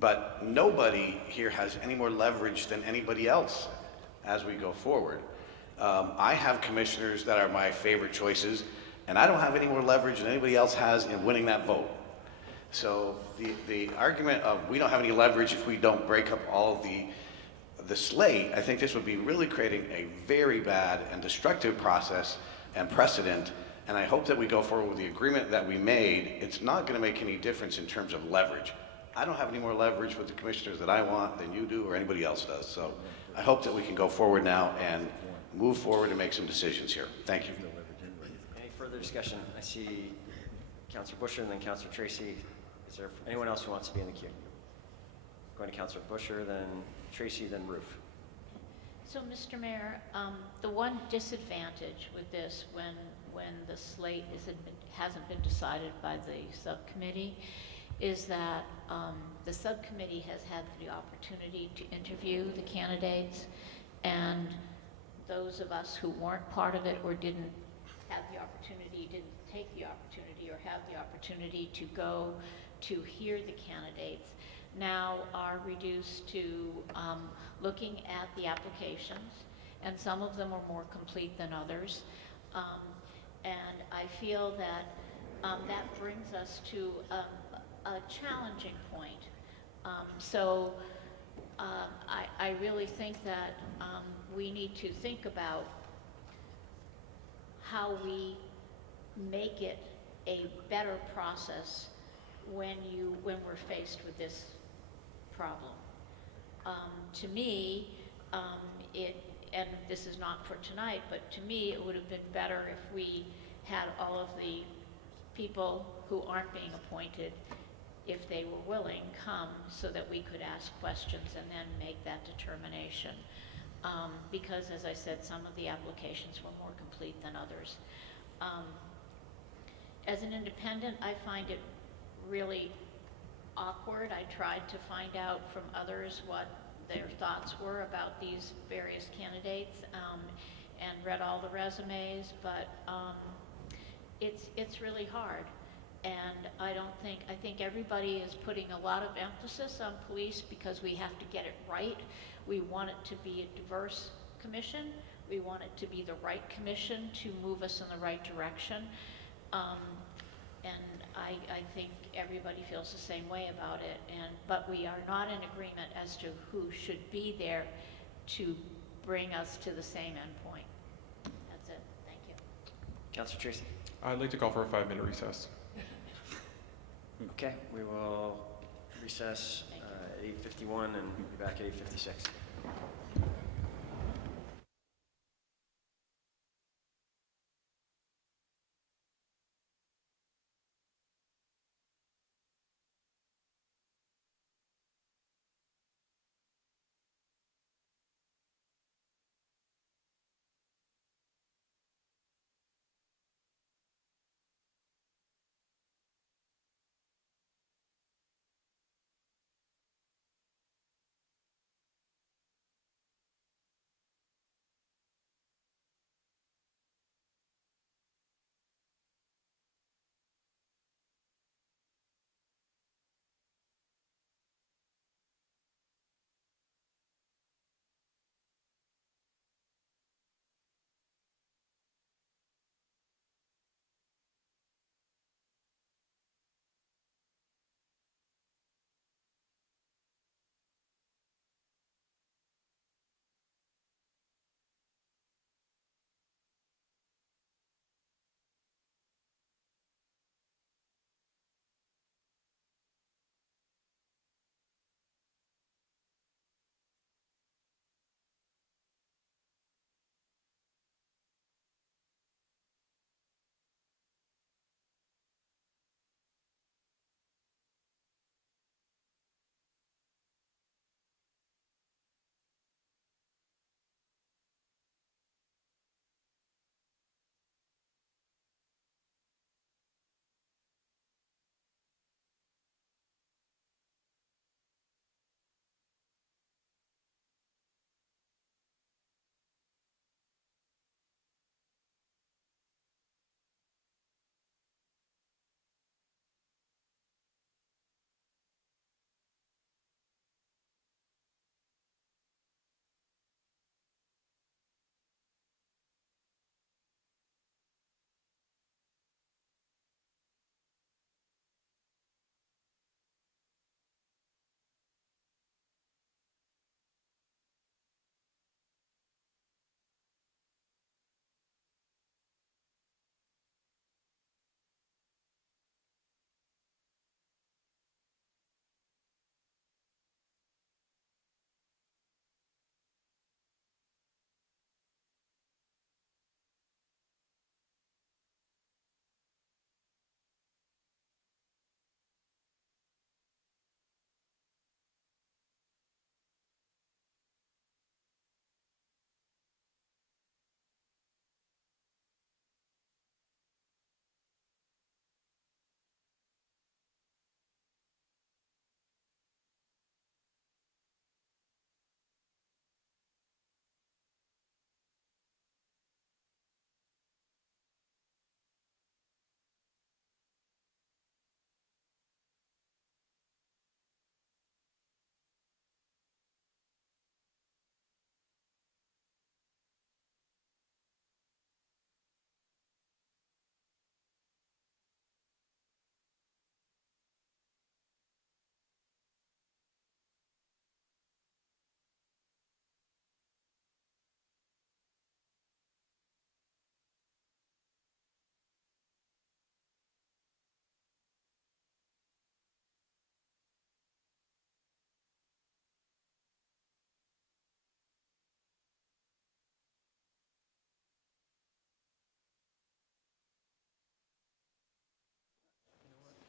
But nobody here has any more leverage than anybody else as we go forward. I have commissioners that are my favorite choices, and I don't have any more leverage than anybody else has in winning that vote. So the argument of we don't have any leverage if we don't break up all the slate, I think this would be really creating a very bad and destructive process and precedent. And I hope that we go forward with the agreement that we made. It's not going to make any difference in terms of leverage. I don't have any more leverage with the commissioners that I want than you do or anybody else does. So I hope that we can go forward now and move forward and make some decisions here. Thank you. Any further discussion? I see Councilor Busher and then Councilor Tracy. Is there anyone else who wants to be in the queue? Going to Councilor Busher, then Tracy, then Roof. So, Mr. Mayor, the one disadvantage with this when the slate hasn't been decided by the subcommittee is that the subcommittee has had the opportunity to interview the candidates, and those of us who weren't part of it or didn't have the opportunity, didn't take the opportunity or have the opportunity to go to hear the candidates now are reduced to looking at the applications, and some of them are more complete than others. And I feel that that brings us to a challenging point. So I really think that we need to think about how we make it a better process when we're faced with this problem. To me, and this is not for tonight, but to me it would have been better if we had all of the people who aren't being appointed, if they were willing, come so that we could ask questions and then make that determination. Because as I said, some of the applications were more complete than others. As an independent, I find it really awkward. I tried to find out from others what their thoughts were about these various candidates, and read all the resumes, but it's really hard. And I think everybody is putting a lot of emphasis on police because we have to get it right. We want it to be a diverse commission. We want it to be the right commission to move us in the right direction. And I think everybody feels the same way about it. But we are not in agreement as to who should be there to bring us to the same endpoint. That's it. Thank you. Councilor Tracy. I'd like to call for a 5-minute recess. Okay, we will recess at 8:51 and be back at 8:56.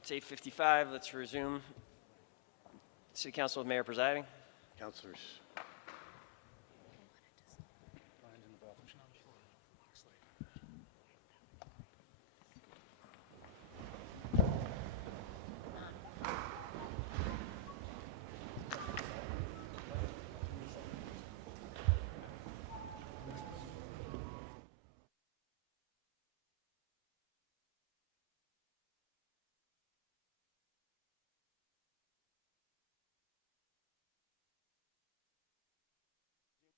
It's 8:55. Let's resume. City Council with Mayor presiding. Councilors.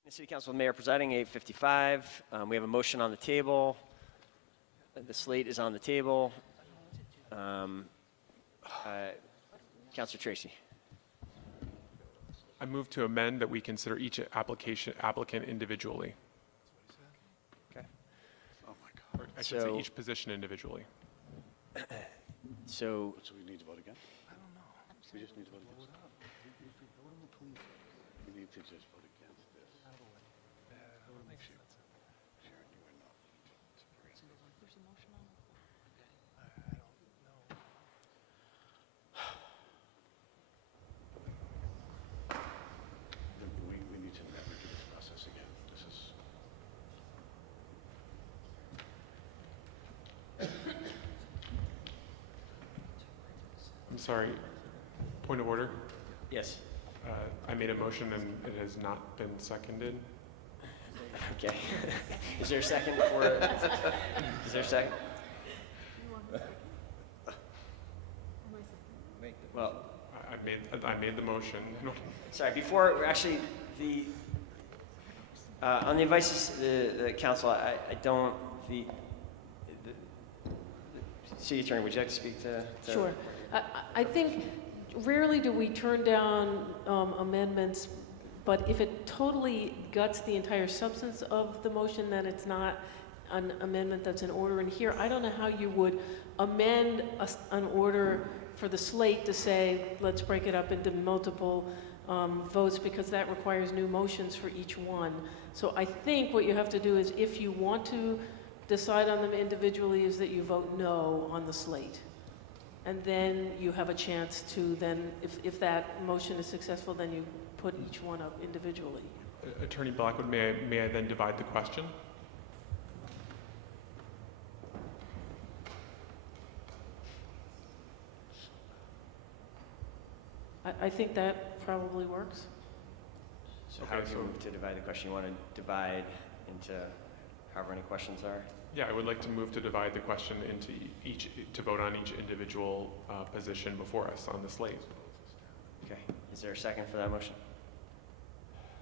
The City Council with Mayor presiding, 8:55. We have a motion on the table. The slate is on the table. Councilor Tracy. I move to amend that we consider each applicant individually. Okay. Oh my God. Or I should say each position individually. So we need to vote again? I don't know. We just need to vote again. We need to just vote against this. Sharon, you are not. We need to never do this process again. This is. I'm sorry. Point of order. Yes. I made a motion and it has not been seconded. Okay. Is there a second for it? Is there a second? Well, I made the motion. sorry, before, actually, on the advice of the council, I don't, the city attorney, would you like to speak to? Sure. I think rarely do we turn down amendments, but if it totally guts the entire substance of the motion, then it's not an amendment that's in order. And here, I don't know how you would amend an order for the slate to say, let's break it up into multiple votes, because that requires new motions for each one. So I think what you have to do is, if you want to decide on them individually, is that you vote no on the slate. And then you have a chance to then, if that motion is successful, then you put each one up individually. Attorney Blackwood, may I then divide the question? I think that probably works. So how do you move to divide the question? You want to divide into however many questions are? Yeah, I would like to move to divide the question into to vote on each individual position before us on the slate. Okay. Is there a second for that motion?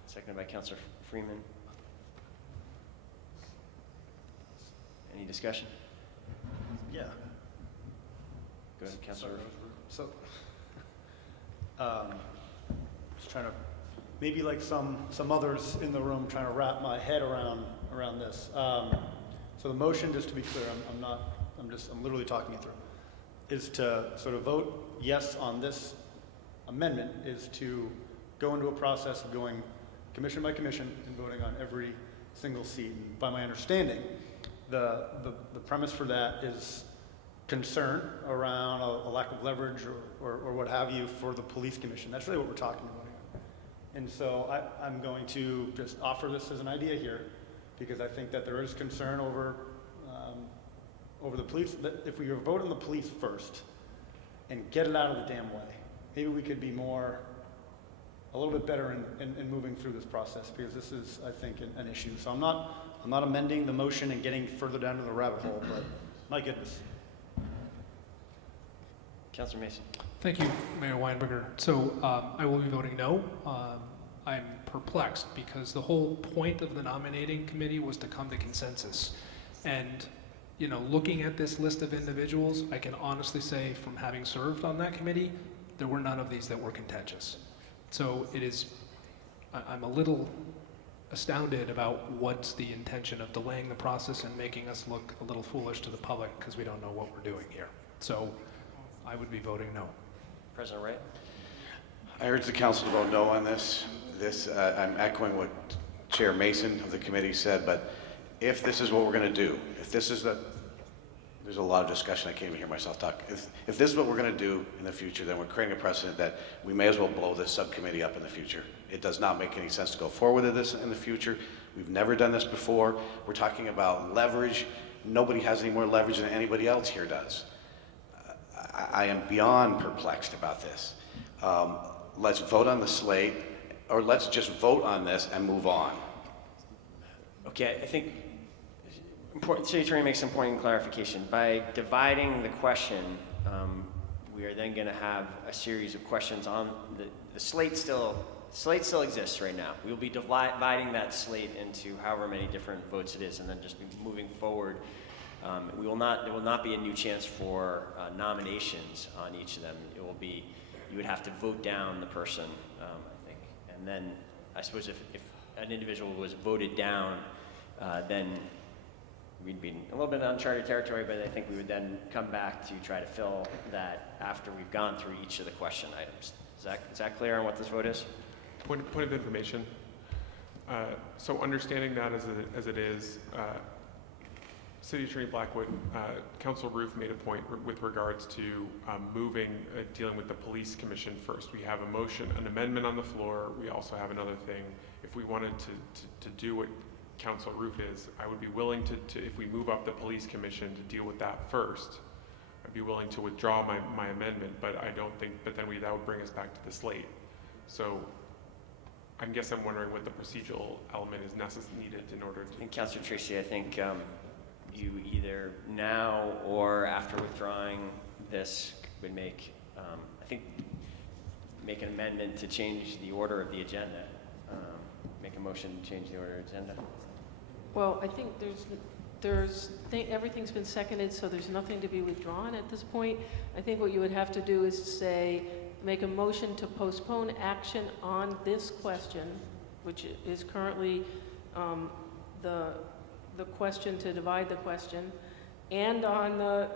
Seconded by Councilor Freeman. Any discussion? Yeah. Go ahead, Councilor. So, just trying to, maybe like some others in the room, trying to wrap my head around this. So the motion, just to be clear, I'm literally talking you through, is to sort of vote yes on this amendment, is to go into a process of going commission by commission and voting on every single seat. And by my understanding, the premise for that is concern around a lack of leverage or what have you for the police commission. That's really what we're talking about here. And so I'm going to just offer this as an idea here, because I think that there is concern over the police. That if we were voting the police first and get it out of the damn way, maybe we could be a little bit better in moving through this process, because this is, I think, an issue. So I'm not amending the motion and getting further down to the rabbit hole, but my goodness. Councilor Mason. Thank you, Mayor Weinberger. So I will be voting no. I'm perplexed because the whole point of the nominating committee was to come to consensus. And, you know, looking at this list of individuals, I can honestly say, from having served on that committee, there were none of these that were contentious. So I'm a little astounded about what's the intention of delaying the process and making us look a little foolish to the public because we don't know what we're doing here. So I would be voting no. President Wright? I urge the council to vote no on this. I'm echoing what Chair Mason of the committee said, but if this is what we're going to do, if this is There's a lot of discussion. I can't even hear myself talk. If this is what we're going to do in the future, then we're creating a precedent that we may as well blow this subcommittee up in the future. It does not make any sense to go forward with this in the future. We've never done this before. We're talking about leverage. Nobody has any more leverage than anybody else here does. I am beyond perplexed about this. Let's vote on the slate, or let's just vote on this and move on. Okay, I think City Attorney makes some important clarification. By dividing the question, we are then going to have a series of questions on the slate. Slate still exists right now. We will be dividing that slate into however many different votes it is, and then just be moving forward. There will not be a new chance for nominations on each of them. It will be, you would have to vote down the person, I think. And then I suppose if an individual was voted down, then we'd be in a little bit of uncharted territory, but I think we would then come back to try to fill that after we've gone through each of the question items. Is that clear on what this vote is? Point of information. So understanding that as it is, City Attorney Blackwood, Council Roof made a point with regards to dealing with the police commission first. We have an amendment on the floor. We also have another thing. If we wanted to do what Council Roof is, I would be willing to, if we move up the police commission to deal with that first, I'd be willing to withdraw my amendment, but I don't think, that would bring us back to the slate. So I'm wondering what the procedural element is needed in order to. And Councilor Tracy, I think you either now or after withdrawing this would make an amendment to change the order of the agenda. Make a motion to change the order of the agenda. Well, I think everything's been seconded, so there's nothing to be withdrawn at this point. I think what you would have to do is say, make a motion to postpone action on this question, which is currently the question to divide the question, and on the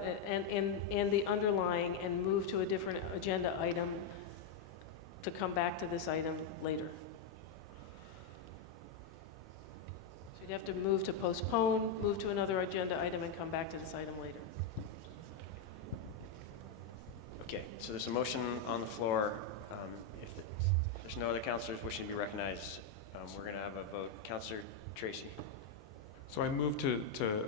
underlying, and move to a different agenda item to come back to this item later. So you'd have to move to postpone, move to another agenda item, and come back to this item later. Okay, so there's a motion on the floor. If there's no other councilors wishing to be recognized, we're going to have a vote. Councilor Tracy. So I move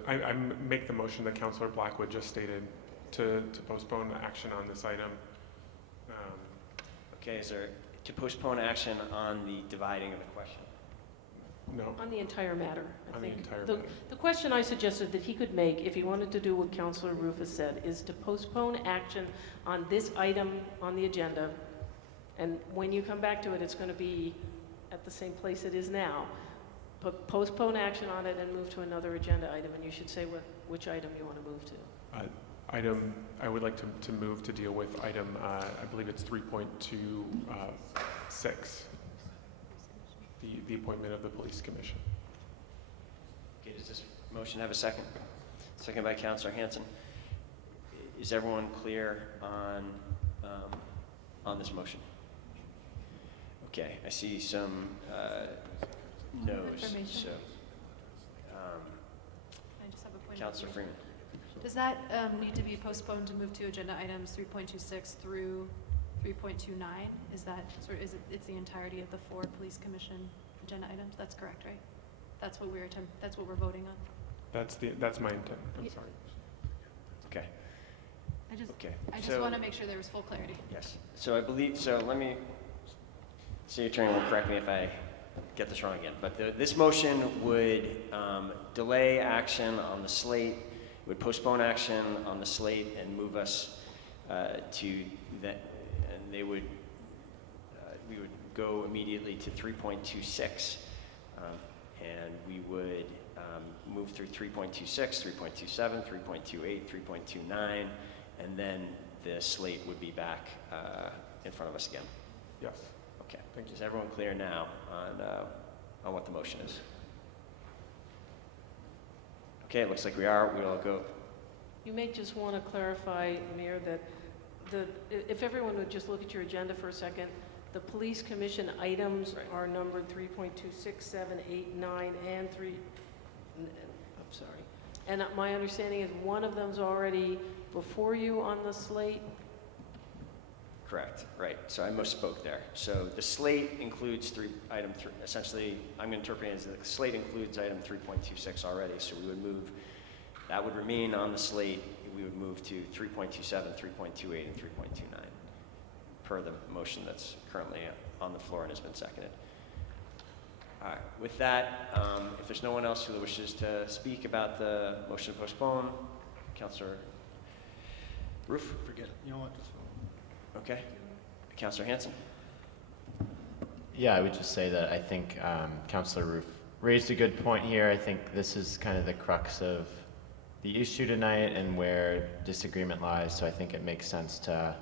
I make the motion that Councilor Blackwood just stated to postpone action on this item. Okay, is there to postpone action on the dividing of the question? No. On the entire matter. On the entire matter. The question I suggested that he could make, if he wanted to do what Councilor Rufus said, is to postpone action on this item on the agenda. And when you come back to it, it's going to be at the same place it is now. But postpone action on it and move to another agenda item, and you should say which item you want to move to. I would like to move to deal with item, I believe it's 3.26, the appointment of the police commission. Okay, does this motion have a second? Second by Councilor Hanson. Is everyone clear on this motion? Okay, I see some no's. So, I just have a point. Councilor Freeman. Does that need to be postponed to move to agenda items 3.26 through 3.29? Is that it's the entirety of the 4 police commission agenda items? That's correct, right? That's what we're voting on. That's my intent. I'm sorry. Okay. I just want to make sure there was full clarity. Yes. So I believe, let me, City Attorney will correct me if I get this wrong again, but this motion would delay action on the slate, would postpone action on the slate and move us to that, and we would go immediately to 3.26, and we would move through 3.26, 3.27, 3.28, 3.29, and then the slate would be back in front of us again. Yes. Okay. Is everyone clear now on what the motion is? Okay, it looks like we are. We will go. You may just want to clarify, Mayor, that if everyone would just look at your agenda for a second, the police commission items are numbered 3.26, 7, 8, 9, and 3. I'm sorry. And my understanding is one of them's already before you on the slate? Correct, right. So I misspoke there. So the slate includes essentially, I'm interpreting it as the slate includes item 3.26 already, so we would move, that would remain on the slate. We would move to 3.27, 3.28, and 3.29 per the motion that's currently on the floor and has been seconded. All right, with that, if there's no one else who wishes to speak about the motion to postpone, Councilor Roof? Forget it. You know what? Just vote. Okay. Councilor Hanson? Yeah, I would just say that I think Councilor Roof raised a good point here. I think this is kind of the crux of the issue tonight and where disagreement lies, so I think it makes sense to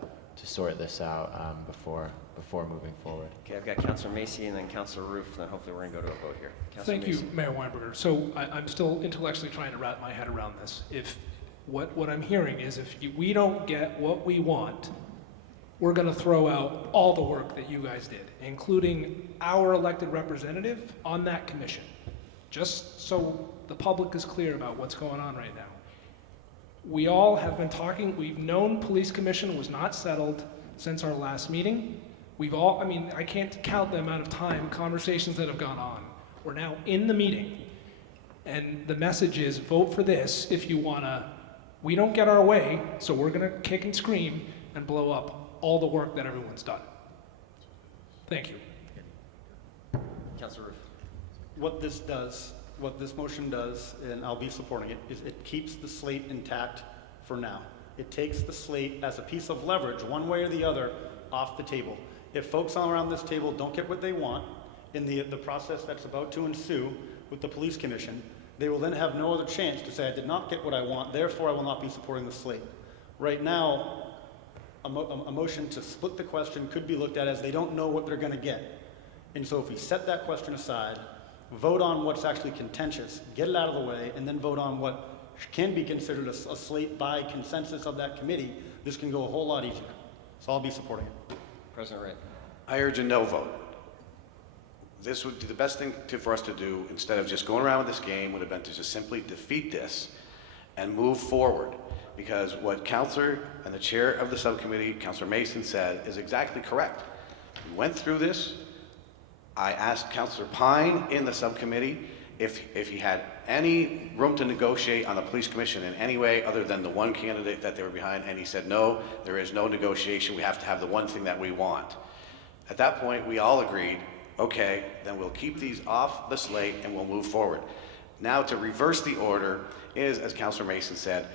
sort this out before moving forward. Okay, I've got Councilor Macy and then Councilor Roof, and then hopefully we're going to go to a vote here. Councilor Thank Macy. you, Mayor Weinberger. So I'm still intellectually trying to wrap my head around this. If what I'm hearing is if we don't get what we want, we're going to throw out all the work that you guys did, including our elected representative on that commission, just so the public is clear about what's going on right now. We all have been talking, we've known police commission was not settled since our last meeting. We've all, I mean, I can't count the amount of time, conversations that have gone on. We're now in the meeting, and the message is vote for this if you wanna, we don't get our way, so we're gonna kick and scream and blow up all the work that everyone's done. Thank you. Councilor Roof. What this motion does, and I'll be supporting it, is it keeps the slate intact for now. It takes the slate as a piece of leverage, one way or the other, off the table. If folks all around this table don't get what they want in the process that's about to ensue with the police commission, they will then have no other chance to say, I did not get what I want, therefore I will not be supporting the slate. Right now, a motion to split the question could be looked at as they don't know what they're going to get. And so if we set that question aside, vote on what's actually contentious, get it out of the way, and then vote on what can be considered a slate by consensus of that committee, this can go a whole lot easier. So I'll be supporting it. President Wright. I urge a no vote. This would be the best thing for us to do, instead of just going around with this game, would have been to just simply defeat this and move forward. Because what Councilor and the chair of the subcommittee, Councilor Mason, said is exactly correct. We went through this. I asked Councilor Pine in the subcommittee if he had any room to negotiate on the police commission in any way other than the one candidate that they were behind, and he said, no, there is no negotiation. We have to have the one thing that we want. At that point, we all agreed, okay, then we'll keep these off the slate and we'll move forward. Now, to reverse the order is, as Councilor Mason said,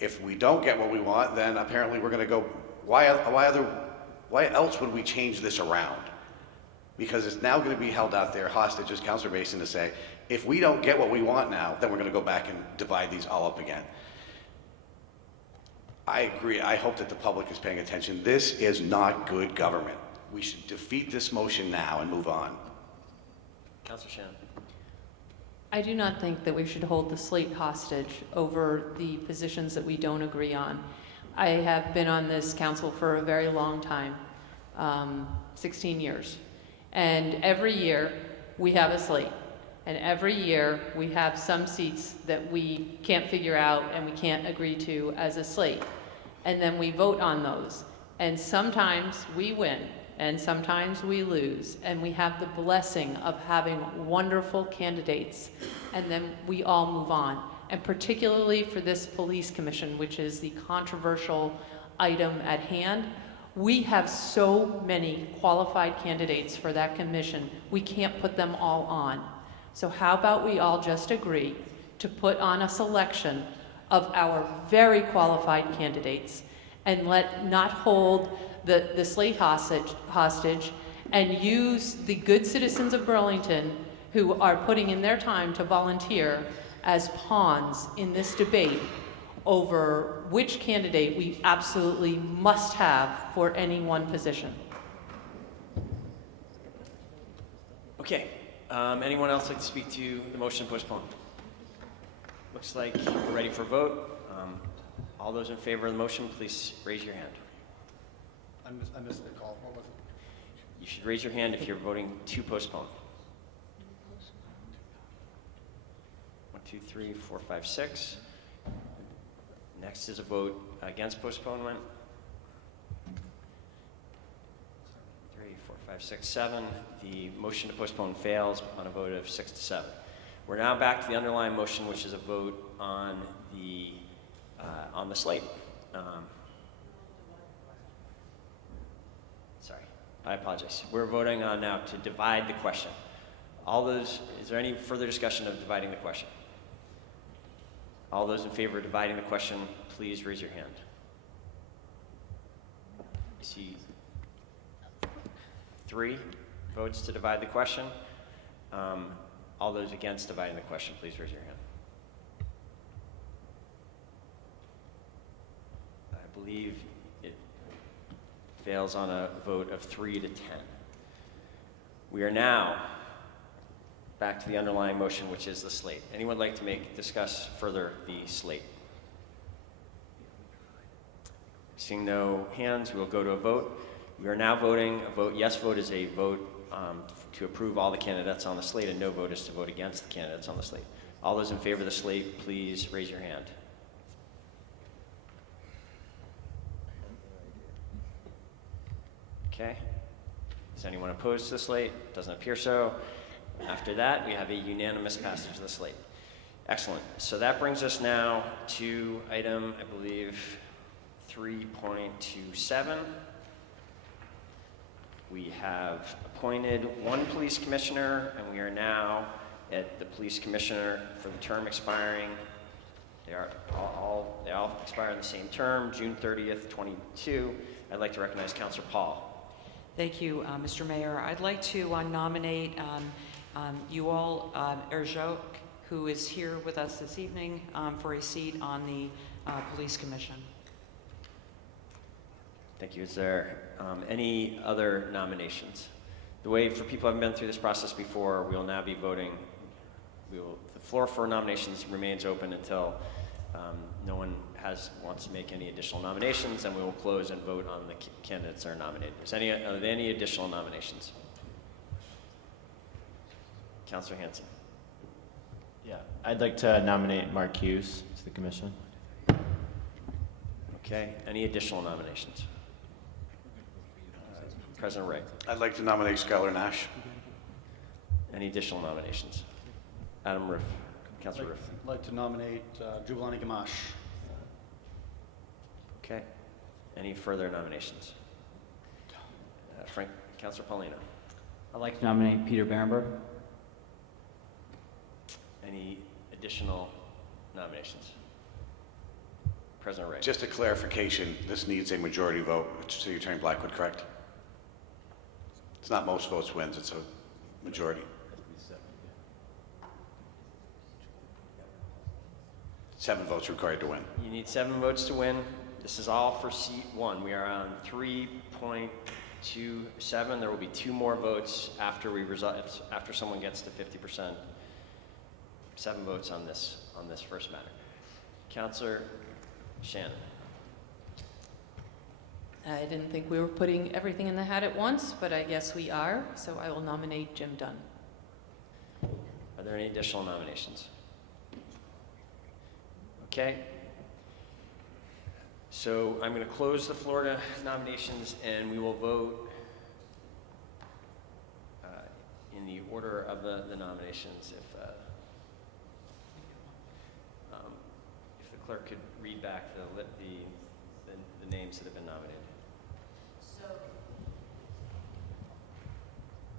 if we don't get what we want, then apparently we're going to go, why else would we change this around? Because it's now going to be held out there hostage, as Councilor Mason to say, if we don't get what we want now, then we're going to go back and divide these all up again. I agree. I hope that the public is paying attention. This is not good government. We should defeat this motion now and move on. Councilor Shannon. I do not think that we should hold the slate hostage over the positions that we don't agree on. I have been on this council for a very long time, 16 years. And every year we have a slate. And every year we have some seats that we can't figure out and we can't agree to as a slate. And then we vote on those. And sometimes we win and sometimes we lose. And we have the blessing of having wonderful candidates. And then we all move on. And particularly for this police commission, which is the controversial item at hand, we have so many qualified candidates for that commission, we can't put them all on. So how about we all just agree to put on a selection of our very qualified candidates and not hold the slate hostage and use the good citizens of Burlington who are putting in their time to volunteer as pawns in this debate over which candidate we absolutely must have for any one position. Okay. Anyone else like to speak to the motion to postpone? Looks like we're ready for a vote. All those in favor of the motion, please raise your hand. I missed the call. What was it? You should raise your hand if you're voting to postpone. 1, 2, 2, 3, 4, 5, 6. Next is a vote against postponement. 3, 4, 5, 6, 7. The motion to postpone fails on a vote of 6 to 7. We're now back to the underlying motion, which is a vote on the slate. Sorry, I apologize. We're voting on now to divide the question. Is there any further discussion of dividing the question? All those in favor of dividing the question, please raise your hand. I see 3 votes to divide the question. All those against dividing the question, please raise your hand. I believe it fails on a vote of 3 to 10. We are now back to the underlying motion, which is the slate. Anyone like to discuss further the slate? Seeing no hands, we will go to a vote. We are now voting. Yes vote is a vote to approve all the candidates on the slate, and no vote is to vote against the candidates on the slate. All those in favor of the slate, please raise your hand. Okay. Is anyone opposed to the slate? Doesn't appear so. After that, we have a unanimous passage of the slate. Excellent. So that brings us now to item, I believe, 3.27. We have appointed 1 police commissioner, and we are now at the police commissioner for the term expiring. They all expire in the same term, June 30th, 22. I'd like to recognize Councilor Paul. Thank you, Mr. Mayor. I'd like to nominate Yuval Erjok, who is here with us this evening, for a seat on the Police Commission. Thank you. Is there any other nominations? The way for people who haven't been through this process before, we will now be voting. The floor for nominations remains open until no one wants to make any additional nominations, and we will close and vote on the candidates that are nominated. Are there any additional nominations? Councilor Hanson. Yeah, I'd like to nominate Mark Hughes to the commission. Okay, any additional nominations? President Ray. I'd like to nominate Skylar Nash. Any additional nominations? Adam Roof. Councilor Roof. I'd like to nominate Jubilani Gamache. Okay. Any further nominations? Councilor Paulino. I'd like to nominate Peter Berenberg. Any additional nominations? President Ray. Just a clarification, this needs a majority vote. City Attorney Blackwood, correct? It's not most votes wins, it's a majority. 7 votes required to win. You need 7 votes to win. This is all for seat 1. We are on 3.27. There will be 2 more votes after someone gets to 50%. 7 votes on this first matter. Councilor Shannon. I didn't think we were putting everything in the hat at once, but I guess we are, so I will nominate Jim Dunn. Are there any additional nominations? Okay. So I'm going to close the floor to nominations, and we will vote in the order of the nominations. If the clerk could read back the names that have been nominated. So,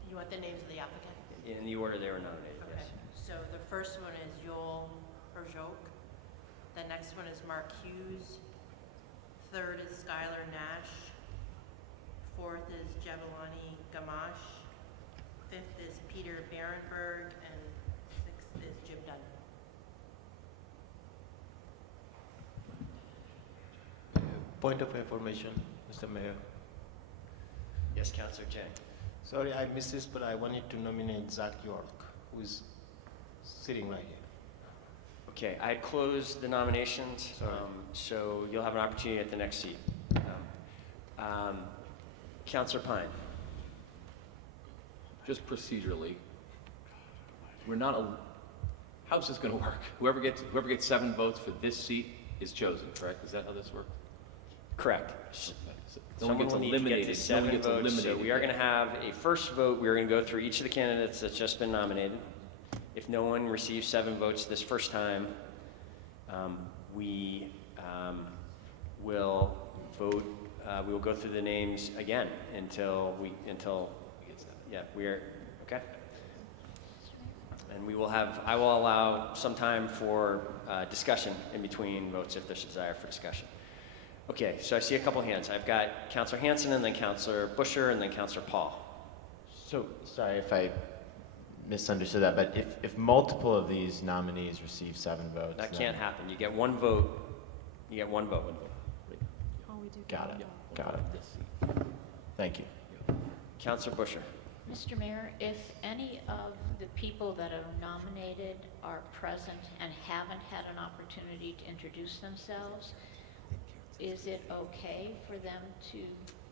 you want the names of the applicant? In the order they were nominated, Okay. yes. So the first one is Yuval Erjok. The next one is Mark Hughes. Third is Skylar Nash. Fourth is Jabalani Gamache. Fifth is Peter Berenberg. And sixth is Jim Dunn. Point of information, Mr. Mayor. Yes, Councilor Jang. Sorry, I missed this, but I wanted to nominate Zach York, who is sitting right here. Okay, I closed the nominations, so you'll have an opportunity at the next seat. Councilor Pine. Just procedurally, how's this going to work? Whoever gets 7 votes for this seat is chosen, correct? Is that how this works? Correct. So no one Someone gets will need to get eliminated. to No one 7 gets votes, so eliminated. we are going to have a first vote. We're going to go through each of the candidates that's just been nominated. If no one receives 7 votes this first time, we will vote, we will go through the names again until we are, okay? And I will allow some time for discussion in between votes if there's a desire for discussion. Okay, so I see a couple hands. I've got Councilor Hanson and then Councilor Busher and then Councilor Paul. So, sorry if I misunderstood that, but if multiple of these nominees receive 7 votes, That then- can't happen. You get 1 vote. You get 1 vote. Got it. Got it. Thank you. Councilor Busher. Mr. Mayor, if any of the people that are nominated are present and haven't had an opportunity to introduce themselves, is it okay for them to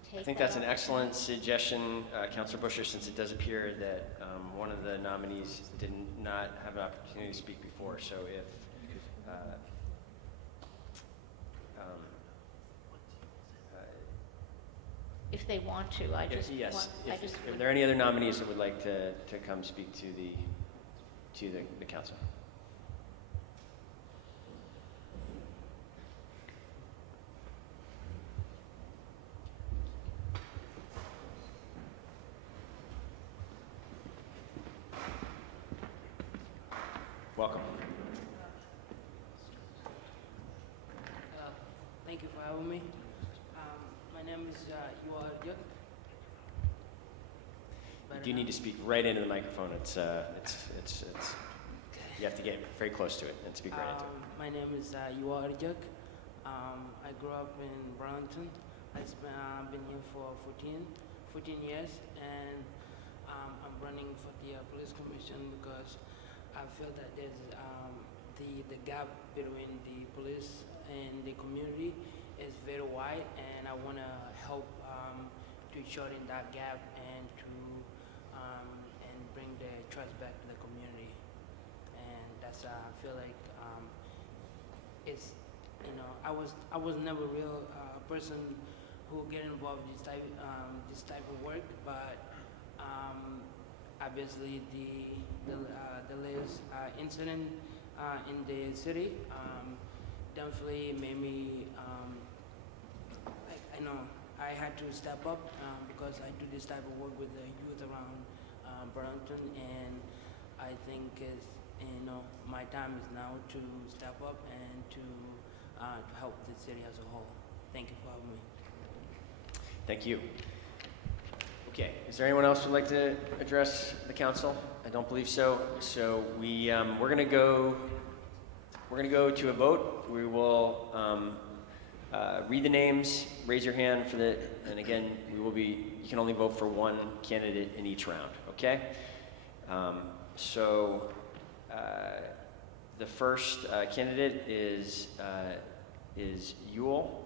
take I think that that's an opportunity? excellent suggestion, Councilor Busher, since it does appear that one of the nominees did not have an opportunity to speak before. So if If they want to, I just yes, want, if there are any other nominees that would like to come speak to the council. Welcome. Thank you for having me. My name is Yuval Yuk. You do need to speak right into the microphone. You have to get very close to it and speak right into it. My name is Yuval Yuk. I grew up in Burlington. I've been here for 14 years, and I'm running for the police commission because I feel that there's the gap between the police and the community is very wide, and I want to help to shorten that gap and to and bring the trust back to the community. And that's I feel like it's I was never real person who get involved in this type of work, but obviously the latest incident in the city definitely made me I know I had to step up because I do this type of work with the youth around Burlington, and I think my time is now to step up and to help the city as a whole. Thank you for having me. Thank you. Okay, is there anyone else who'd like to address the council? I don't believe so. So we're gonna go to a vote. We will read the names, raise your hand and again, you can only vote for 1 candidate in each round, okay? The first candidate is Yule.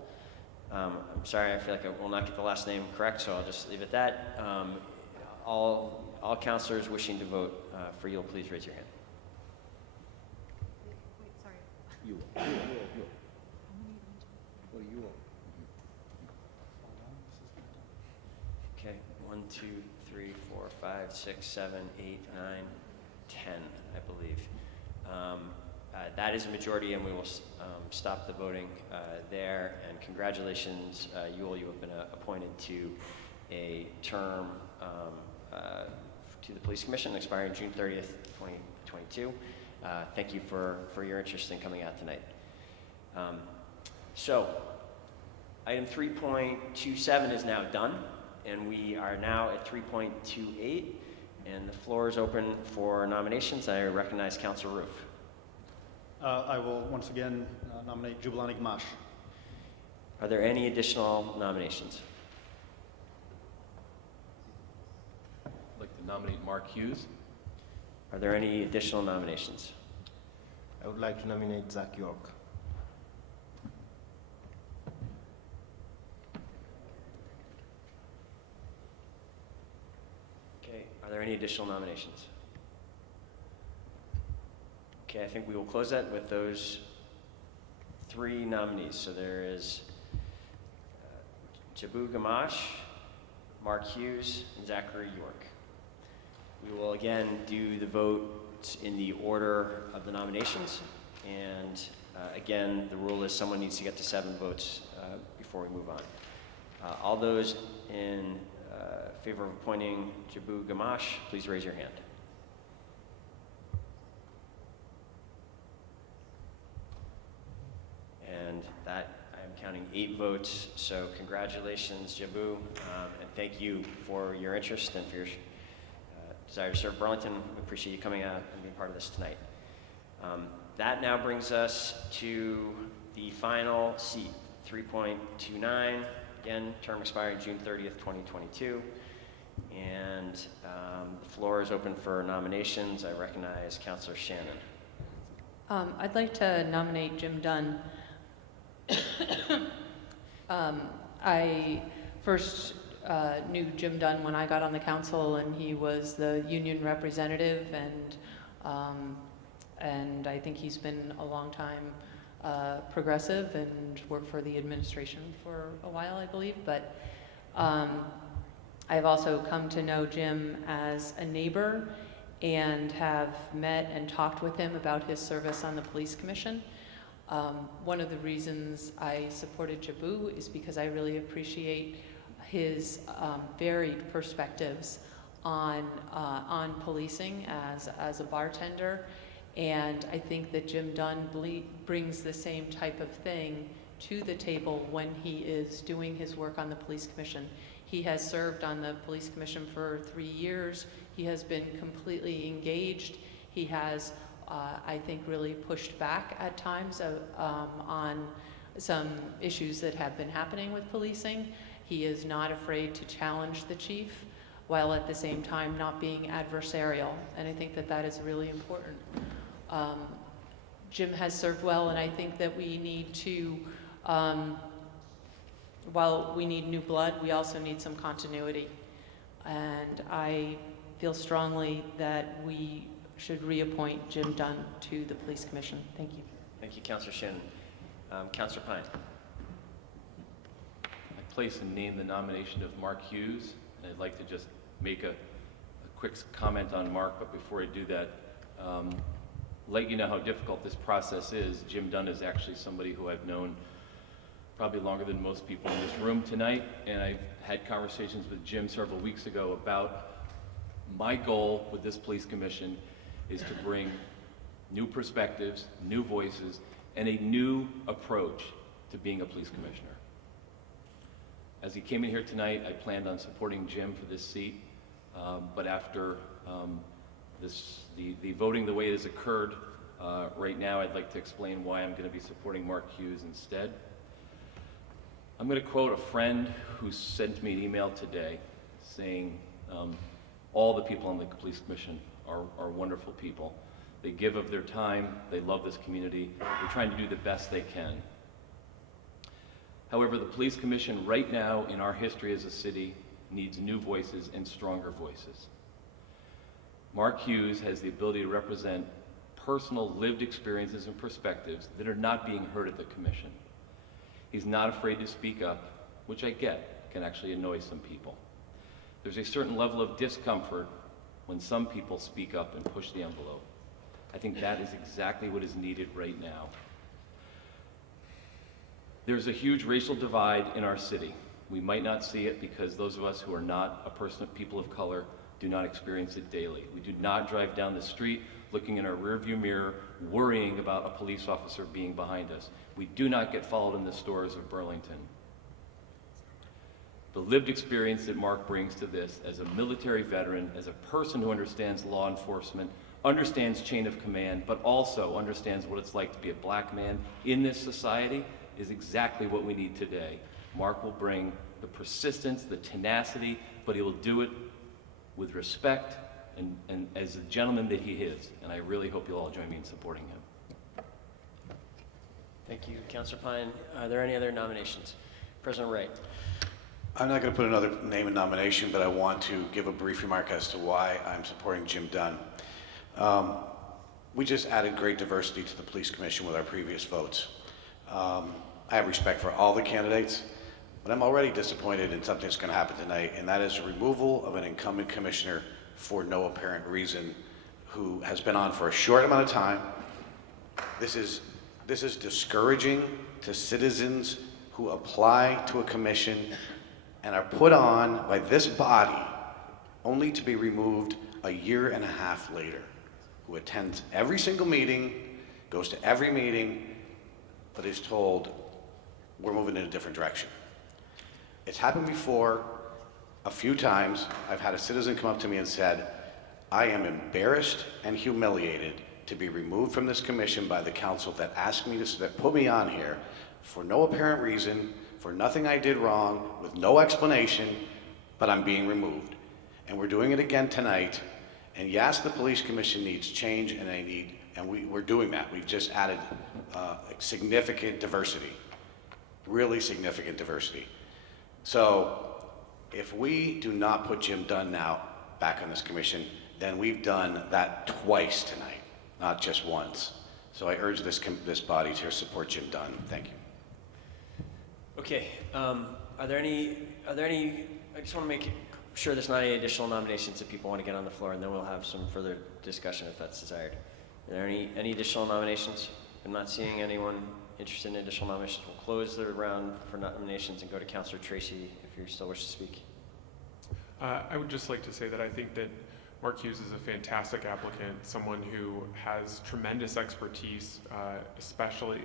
I'm sorry, I feel like I will not get the last name correct, so I'll just leave it at that. All councilors wishing to vote for Yule, please raise your hand. Wait, sorry. You. What do you want? Okay, 1, 2, 3, 4, 5, 6, 7, 8, 9, 10, I believe. That is a majority, and we will stop the voting there. And congratulations, Yule, you have been appointed to a term to the Police Commission expiring June 30th, 2022. Thank you for your interest in coming out tonight. So, item 3.27 is now done, and we are now at 3.28, and the floor is open for nominations. I recognize Councilor Roof. I will once again nominate Jubilani Gamache. Are there any additional nominations? I'd like to nominate Mark Hughes. Are there any additional nominations? I would like to nominate Zach York. Okay, are there any additional nominations? Okay, I think we will close that with those 3 nominees. So there is Jabu Gamache, Mark Hughes, and Zachary York. We will again do the vote in the order of the nominations. And again, the rule is someone needs to get to 7 votes before we move on. All those in favor of appointing Jabu Gamache, please raise your hand. And that, I am counting 8 votes, so congratulations, Jabu, and thank you for your interest and for your desire to serve Burlington. We appreciate you coming out and being part of this tonight. That now brings us to the final seat, 3.29. Again, term expiring June 30th, 2022. And the floor is open for nominations. I recognize Councilor Shannon. I'd like to nominate Jim Dunn. I first knew Jim Dunn when I got on the council, and he was the union representative, and I think he's been a long time progressive and worked for the administration for a while, I believe. But I've also come to know Jim as a neighbor and have met and talked with him about his service on the police commission. One of the reasons I supported Jabu is because I really appreciate his varied perspectives on policing as a bartender. And I think that Jim Dunn brings the same type of thing to the table when he is doing his work on the police commission. He has served on the police commission for 3 years. He has been completely engaged. He has, I think, really pushed back at times on some issues that have been happening with policing. He is not afraid to challenge the chief, while at the same time not being adversarial. And I think that that is really important. Jim has served well, and I think that we need to, while we need new blood, we also need some continuity. And I feel strongly that we should reappoint Jim Dunn to the police commission. Thank you. Thank you, Councilor Shannon. Councilor Pine. I place and name the nomination of Mark Hughes, and I'd like to just make a quick comment on Mark, but before I do that, let you know how difficult this process is. Jim Dunn is actually somebody who I've known probably longer than most people in this room tonight, and I had conversations with Jim several weeks ago about my goal with this police commission is to bring new perspectives, new voices, and a new approach to being a police commissioner. As he came in here tonight, I planned on supporting Jim for this seat, but after the voting the way it has occurred right now, I'd like to explain why I'm going to be supporting Mark Hughes instead. I'm going to quote a friend who sent me an email today saying all the people on the police commission are wonderful people. They give of their time, they love this community, they're trying to do the best they can. However, the police commission right now in our history as a city needs new voices and stronger voices. Mark Hughes has the ability to represent personal lived experiences and perspectives that are not being heard at the commission. He's not afraid to speak up, which I get can actually annoy some people. There's a certain level of discomfort when some people speak up and push the envelope. I think that is exactly what is needed right now. There's a huge racial divide in our city. We might not see it because those of us who are not a person of people of color do not experience it daily. We do not drive down the street looking in our rearview mirror, worrying about a police officer being behind us. We do not get followed in the stores of Burlington. The lived experience that Mark brings to this as a military veteran, as a person who understands law enforcement, understands chain of command, but also understands what it's like to be a black man in this society is exactly what we need today. Mark will bring the persistence, the tenacity, but he will do it with respect and as a gentleman that he is. And I really hope you'll all join me in supporting him. Thank you, Councilor Pine. Are there any other nominations? President Wright. I'm not going to put another name in nomination, but I want to give a brief remark as to why I'm supporting Jim Dunn. we just added great diversity to the police commission with our previous votes. I have respect for all the candidates, but I'm already disappointed in something that's going to happen tonight, and that is the removal of an incumbent commissioner for no apparent reason, who has been on for a short amount of time. This is discouraging to citizens who apply to a commission and are put on by this body only to be removed a year and a half later, who attends every single meeting, goes to every meeting, but is told, we're moving in a different direction. It's happened before a few times. I've had a citizen come up to me and said, I am embarrassed and humiliated to be removed from this commission by the council that asked me to, that put me on here for no apparent reason, for nothing I did wrong, with no explanation, but I'm being removed. And we're doing it again tonight. And yes, the police commission needs change, and we're doing that. We've just added significant diversity, really significant diversity. So if we do not put Jim Dunn now back on this commission, then we've done that twice tonight, not just once. So I urge this body to support Jim Dunn. Thank you. Okay, are there any, I just want to make sure there's not any additional nominations if people want to get on the floor, and then we'll have some further discussion if that's desired. Are there any additional nominations? I'm not seeing anyone interested in additional nominations. We'll close the round for nominations and go to Councillor Tracy if you still wish to speak. I would just like to say that I think that Mark Hughes is a fantastic applicant, someone who has tremendous expertise, especially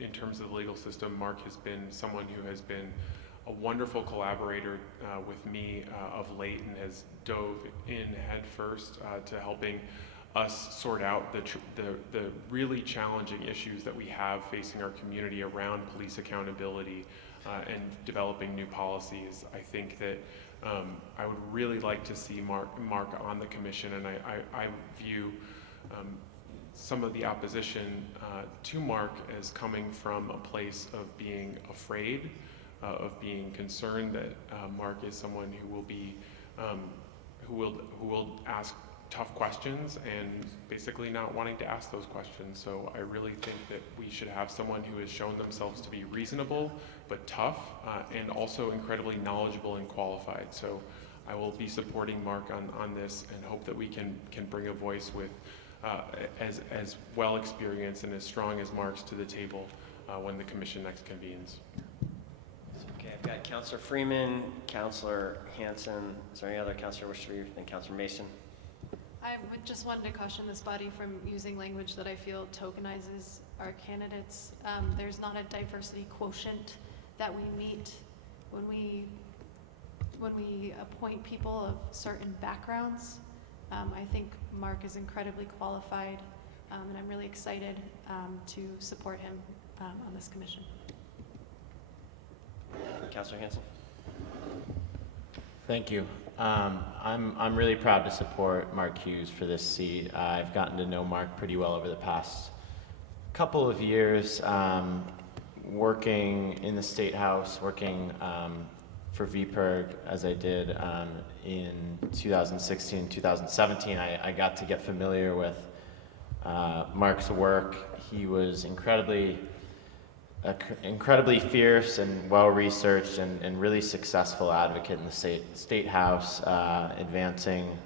in terms of the legal system. Mark has been someone who has been a wonderful collaborator with me of late, and has dove in head first to helping us sort out the really challenging issues that we have facing our community around police accountability and developing new policies. I think that I would really like to see Mark on the commission, and I view some of the opposition to Mark as coming from a place of being afraid, of being concerned that Mark is someone who will be who will ask tough questions and basically not wanting to ask those questions. So I really think that we should have someone who has shown themselves to be reasonable but tough, and also incredibly knowledgeable and qualified. So I will be supporting Mark on this, and hope that we can bring a voice with as well experienced and as strong as Mark's to the table when the commission next convenes. Okay, I've got Councillor Freeman, Councillor Hanson. Is there any other councillor wish to be? Then Councillor Mason. I would just wanted to caution this body from using language that I feel tokenizes our candidates. There's not a diversity quotient that we meet when we appoint people of certain backgrounds. I think Mark is incredibly qualified, and I'm really excited to support him on this commission. Councillor Hanson. Thank you. I'm really proud to support Mark Hughes for this seat. I've gotten to know Mark pretty well over the past couple of years, working in the State House, working for VPIRG as I did in 2016, 2017. I got to get familiar with Mark's work. He was incredibly fierce and well-researched and really successful advocate in the State House, advancing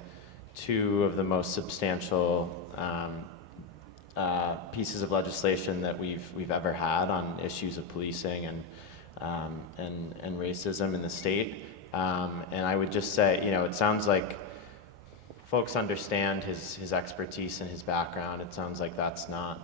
two of the most substantial pieces of legislation that we've ever had on issues of policing and racism in the state. And I would just say, it sounds like folks understand his expertise and his background. It sounds like that's not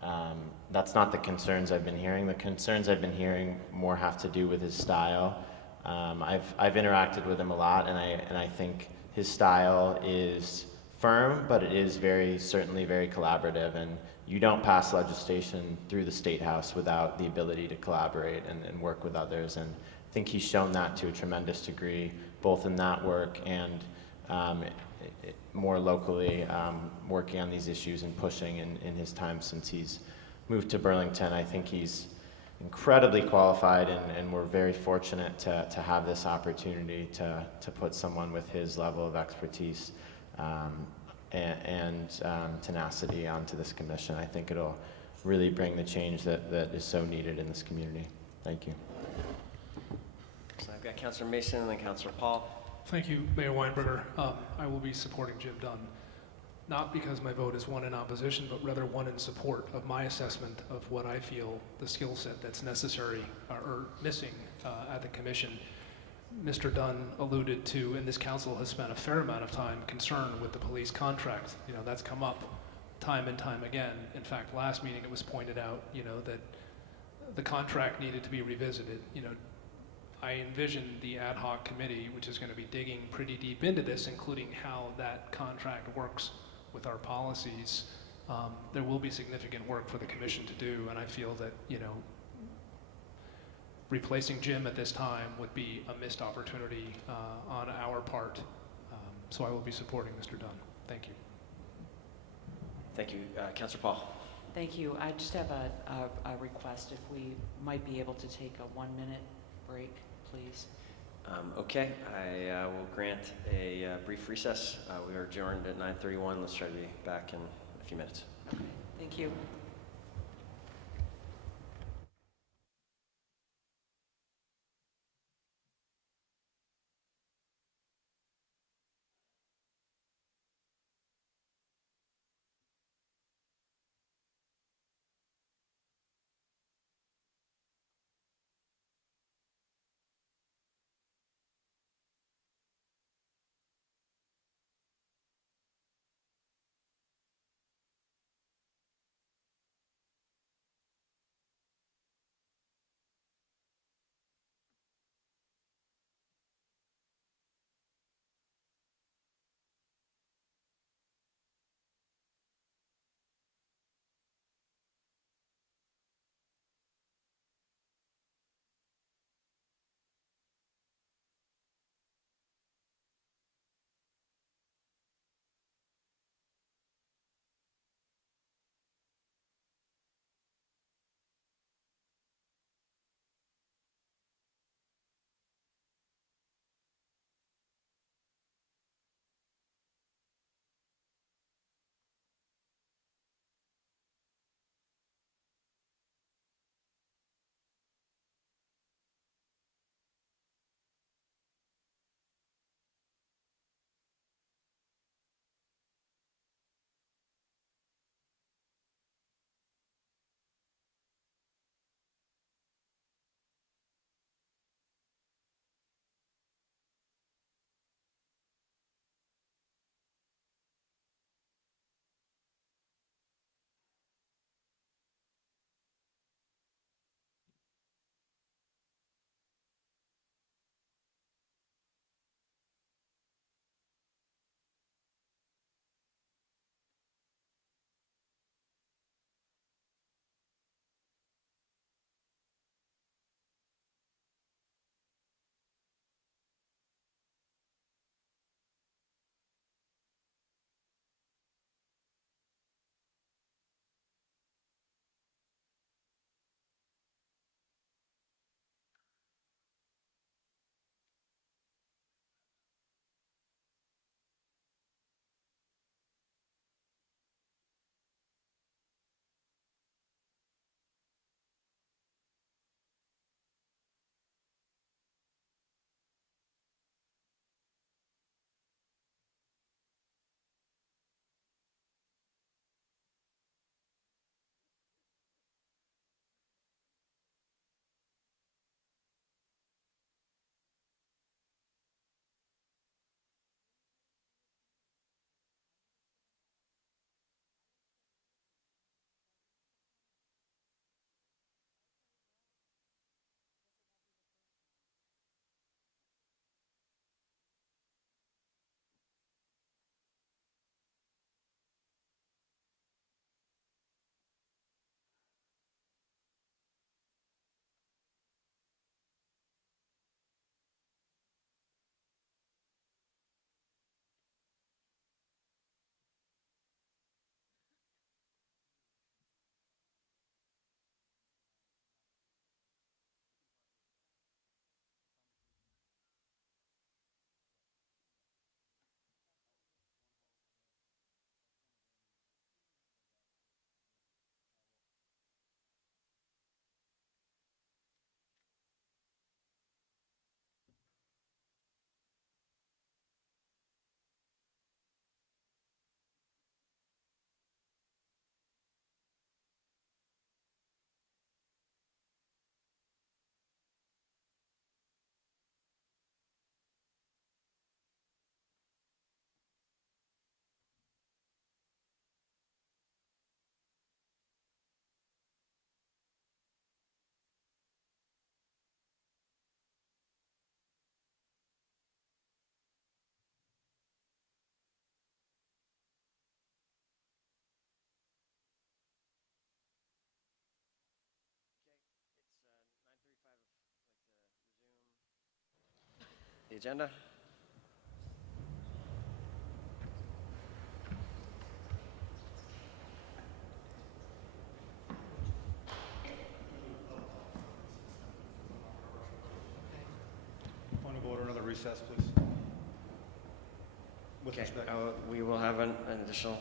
the concerns I've been hearing. The concerns I've been hearing more have to do with his style. I've interacted with him a lot, and I think his style is firm, but it is certainly very collaborative. And you don't pass legislation through the State House without the ability to collaborate and work with others. And I think he's shown that to a tremendous degree, both in that work and more locally, working on these issues and pushing in his time since he's moved to Burlington. I think he's incredibly qualified, and we're very fortunate to have this opportunity to put someone with his level of expertise and tenacity onto this commission. I think it'll really bring the change that is so needed in this community. Thank you. So I've got Councilor Mason and then Councilor Paul. Thank you, Mayor Weinberger. I will be supporting Jim Dunn, not because my vote is one in opposition, but rather one in support of my assessment of what I feel the skill set that's necessary or missing at the commission. Mr. Dunn alluded to, and this council has spent a fair amount of time concerned with the police contract. You know, that's come up time and time again. In fact, last meeting it was pointed out, you know, that the contract needed to be revisited. You know, I envision the ad hoc committee, which is going to be digging pretty deep into this, including how that contract works with our policies. There will be significant work for the commission to do, and I feel that, you know, replacing Jim at this time would be a missed opportunity on our part. So I will be supporting Mr. Dunn. Thank you. Thank you. Councilor Paul. Thank you. I just have a request if we might be able to take a 1-minute break, please. Okay, I will grant a brief recess. We are adjourned at 9:31. Let's try to be back in a few minutes. Thank you. the agenda. Point of order, another recess, please. With Okay, respect. we will have an additional.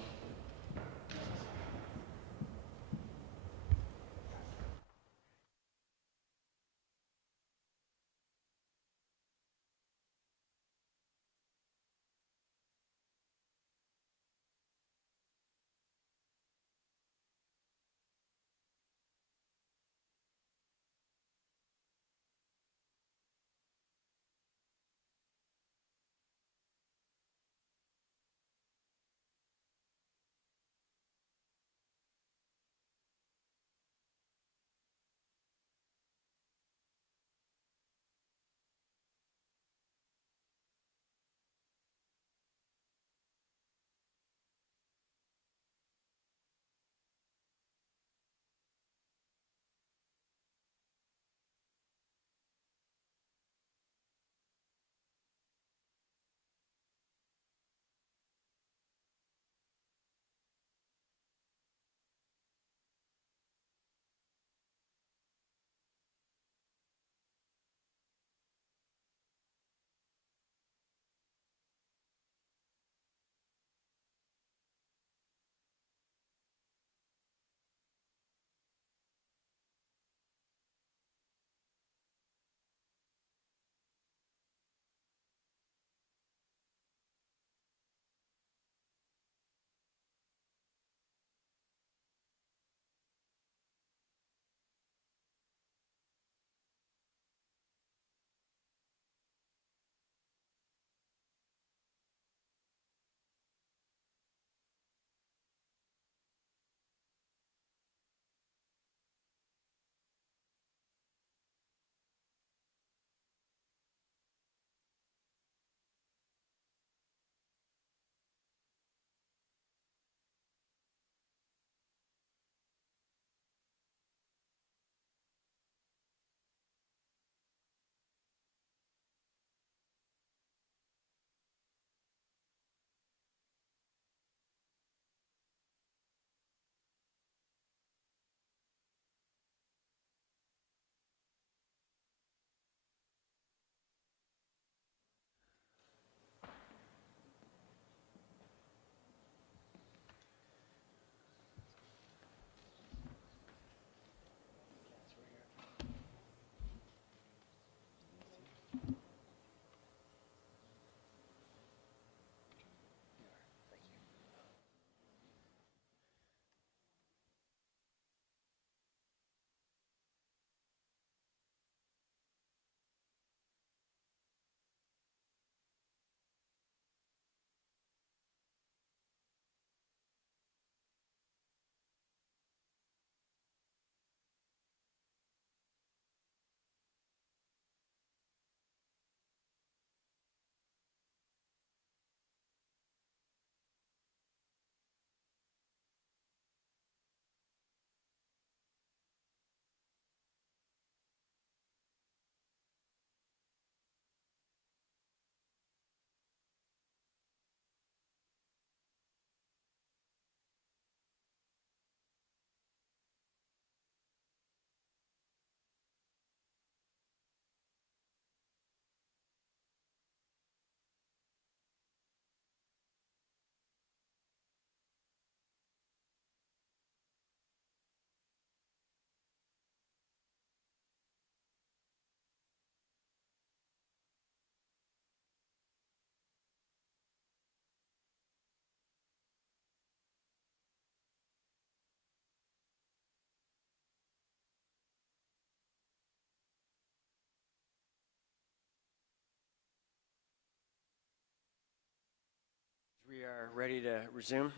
We are ready to resume.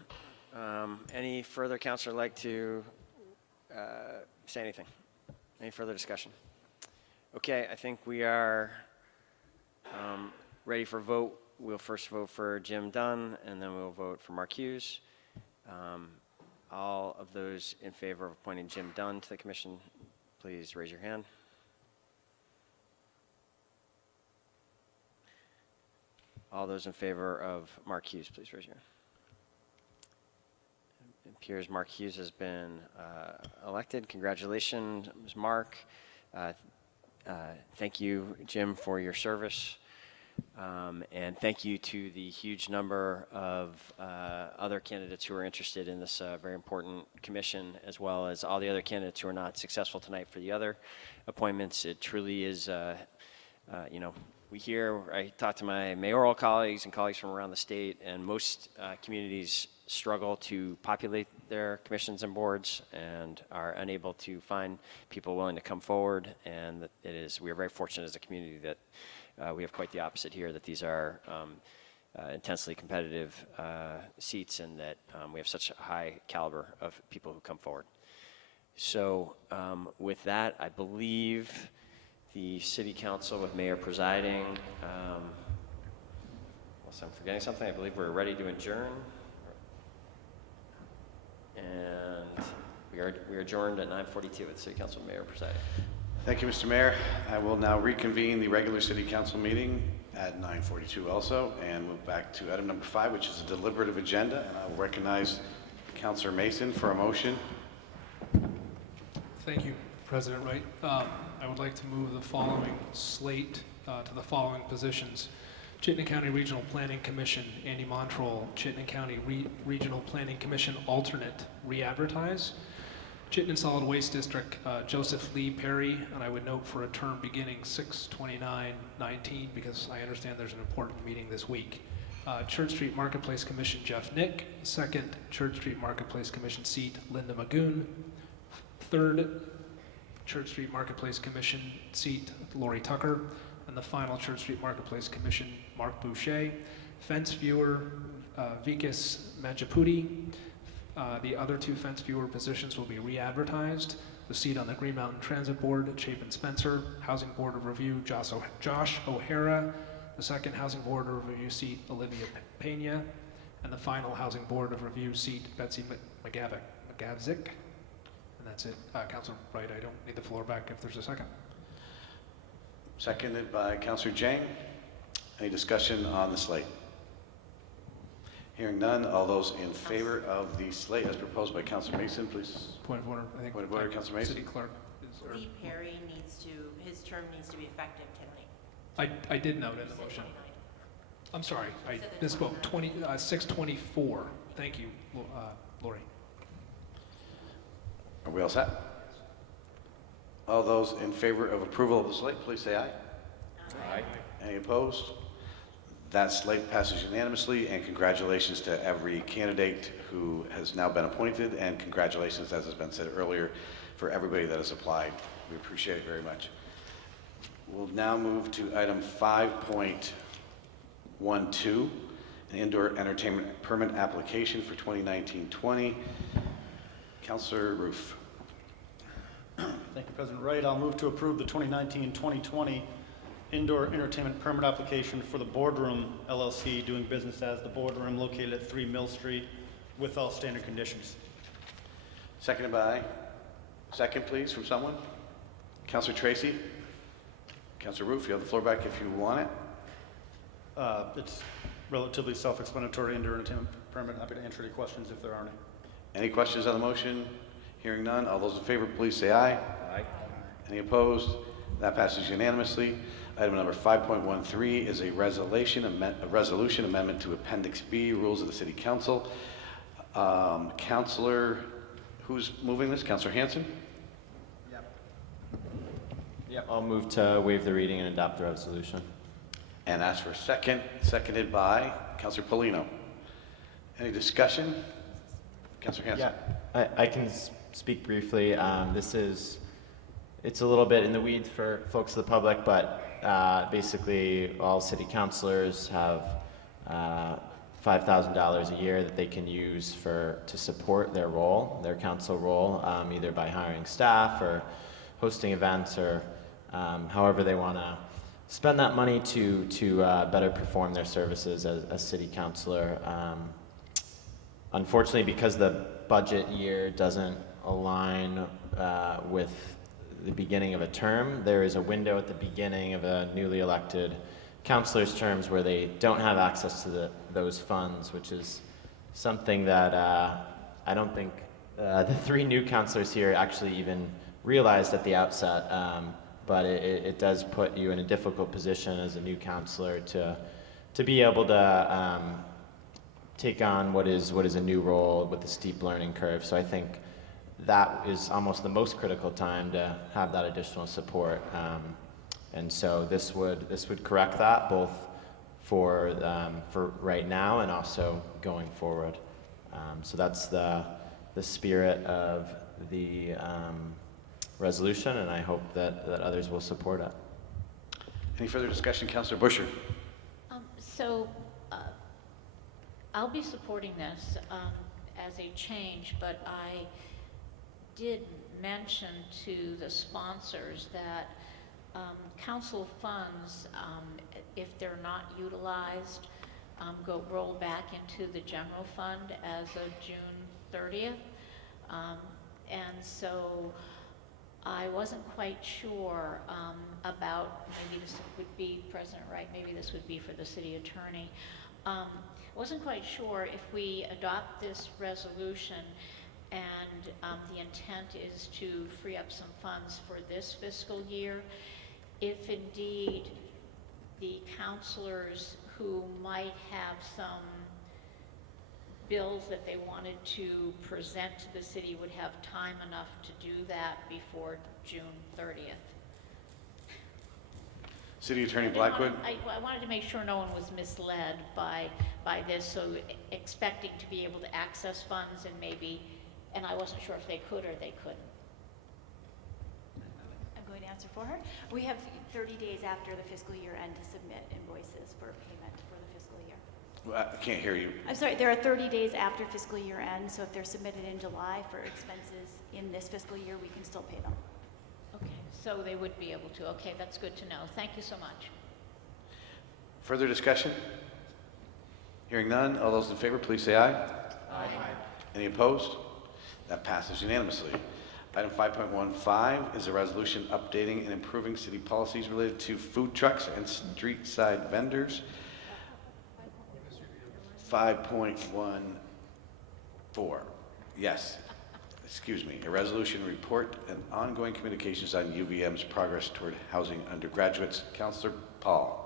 Any further counselor like to say anything? Any further discussion? Okay, I think we are ready for vote. We'll first vote for Jim Dunn, and then we'll vote for Mark Hughes. All of those in favor of appointing Jim Dunn to the commission, please raise your hand. All those in favor of Mark Hughes, please raise your hand. It appears Mark Hughes has been elected. Congratulations, Ms. Mark. Thank you, Jim, for your service. And thank you to the huge number of other candidates who are interested in this very important commission, as well as all the other candidates who are not successful tonight for the other appointments. It truly is, I talk to my mayoral colleagues and colleagues from around the state, and most communities struggle to populate their commissions and boards and are unable to find people willing to come forward. And we are very fortunate as a community that we have quite the opposite here, that these are intensely competitive seats, and that we have such a high caliber of people who come forward. So with that, I believe the City Council with Mayor presiding, unless I'm forgetting something, I believe we're ready to adjourn. And we are adjourned at 9:42 with the City Council with Mayor presiding. Thank you, Mr. Mayor. I will now reconvene the regular City Council meeting at 9:42 also, and move back to item number 5, which is a deliberative agenda. And I will recognize Councilor Mason for a motion. Thank you, President Wright. I would like to move the following slate to the following positions. Chittenden County Regional Planning Commission, Andy Montrol. Chittenden County Regional Planning Commission alternate, re-advertise. Chittenden Solid Waste District, Joseph Lee Perry, and I would note for a term beginning 6/29/19, because I understand there's an important meeting this week. Church Street Marketplace Commission, Jeff Nick. Second Church Street Marketplace Commission seat, Linda Magoon. Third Church Street Marketplace Commission seat, Lori Tucker. And the final Church Street Marketplace Commission, Mark Boucher. Fence viewer, Vikas Majapudi. The other 2 fence viewer positions will be re-advertised. The seat on the Green Mountain Transit Board, Chapin Spencer. Housing Board of Review, Josh O'Hara. The second Housing Board of Review seat, Olivia Pena. And the final Housing Board of Review seat, Betsy McGavzik. And that's it. Councilor Wright, I don't need the floor back if there's a second. Seconded by Councilor Jang. Any discussion on the slate? Hearing none, all those in favor of the slate as proposed by Councilor Mason, please. Point of order. I think Point of order, Councilor Mason. City Clerk. Lee Perry his term needs to be effective tonight. I did note in the motion. I'm sorry, I misspoke. 6/24. Thank you, Lori. Are we all set? All those in favor of approval of the slate, please say aye. Aye. Any opposed? That slate passes unanimously, and congratulations to every candidate who has now been appointed, and congratulations, as has been said earlier, for everybody that has applied. We appreciate it very much. We'll now move to item 5.12, an indoor entertainment permit application for 2019-20. Councilor Roof. Thank you, President Wright. I'll move to approve the 2019-2020 indoor entertainment permit application for the Boardroom LLC, doing business as the Boardroom, located at 3 Mill Street, with all standard conditions. Seconded by, second please, from someone? Councilor Tracy? Councilor Roof, you have the floor back if you want it. It's relatively self-explanatory indoor entertainment permit. Happy to answer any questions if there are any. Any questions on the motion? Hearing none, all those in favor, please say aye. Aye. Any opposed? That passes unanimously. Item number 5.13 is a resolution amendment to Appendix B, Rules of the City Council. Councilor, who's moving this? Councilor Hanson? Yep, I'll move to waive the reading and adopt the resolution. And ask for a second. Seconded by Councilor Polino. Any discussion? Councilor Hanson? Yeah, I can speak briefly. It's a little bit in the weeds for folks of the public, but basically all city councilors have $5,000 a year that they can use to support their role, their council role, either by hiring staff or hosting events, or however they want to spend that money to better perform their services as city councilor. Unfortunately, because the budget year doesn't align with the beginning of a term, there is a window at the beginning of a newly elected counselors' terms where they don't have access to those funds, which is something that I don't think the 3 new counselors here actually even realized at the outset. But it does put you in a difficult position as a new counselor to be able to take on what is a new role with a steep learning curve. So I think that is almost the most critical time to have that additional support. And so this would correct that, both for right now and also going forward. So that's the spirit of the resolution, and I hope that others will support it. Any further discussion, Councillor Busher? I'll be supporting this as a change, but I did mention to the sponsors that council funds, if they're not utilized, roll back into the general fund as of June 30th. And so I wasn't quite sure about, maybe this would be, President Wright, maybe this would be for the city attorney. Wasn't quite sure if we adopt this resolution and the intent is to free up some funds for this fiscal year, if indeed the counselors who might have some bills that they wanted to present to the city would have time enough to do that before June 30th. City Attorney Blackwood? I wanted to make sure no one was misled by this, so expecting to be able to access funds and maybe, and I wasn't sure if they could or they couldn't. I'm going to answer for her. We have 30 days after the fiscal year end to submit invoices for payment for the fiscal year. Well, I can't hear you. I'm sorry, there are 30 days after fiscal year end, so if they're submitted in July for expenses in this fiscal year, we can still pay them. Okay, so they would be able to. Okay, that's good to know. Thank you so much. Further discussion? Hearing none, all those in favor, please say aye. Aye. Any opposed? That passes unanimously. Item 5.15 is a resolution updating and improving city policies related to food trucks and street side vendors. 5.14. Yes. Excuse me. A resolution report and ongoing communications on UVM's progress toward housing undergraduates. Councillor Paul.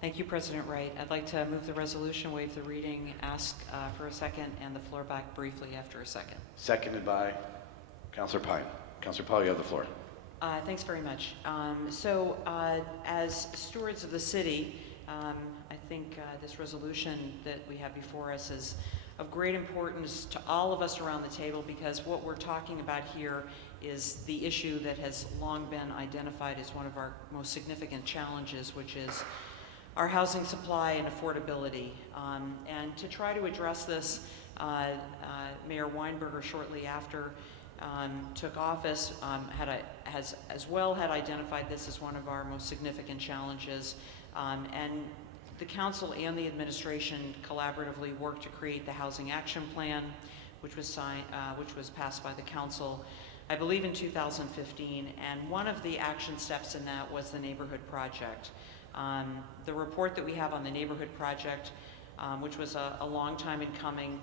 Thank you, President Wright. I'd like to move the resolution, waive the reading, ask for a second, and the floor back briefly after a second. Seconded by Councillor Pine. Councillor Paul, you have the floor. Thanks very much. As stewards of the city, I think this resolution that we have before us is of great importance to all of us around the table, because what we're talking about here is the issue that has long been identified as one of our most significant challenges, which is our housing supply and affordability. And to try to address this, Mayor Weinberger, shortly after took office, has as well had identified this as one of our most significant challenges. And the council and the administration collaboratively worked to create the Housing Action Plan, which was passed by the council, I believe, in 2015. And one of the action steps in that was the Neighborhood Project. The report that we have on the Neighborhood Project, which was a long time in coming,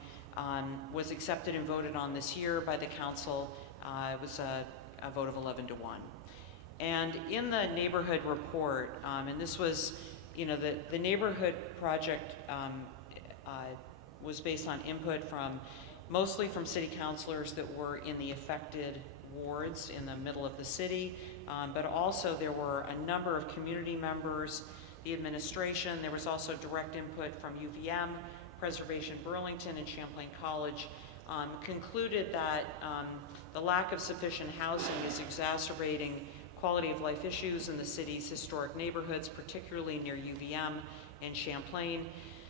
was accepted and voted on this year by the council. It was a vote of 11-1. And in the neighborhood report, and this was, the Neighborhood Project was based on input mostly from city councilors that were in the affected wards in the middle of the city, but also there were a number of community members, the administration. There was also direct input from UVM, Preservation Burlington, and Champlain College. Concluded that the lack of sufficient housing is exacerbating quality of life issues in the city's historic neighborhoods, particularly near UVM and Champlain.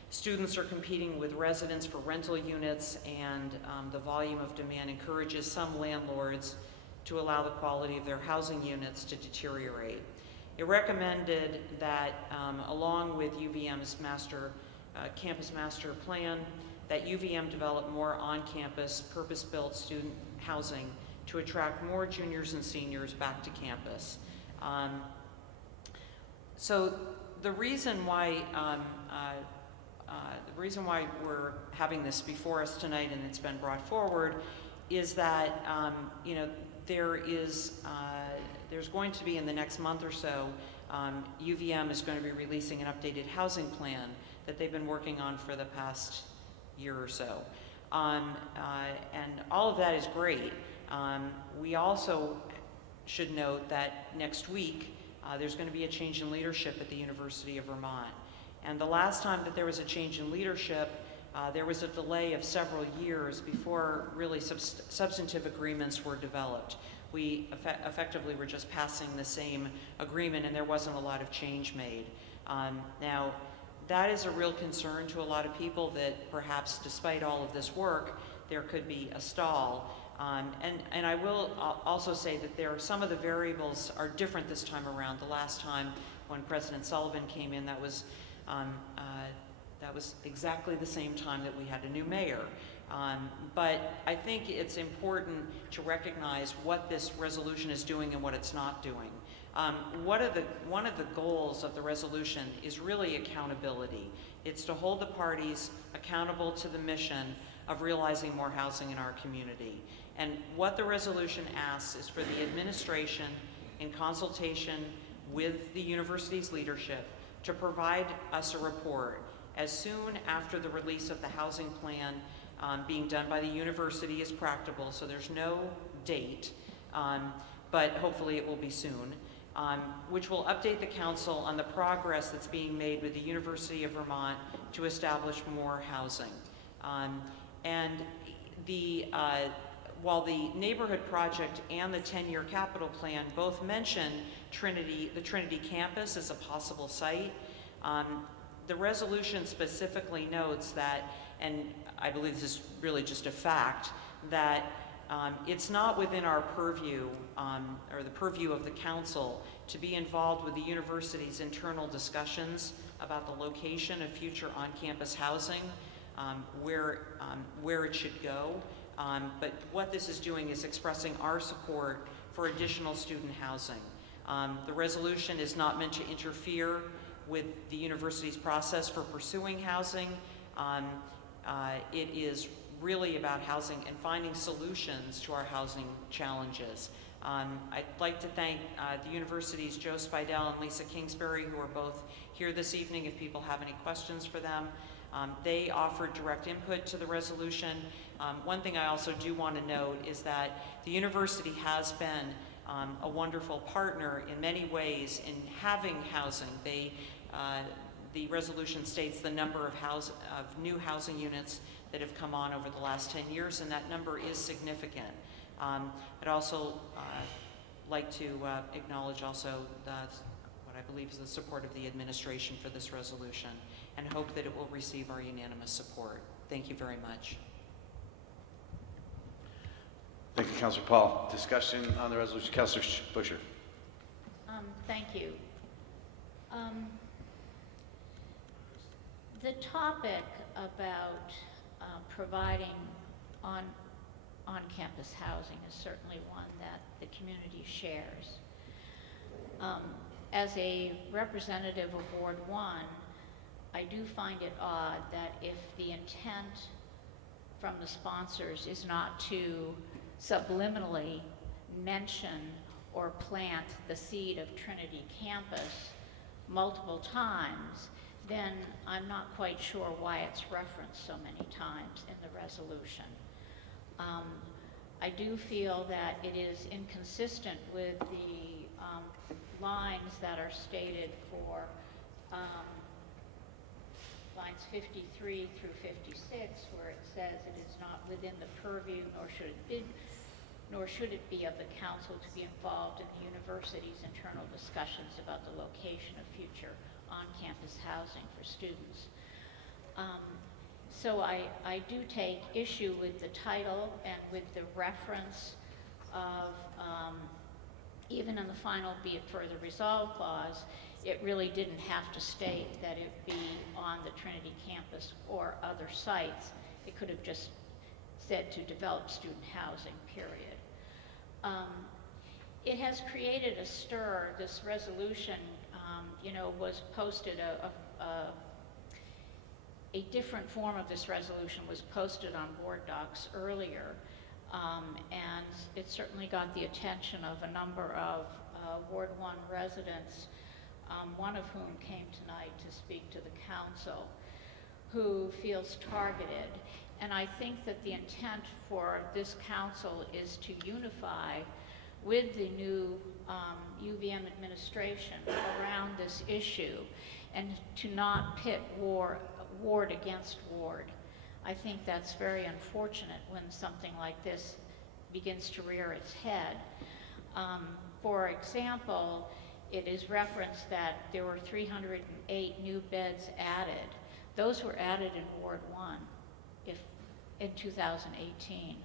Students are competing with residents for rental units, and the volume of demand encourages some landlords to allow the quality of their housing units to deteriorate. It recommended that, along with UVM's campus master plan, that UVM develop more on-campus, purpose-built student housing to attract more juniors and seniors back to campus. So the reason why we're having this before us tonight and it's been brought forward is that you know, there's going to be in the next month or so, UVM is going to be releasing an updated housing plan that they've been working on for the past year or so. And all of that is great. We also should note that next week there's going to be a change in leadership at the University of Vermont. And the last time that there was a change in leadership, there was a delay of several years before really substantive agreements were developed. We effectively were just passing the same agreement and there wasn't a lot of change made. Now, that is a real concern to a lot of people that perhaps despite all of this work, there could be a stall. And I will also say that some of the variables are different this time around. The last time when President Sullivan came in, that was exactly the same time that we had a new mayor. But I think it's important to recognize what this resolution is doing and what it's not doing. One of the goals of the resolution is really accountability. It's to hold the parties accountable to the mission of realizing more housing in our community. And what the resolution asks is for the administration, in consultation with the university's leadership, to provide us a report as soon after the release of the housing plan being done by the university is practicable, so there's no date, but hopefully it will be soon, which will update the council on the progress that's being made with the University of Vermont to establish more housing. And while the neighborhood project and the 10-year capital plan both mention the Trinity campus as a possible site, the resolution specifically notes that, and I believe this is really just a fact, that it's not within our purview, or the purview of the council, to be involved with the university's internal discussions about the location of future on-campus housing, where it should go. But what this is doing is expressing our support for additional student housing. The resolution is not meant to interfere with the university's process for pursuing housing. It is really about housing and finding solutions to our housing challenges. I'd like to thank the university's Joe Spidell and Lisa Kingsbury, who are both here this evening if people have any questions for them. They offered direct input to the resolution. One thing I also do want to note is that the university has been a wonderful partner in many ways in having housing. The resolution states the number of new housing units that have come on over the last 10 years, and that number is significant. I'd also like to acknowledge also what I believe is the support of the administration for this resolution, and hope that it will receive our unanimous support. Thank you very much. Thank you, Councilor Paul. Discussion on the resolution. Councilor Busher. Thank you. The topic about providing on-campus housing is certainly one that the community shares. As a representative of Ward 1, I do find it odd that if the intent from the sponsors is not to subliminally mention or plant the seed of Trinity campus multiple times, then I'm not quite sure why it's referenced so many times in the resolution. I do feel that it is inconsistent with the lines that are stated for lines 53 through 56, where it says it is not within the purview, nor should it be of the council to be involved in the university's internal discussions about the location of future on-campus housing for students. So I do take issue with the title and with the reference of, even in the final be it further resolved clause, it really didn't have to state that it be on the Trinity campus or other sites. It could have just said to develop student housing, period. It has created a stir, this resolution was posted, a different form of this resolution was posted on board docs earlier, and it certainly got the attention of a number of Ward 1 residents, one of whom came tonight to speak to the council, who feels targeted. And I think that the intent for this council is to unify with the new UVM administration around this issue and to not pit ward against ward. I think that's very unfortunate when something like this begins to rear its head. For example, it is referenced that there were 308 new beds added. Those were added in Ward 1 in 2018.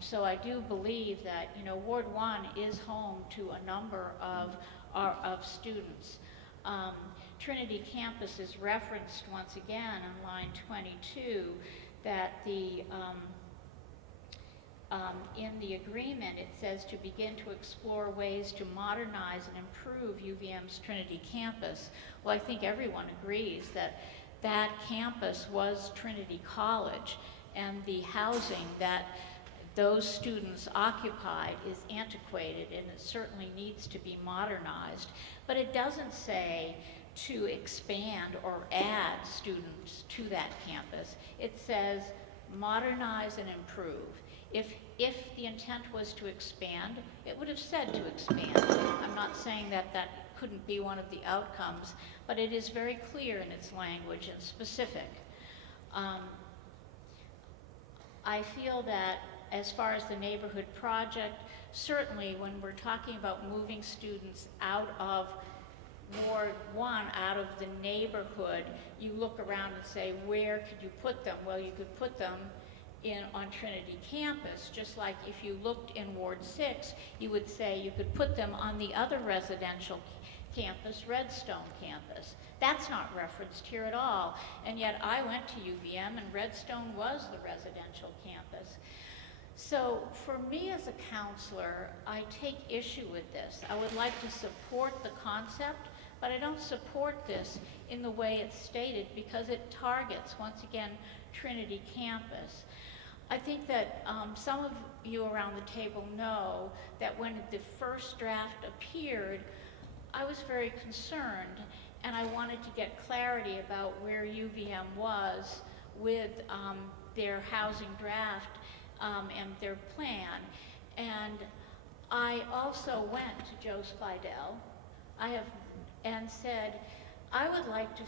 So I do believe that, Ward 1 is home to a number of students. Trinity Campus is referenced once again on line 22, that in the agreement it says to begin to explore ways to modernize and improve UVM's Trinity Campus. Well, I think everyone agrees that that campus was Trinity College, and the housing that those students occupied is antiquated and it certainly needs to be modernized. But it doesn't say to expand or add students to that campus. It says modernize and improve. If the intent was to expand, it would have said to expand. I'm not saying that that couldn't be one of the outcomes, but it is very clear in its language and specific. I feel that as far as the neighborhood project, certainly when we're talking about moving students out of Ward 1, out of the neighborhood, you look around and say, where could you put them? Well, you could put them on Trinity Campus, just like if you looked in Ward 6, you would say you could put them on the other residential campus, Redstone campus. That's not referenced here at all, and yet I went to UVM and Redstone was the residential campus. So for me as a counselor, I take issue with this. I would like to support the concept, but I don't support this in the way it's stated because it targets, once again, Trinity Campus. I think that some of you around the table know that when the first draft appeared, I was very concerned and I wanted to get clarity about where UVM was with their housing draft and their plan. And I also went to Joe Spidell and said, I would like to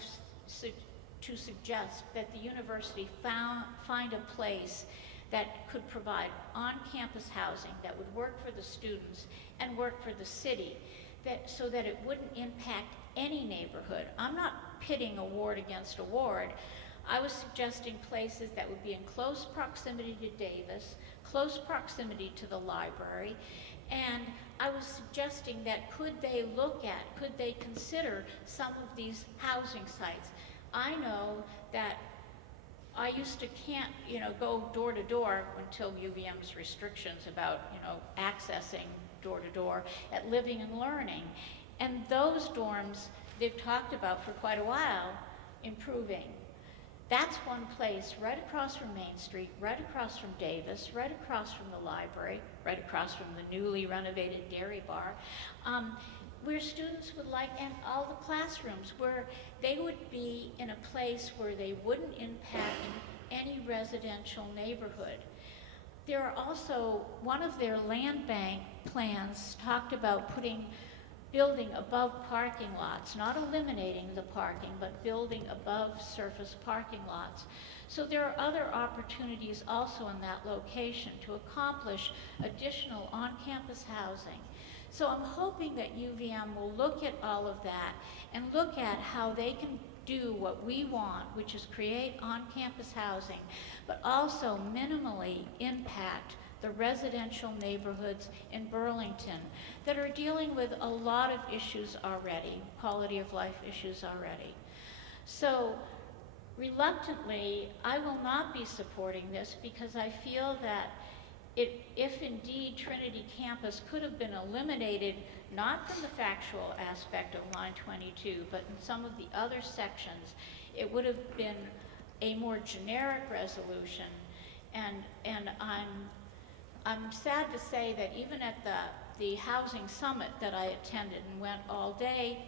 suggest that the university find a place that could provide on-campus housing that would work for the students and work for the city, so that it wouldn't impact any neighborhood. I'm not pitting a ward against a ward. I was suggesting places that would be in close proximity to Davis, close proximity to the library, and I was suggesting that could they consider some of these housing sites. I know that I used to can't, go door to door until UVM's restrictions about, accessing door to door at Living and Learning. And those dorms they've talked about for quite a while improving. That's one place right across from Main Street, right across from Davis, right across from the library, right across from the newly renovated dairy bar, where students would like, and all the classrooms, where they would be in a place where they wouldn't impact any residential neighborhood. There are also, one of their land bank plans talked about building above parking lots, not eliminating the parking, but building above surface parking lots. So there are other opportunities also in that location to accomplish additional on-campus housing. So I'm hoping that UVM will look at all of that and look at how they can do what we want, which is create on-campus housing, but also minimally impact the residential neighborhoods in Burlington that are dealing with a lot of issues already, quality of life issues already. So reluctantly, I will not be supporting this because I feel that if indeed Trinity campus could have been eliminated, not from the factual aspect of line 22, but in some of the other sections, it would have been a more generic resolution. And I'm sad to say that even at the housing summit that I attended and went all day,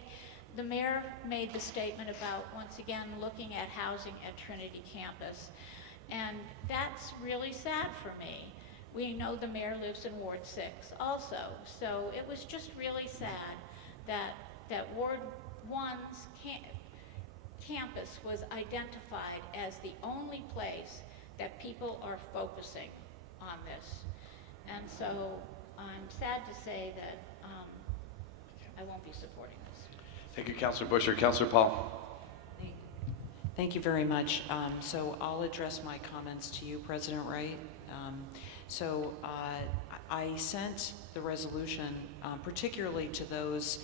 the mayor made the statement about, once again, looking at housing at Trinity campus. And that's really sad for me. We know the mayor lives in Ward 6 also. So it was just really sad that Ward 1's campus was identified as the only place that people are focusing on this. And so I'm sad to say that I won't be supporting this. Thank you, Councilor Busher. Councilor Paul. Thank you very much. So I'll address my comments to you, President Wright. I sent the resolution particularly to those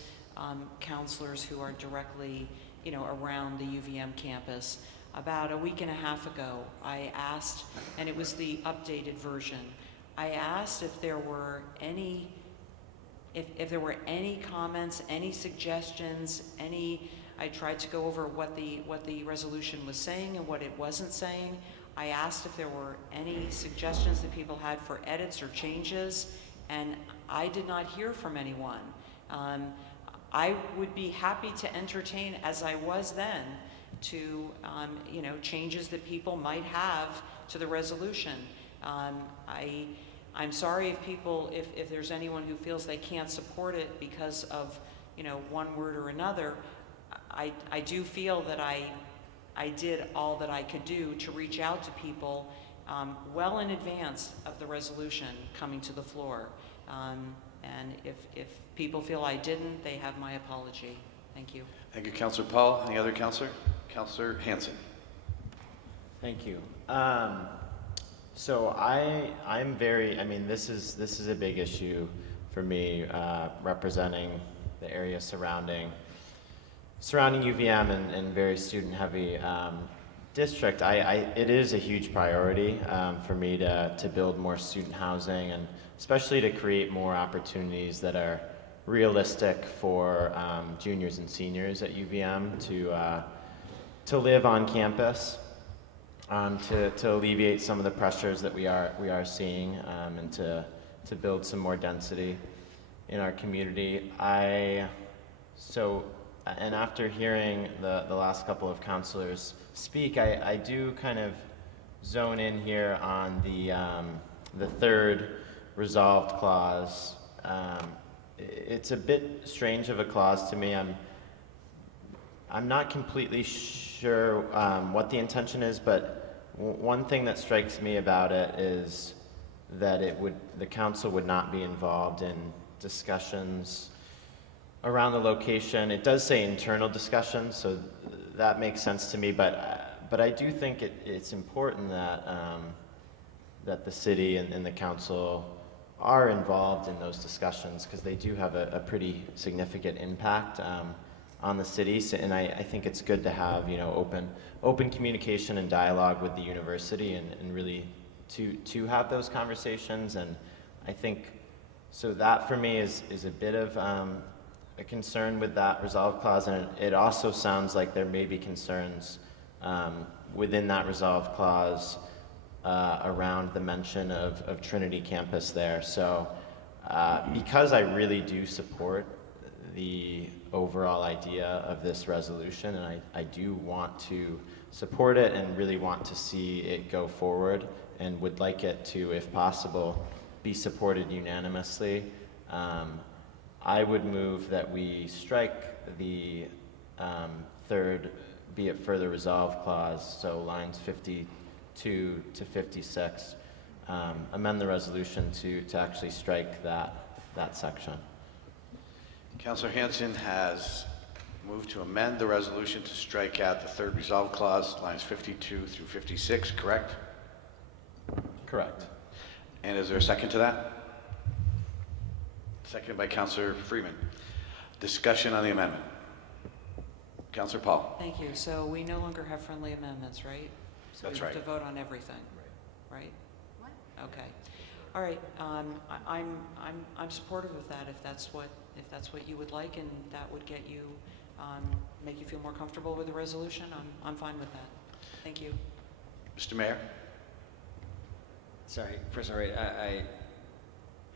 counselors who are directly, around the UVM campus. About a week and a half ago, I asked, and it was the updated version, I asked if there were any comments, any suggestions, I tried to go over what the resolution was saying and what it wasn't saying. I asked if there were any suggestions that people had for edits or changes, and I did not hear from anyone. I would be happy to entertain, as I was then, to changes that people might have to the resolution. I'm sorry if there's anyone who feels they can't support it because of one word or another. I do feel that I did all that I could do to reach out to people well in advance of the resolution coming to the floor. And if people feel I didn't, they have my apology. Thank you. Thank you, Councilor Paul. Any other councilor? Councilor Hanson. Thank you. So this is a big issue for me, representing the area surrounding UVM and very student-heavy district. It is a huge priority for me to build more student housing, and especially to create more opportunities that are realistic for juniors and seniors at UVM to live on campus, to alleviate some of the pressures that we are seeing, and to build some more density in our community. And after hearing the last couple of counselors speak, I do kind of zone in here on the third resolved clause. It's a bit strange of a clause to me. I'm not completely sure what the intention is, but one thing that strikes me about it is that the council would not be involved in discussions around the location. It does say internal discussions, so that makes sense to me, but I do think it's important that the city and the council are involved in those discussions, because they do have a pretty significant impact on the city. And I think it's good to have open communication and dialogue with the university, and really to have those conversations. And I think so that for me is a bit of a concern with that resolve clause, and it also sounds like there may be concerns within that resolve clause around the mention of Trinity campus there. So because I really do support the overall idea of this resolution, and I do want to support it and really want to see it go forward, and would like it to, if possible, be supported unanimously, I would move that we strike the third be it further resolved clause, so lines 52 to 56, amend the resolution to actually strike that section. Councilor Hanson has moved to amend the resolution to strike out the third resolve clause, lines 52 through 56, correct? Correct. And is there a second to that? Seconded by Councilor Freeman. Discussion on the amendment. Councilor Paul. Thank you. So we no longer have friendly amendments, right? So That's we have right. to vote on everything, right? What? Okay. All right, I'm supportive of that if that's what you would like, and that would get you, make you feel more comfortable with the resolution. I'm fine with that. Thank you. Mr. Mayor? Sorry, President Wright, I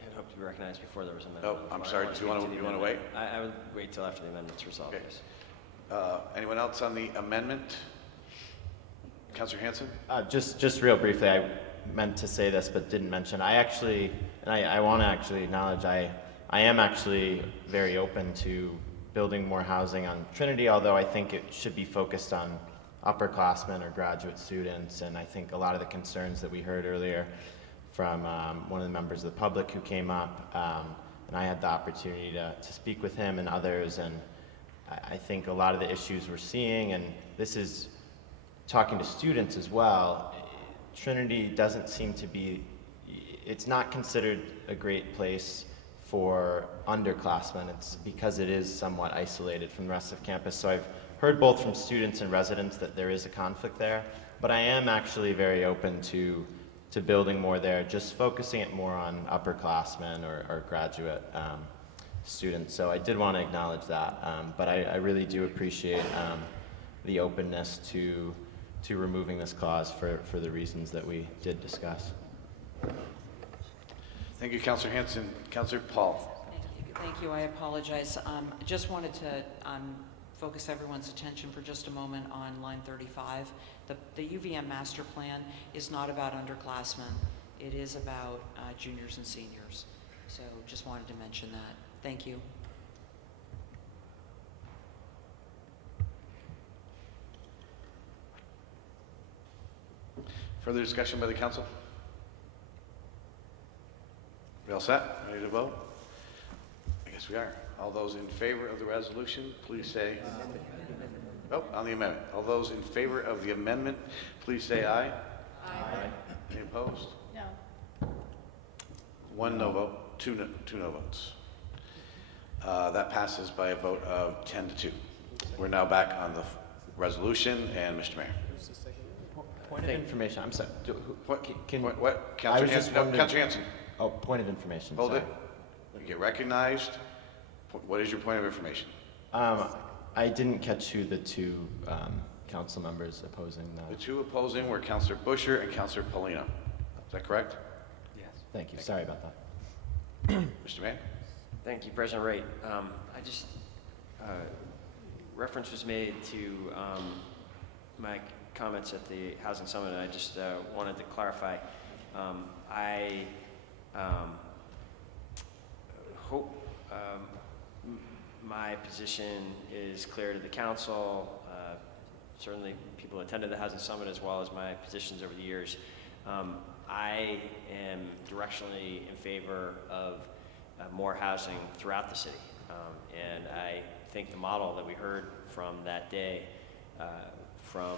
had hoped to be recognized before there was an amendment. Oh, I'm sorry. Do you want to wait? I would wait till after the amendment's resolved. Okay. Anyone else on the amendment? Councilor Hanson? Just real briefly, I meant to say this but didn't mention. I actually, and I want to actually acknowledge, I am actually very open to building more housing on Trinity, although I think it should be focused on upperclassmen or graduate students. And I think a lot of the concerns that we heard earlier from one of the members of the public who came up, and I had the opportunity to speak with him and others, and I think a lot of the issues we're seeing, and this is talking to students as well, Trinity doesn't seem to be, it's not considered a great place for underclassmen. It's because it is somewhat isolated from the rest of campus. So I've heard both from students and residents that there is a conflict there, but I am actually very open to building more there, just focusing it more on upperclassmen or graduate students. So I did want to acknowledge that, but I really do appreciate the openness to removing this clause for the reasons that we did discuss. Thank you, Councilor Hanson. Councilor Paul. Thank you. I apologize. Just wanted to focus everyone's attention for just a moment on line 35. The UVM master plan is not about underclassmen. It is about juniors and seniors. So just wanted to mention that. Thank you. Further discussion by the council? We all set? Ready to vote? I guess we are. All those in favor of the resolution, please say... Oh, on the amendment. All those in favor of the amendment, please say aye. Aye. Any opposed? No. One no vote, two no votes. That passes by a vote of 10-2. We're now back on the resolution, and Mr. Mayor. Point of information. I'm sorry. What? I Councilor was just Hanson? No, wondering. Councilor Hanson. Oh, point of information. Hold sorry. it. You get recognized. What is your point of information? I didn't catch who the two council members opposing The two opposing were Councilor Busher and Councilor Polino. Is that correct? Yes. Thank you. Sorry about that. Mr. Mayor? Thank you, President Wright. I just, reference was made to my comments at the Housing Summit, and I just wanted to clarify. I hope my position is clear to the council. Certainly people who attended the Housing Summit, as well as my positions over the years. I am directionally in favor of more housing throughout the city. And I think the model that we heard from that day from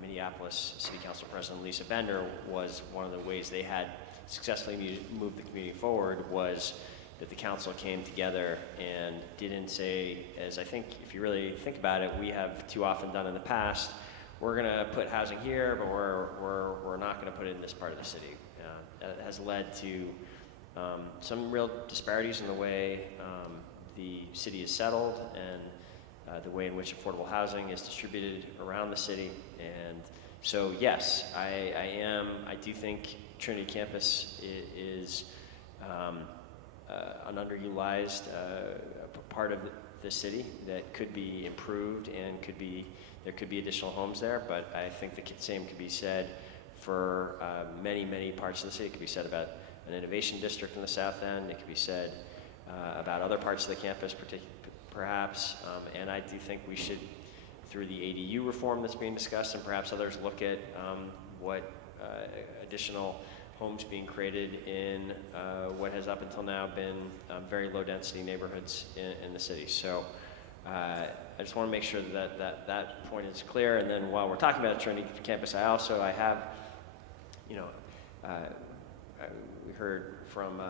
Minneapolis City Council President Lisa Bender was one of the ways they had successfully moved the community forward, was that the council came together and didn't say, as I think, if you really think about it, we have too often done in the past, we're going to put housing here, but we're not going to put it in this part of the city. That has led to some real disparities in the way the city is settled and the way in which affordable housing is distributed around the city. And so, yes, I do think Trinity Campus is an underutilized part of the city that could be improved, and there could be additional homes there. But I think the same could be said for many parts of the city. It could be said about an innovation district in the south end. It could be said about other parts of the campus, perhaps. And I do think we should, through the ADU reform that's being discussed, and perhaps others, look at what additional homes being created in what has up until now been very low density neighborhoods in the city. So I just want to make sure that point is clear. And then while we're talking about Trinity Campus, I have, we heard from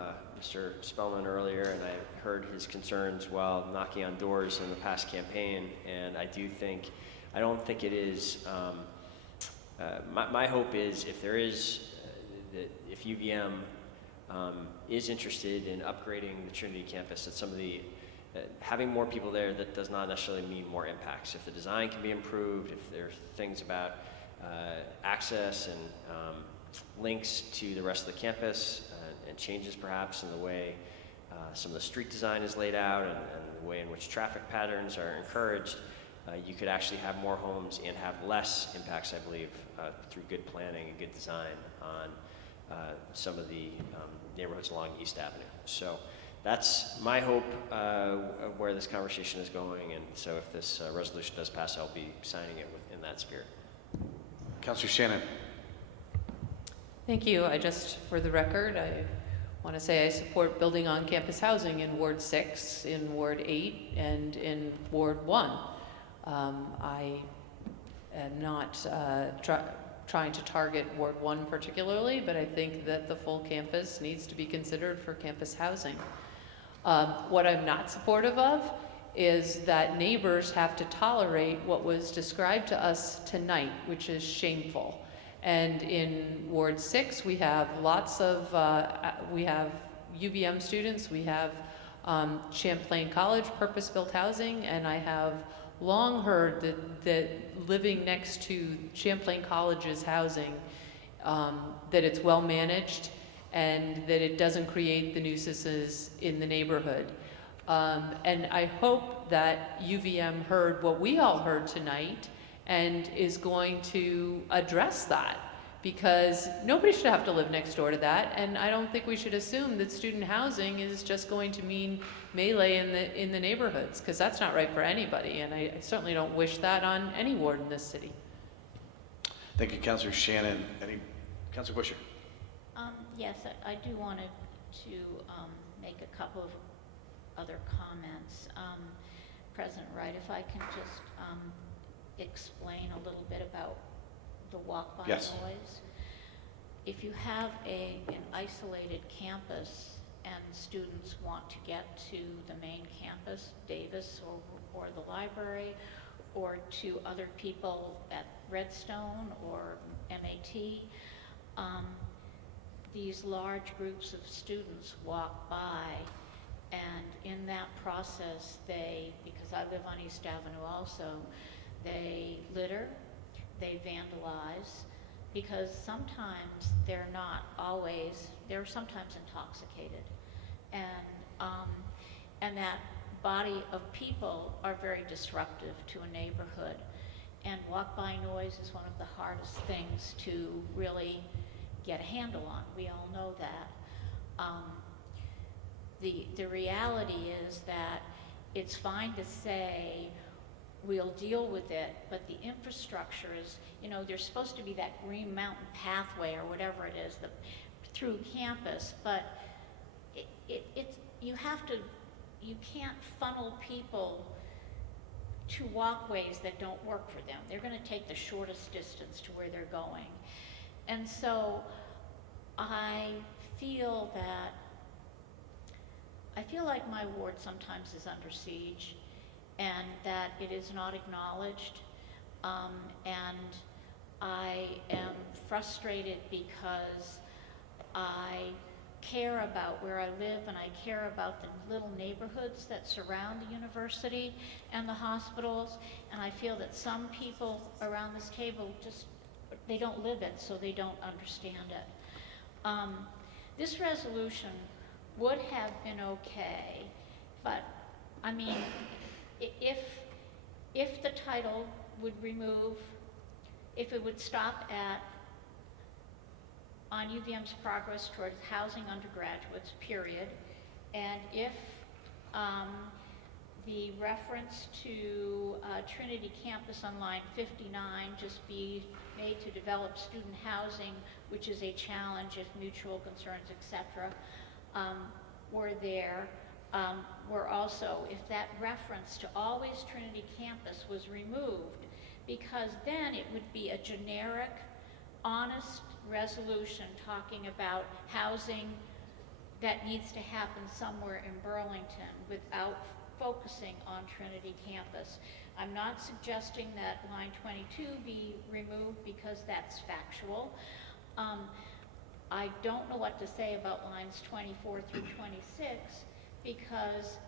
Mr. Spellman earlier, and I heard his concerns while knocking on doors in the past campaign. And I don't think it is, my hope is if UVM is interested in upgrading the Trinity campus. That some of the having more people there, that does not necessarily mean more impacts. If the design can be improved, if there are things about access and links to the rest of the campus, and changes perhaps in the way some of the street design is laid out, and the way in which traffic patterns are encouraged, you could actually have more homes and have less impacts, I believe, through good planning and good design on some of the neighborhoods along East Avenue. So that's my hope of where this conversation is going, and so if this resolution does pass, I'll be signing it in that spirit. Councilor Shannon. Thank you. For the record, I want to say I support building on campus housing in Ward 6, in Ward 8, and in Ward 1. I am not trying to target Ward 1 particularly, but I think that the full campus needs to be considered for campus housing. What I'm not supportive of is that neighbors have to tolerate what was described to us tonight, which is shameful. And in Ward 6, we have lots of, we have UVM students, we have Champlain College purpose-built housing, and I have long heard that living next to Champlain College's housing, that it's well managed and that it doesn't create the nuisances in the neighborhood. And I hope that UVM heard what we all heard tonight and is going to address that, because nobody should have to live next door to that, and I don't think we should assume that student housing is just going to mean melee in the neighborhoods, because that's not right for anybody, and I certainly don't wish that on any ward in this city. Thank you, Councilor Shannon. Councilor Busher. Yes, I do want to make a couple of other comments. President Wright, if I can just explain a little bit about the walk-by noise. If you have an isolated campus and students want to get to the main campus, Davis or the library, or to other people at Redstone or MAT, these large groups of students walk by, and in that process because I live on East Avenue also, they litter, they vandalize, because sometimes they're sometimes intoxicated. And that body of people are very disruptive to a neighborhood. And walk-by noise is one of the hardest things to really get a handle on. We all know that. The reality is that it's fine to say we'll deal with it, but the infrastructure is, there's supposed to be that Green Mountain pathway or whatever it is through campus, but you can't funnel people to walkways that don't work for them. They're going to take the shortest distance to where they're going. And so I feel like my ward sometimes is under siege, and that it is not acknowledged, and I am frustrated because I care about where I live, and I care about the little neighborhoods that surround the university and the hospitals, and I feel that some people around this table they don't live it, so they don't understand it. This resolution would have been okay, but I mean, if the title would if it would stop on UVM's progress towards housing undergraduates, period, and if the reference to Trinity campus on line 59 just be made to develop student housing, which is a challenge if mutual concerns, etc., were there. Were also, if that reference to always Trinity campus was removed, because then it would be a generic, honest resolution talking about housing that needs to happen somewhere in Burlington without focusing on Trinity campus. I'm not suggesting that line 22 be removed because that's factual. I don't know what to say about lines 24 through 26 because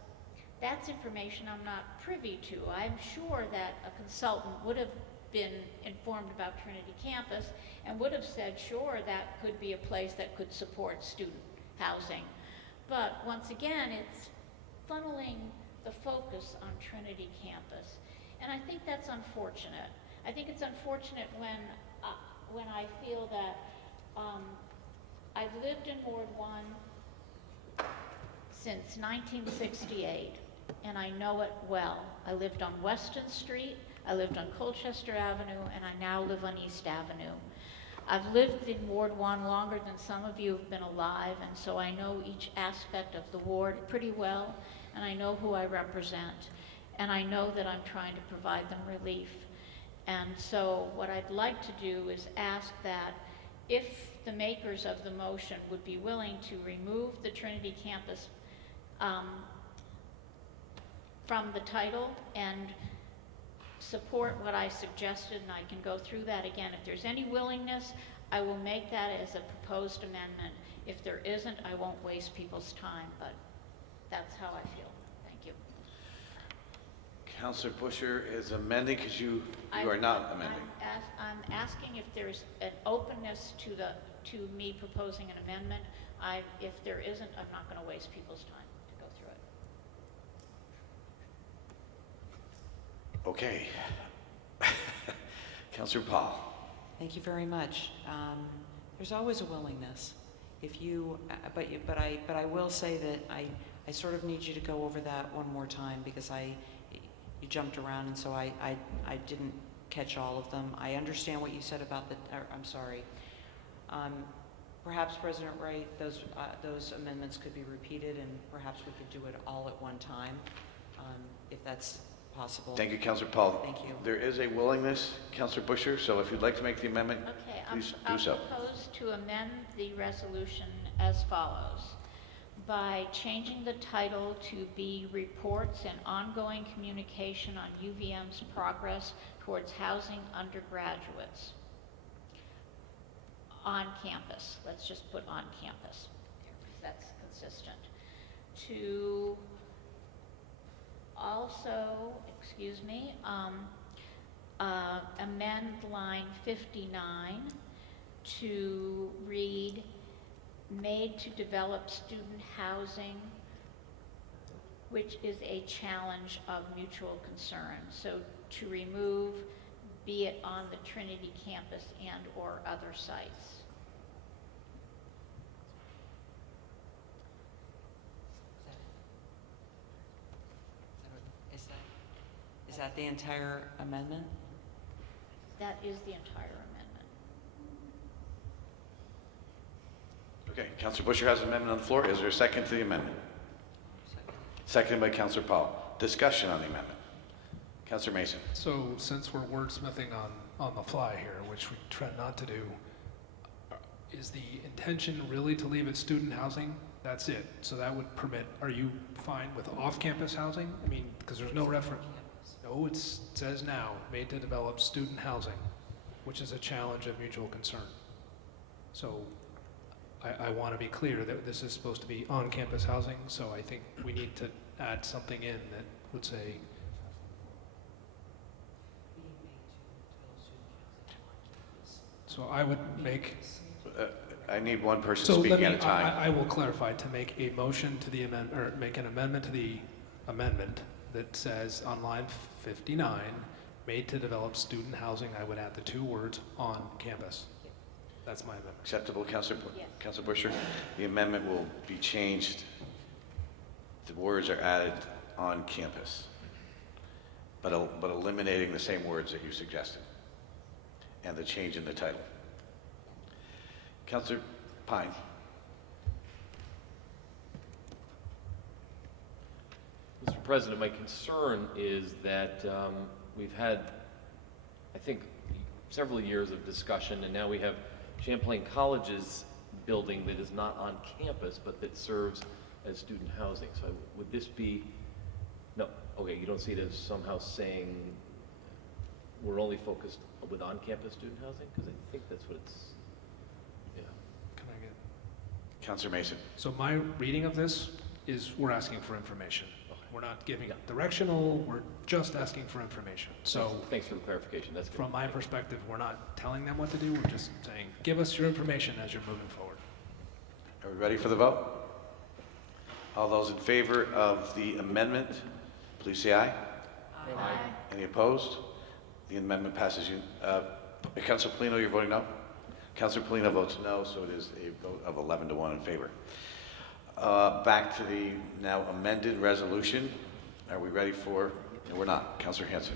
that's information I'm not privy to. I'm sure that a consultant would have been informed about Trinity Campus and would have said, sure, that could be a place that could support student housing. But once again, it's funneling the focus on Trinity Campus. And I think that's unfortunate. I think it's unfortunate when I feel that I've lived in Ward 1 since 1968, and I know it well. I lived on Weston Street, I lived on Colchester Avenue, and I now live on East Avenue. I've lived in Ward 1 longer than some of you have been alive, and so I know each aspect of the ward pretty well, and I know who I represent, and I know that I'm trying to provide them relief. And so what I'd like to do is ask that if the makers of the motion would be willing to remove the Trinity Campus from the title and support what I suggested, and I can go through that again. If there's any willingness, I will make that as a proposed amendment. If there isn't, I won't waste people's time, but that's how I feel. Thank you. Councilor Busher is amending because you are not amending. I'm asking if there's an openness to me proposing an amendment. If there isn't, I'm not going to waste people's time to go through it. Okay. Councilor Paul. Thank you very much. There's always a willingness. If you, but I will say that I sort of need you to go over that one more time because you jumped around and so I didn't catch all of them. I understand what you said about I'm sorry. Perhaps President Wright, those amendments could be repeated and perhaps we could do it all at one time, if that's possible. Thank you, Councilor Paul. Thank you. There is a willingness, Councilor Busher, so if you'd like to make the amendment, Okay, please I'll do so. propose to amend the resolution as follows. By changing the title to be Reports and Ongoing Communication on UVM's Progress Towards Housing Undergraduates on Campus. Let's just put on campus, because that's consistent. To also, amend line 59 to read made to develop student housing, which is a challenge of mutual concern. So to remove, be it on the Trinity campus and or other sites. Is that the entire amendment? That is the entire amendment. Okay, Councilor Busher has an amendment on the floor. Is there a second to the amendment? Seconded by Councilor Paul. Discussion on the amendment. Councilor Mason. So since we're wordsmithing on the fly here, which we try not to do, is the intention really to leave it student housing? That's it. So that would permit, are you fine with off-campus housing? I mean, because there's no reference. No, it says now, made to develop student housing, which is a challenge of mutual concern. So I want to be clear that this is supposed to be on-campus housing, so I think we need to add something in that would say, so I would make... I need one person So speaking at a time. I will clarify to make a motion to the amendment, or make an amendment to the amendment that says on line 59, made to develop student housing, I would add the two words on campus. That's my amendment. Acceptable, Councilor Yes. Councilor Busher? The amendment will be changed. The words are added on campus, but eliminating the same words that you suggested, and the change in the title. Councilor Pine. Mr. President, my concern is that we've had, I think, several years of discussion, and now we have Champlain College's building that is not on campus, but that serves as student housing. So would this be, no, okay, you don't see it as somehow saying we're only focused with on-campus student housing? Because I think that's what it's, yeah. Can I get Councilor Mason. So my reading of this is we're asking for information. We're not giving directional, we're just asking for information. So Thanks for the clarification, that's good. from my perspective, we're not telling them what to do, we're just saying, give us your information as you're moving forward. Are we ready for the vote? All those in favor of the amendment, please say aye. Aye. Any opposed? The amendment passes. Councilor Polino, you're voting no? Councilor Polino votes no, so it is a vote of 11-1 in favor. Back to the now amended resolution. Are we ready for, no, we're not. Councilor Hanson.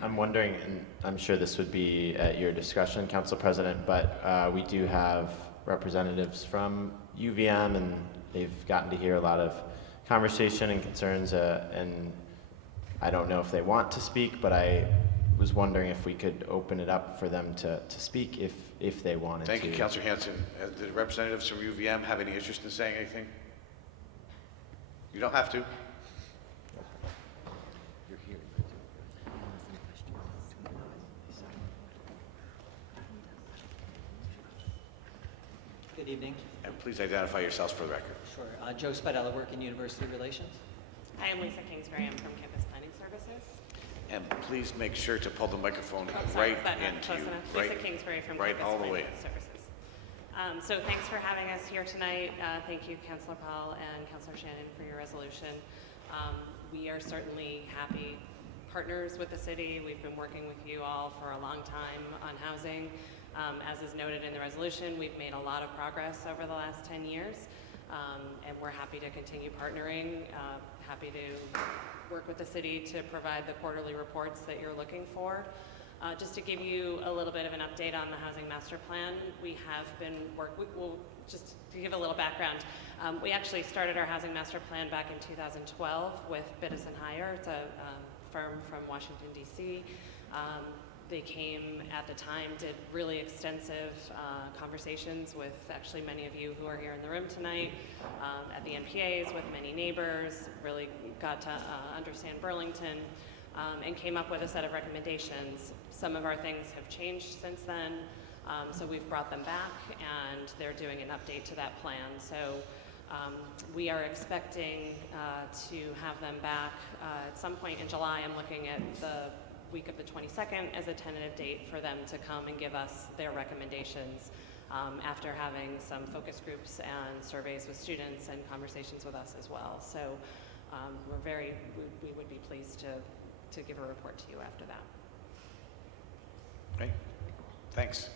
I'm wondering, and I'm sure this would be at your discretion, Council President, but we do have representatives from UVM, and they've gotten to hear a lot of conversation and concerns, and I don't know if they want to speak, but I was wondering if we could open it up for them to speak if they wanted to. Thank you, Councilor Hanson. Do the representatives from UVM have any interest in saying anything? You don't have to. Good evening. And please identify yourselves for the record. Sure. Joe Spadella, work in University Relations. I am Lisa Kingsbury. I'm from Campus Planning Services. And please make sure to pull the microphone Oh, sorry, right is that not into close you. enough? Right, Lisa Kingsbury from right Campus all the Planning way. Services. So thanks for having us here tonight. Thank you, Councilor Powell and Councilor Shannon, for your resolution. We are certainly happy partners with the city. We've been working with you all for a long time on housing. As is noted in the resolution, we've made a lot of progress over the last 10 years, and we're happy to continue partnering, happy to work with the city to provide the quarterly reports that you're looking for. Just to give you a little bit of an update on the Housing Master Plan, we have been just to give a little background, we actually started our Housing Master Plan back in 2012 with Biddison Hire. It's a firm from Washington, D.C. They came at the time, did really extensive conversations with actually many of you who are here in the room tonight, at the NPAs, with many neighbors, really got to understand Burlington, and came up with a set of recommendations. Some of our things have changed since then, so we've brought them back, and they're doing an update to that plan. So we are expecting to have them back at some point in July. I'm looking at the week of the 22nd as a tentative date for them to come and give us their recommendations after having some focus groups and surveys with students and conversations with us as well. So we would be pleased to give a report to you after that. Okay, thanks.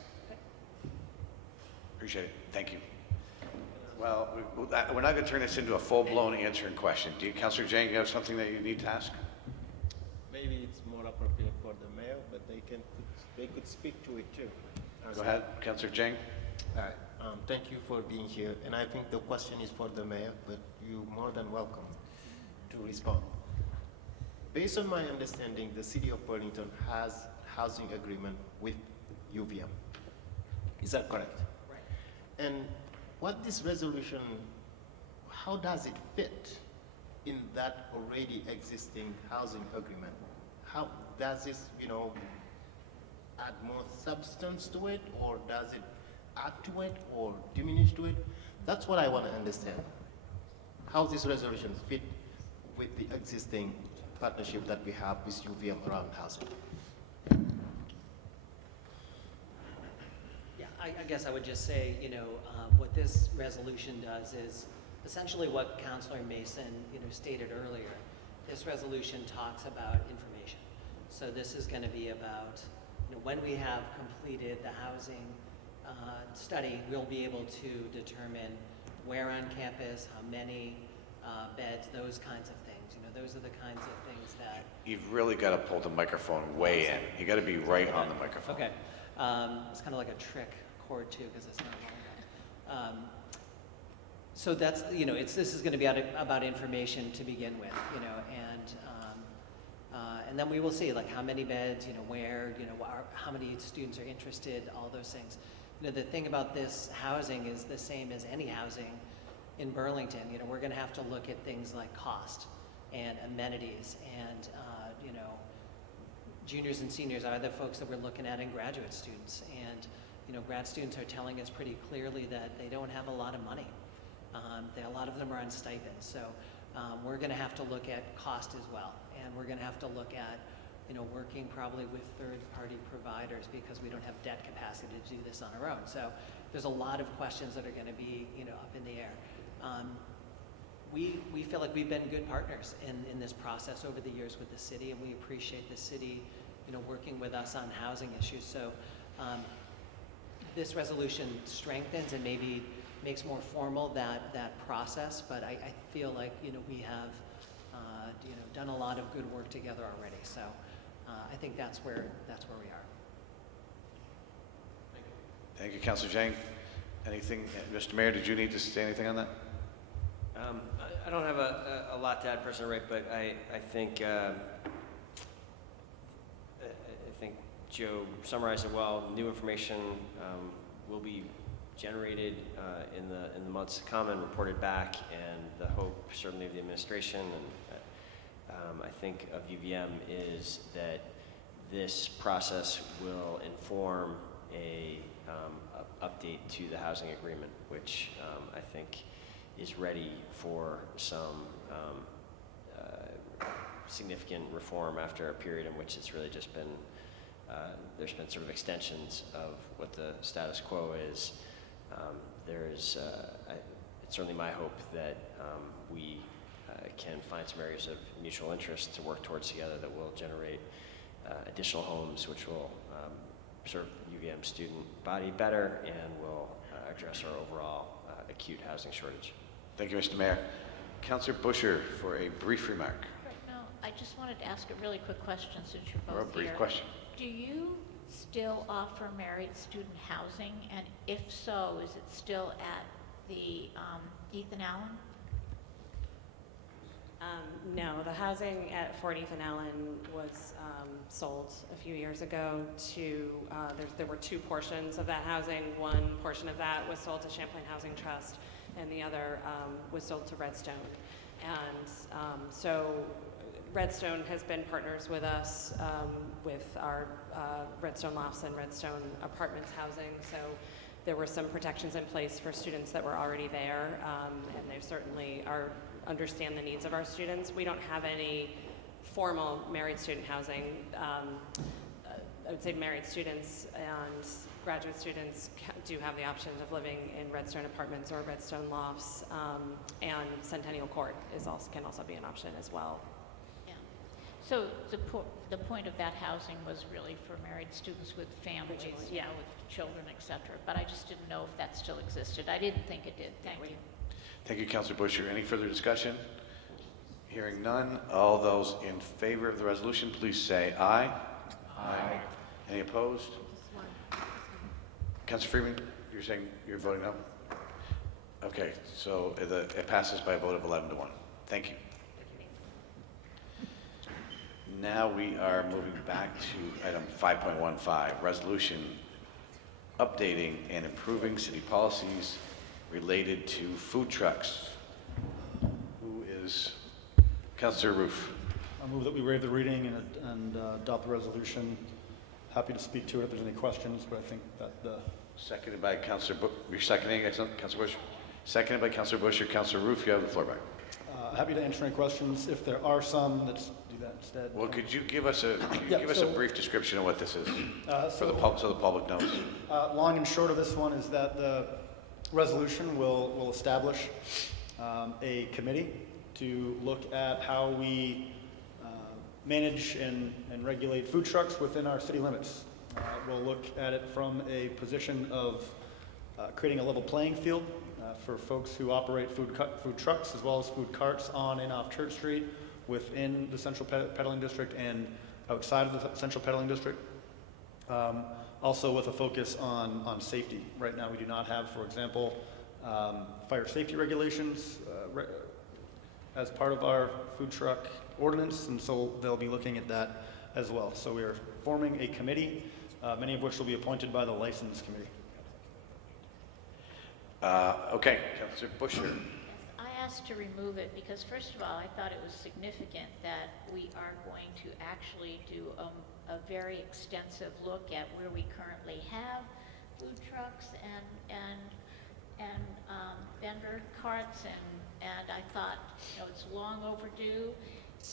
Appreciate it, thank you. Well, we're not going to turn this into a full-blown answering question. Do you, Councilor Jang, you have something that you need to ask? Maybe it's more appropriate for the mayor, but they could speak to it too. Go ahead, Councilor Jang. All right. Thank you for being here, and I think the question is for the mayor, but you're more than welcome to respond. Based on my understanding, the city of Burlington has housing agreement with UVM. Is that correct? Right. And what this resolution, how does it fit in that already existing housing agreement? How does this, add more substance to it, or does it add to it, or diminish to it? That's what I want to understand. How this resolution fit with the existing partnership that we have with UVM around housing? Yeah, I guess I would just say, what this resolution does is essentially what Councilor Mason, stated earlier. This resolution talks about information. So this is going to be about, when we have completed the housing study, we'll be able to determine where on campus, how many beds, those kinds of things. Those are the kinds of things that... You've really got to pull the microphone way in. You got to be right on the microphone. Okay. It's kind of like a trick chord too, because it's not long enough. So that's, this is going to be about information to begin with, and then we will see, like, how many beds, where, how many students are interested, all those things. The thing about this housing is the same as any housing in Burlington. We're going to have to look at things like cost and amenities, and juniors and seniors are the folks that we're looking at, and graduate students, and grad students are telling us pretty clearly that they don't have a lot of money. A lot of them are on stipends. So we're going to have to look at cost as well. And we're going to have to look at, working probably with third-party providers because we don't have debt capacity to do this on our own. So there's a lot of questions that are going to be, up in the air. We feel like we've been good partners in this process over the years with the city, and we appreciate the city, working with us on housing issues. So this resolution strengthens and maybe makes more formal that process, but I feel like, we have, done a lot of good work together already. So I think that's where we are. Thank you, Councilor Zhang. Anything, Mr. Mayor, did you need to say anything on that? I don't have a lot to add, President Wright, but I think Joe summarized it well. New information will be generated in the months to come and reported back, and the hope certainly of the administration and I think of UVM is that this process will inform a update to the housing agreement, which I think is ready for some significant reform after a period in which it's really just been, there's been sort of extensions of what the status quo is. It's certainly my hope that we can find some areas of mutual interest to work towards together that will generate additional homes, which will serve UVM student body better and will address our overall acute housing shortage. Thank you, Mr. Mayor. Councilor Busher for a brief remark. No, I just wanted to ask a really quick question since you're both Or a brief here. question. Do you still offer married student housing? And if so, is it still at the Ethan Allen? No, the housing at Fort Ethan Allen was sold a few years ago to, there were two portions of that housing. One portion of that was sold to Champlain Housing Trust, and the other was sold to Redstone. And so Redstone has been partners with us with our Redstone Lofts and Redstone Apartments housing. So there were some protections in place for students that were already there, and they certainly understand the needs of our students. We don't have any formal married student housing. I would say married students and graduate students do have the option of living in Redstone Apartments or Redstone Lofts, and Centennial Court can also be an option as well. Yeah. So the point of that housing was really for married students with families, yeah, with children, et cetera. But I just didn't know if that still existed. I didn't think it did. Thank you. Thank you, Councilor Busher. Any further discussion? Hearing none. All those in favor of the resolution, please say aye. Aye. Any opposed? Councilor Freeman, you're saying you're voting no? Okay, so it passes by a vote of 11 to 1. Thank you. Now we are moving back to item 5.15, resolution updating and improving city policies related to food trucks. Who is Councilor Roof? I move that we waive the reading and adopt the resolution. Happy to speak to it if there's any questions, but I think that the... Seconded by Councilor you're seconding, Councilor Bush? Seconded by Councilor Busher. Councilor Roof, you have the floor back. Happy to answer any questions. If there are some, let's do that instead. Well, could you give us a brief description of what this is so the public knows? Long and short of this one is that the resolution will establish a committee to look at how we manage and regulate food trucks within our city limits. We'll look at it from a position of creating a level playing field for folks who operate food trucks as well as food carts on and off Church Street within the Central Peddling District and outside of the Central Peddling District. Also with a focus on safety. Right now we do not have, for example, fire safety regulations as part of our food truck ordinance, and so they'll be looking at that as well. So we are forming a committee, many of which will be appointed by the License Committee. Okay, Councilor Busher. I asked to remove it because, first of all, I thought it was significant that we are going to actually do a very extensive look at where we currently have food trucks and vendor carts, and I thought, it's long overdue.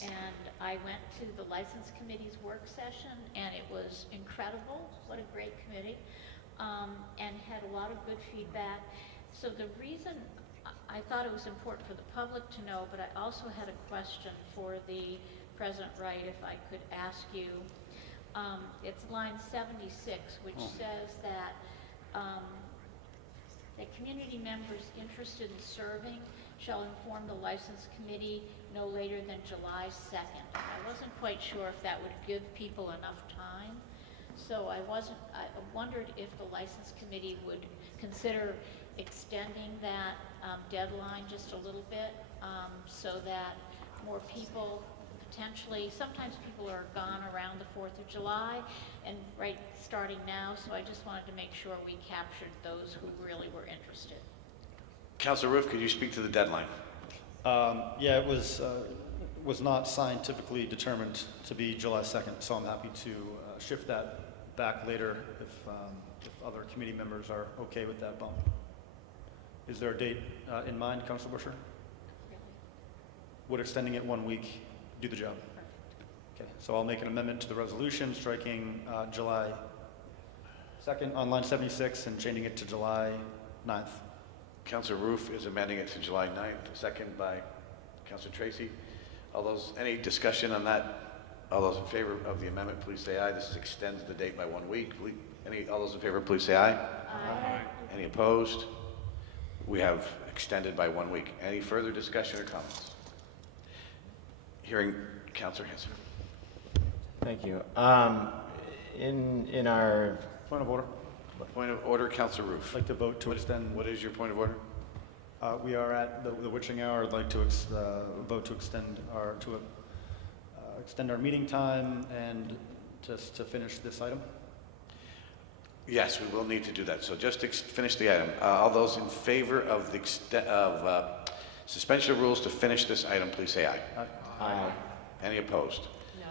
And I went to the License Committee's work session, and it was incredible. What a great committee, and had a lot of good feedback. So the reason I thought it was important for the public to know, but I also had a question for the President Wright, if I could ask you. It's line 76, which says that that community members interested in serving shall inform the License Committee no later than July 2nd. I wasn't quite sure if that would give people enough time. So I wondered if the License Committee would consider extending that deadline just a little bit, so that more people potentially, sometimes people are gone around the 4th of July and starting now, so I just wanted to make sure we captured those who really were interested. Councilor Roof, could you speak to the deadline? Yeah, it was not scientifically determined to be July 2nd, so I'm happy to shift that back later if other committee members are okay with that bump. Is there a date in mind, Councilor Busher? Would extending it 1 week do the job? Okay, so I'll make an amendment to the resolution, striking July 2nd on line 76 and changing it to July 9th. Councilor Roof is amending it to July 9th, second by Councilor Tracy. Any discussion on that? All those in favor of the amendment, please say aye. This extends the date by 1 week. All those in favor, please say aye. Aye. Any opposed? We have extended by 1 week. Any further discussion or comments? Hearing Councilor Hanson. Thank you. In our point of order. Point of order, Councilor Roof. I'd like to vote to extend. What is your point of order? We are at the witching hour. I'd like to vote to extend our meeting time and just to finish this item. Yes, we will need to do that. So just to finish the item, all those in favor of the suspension of rules to finish this item, please say aye. Aye. Any opposed? No.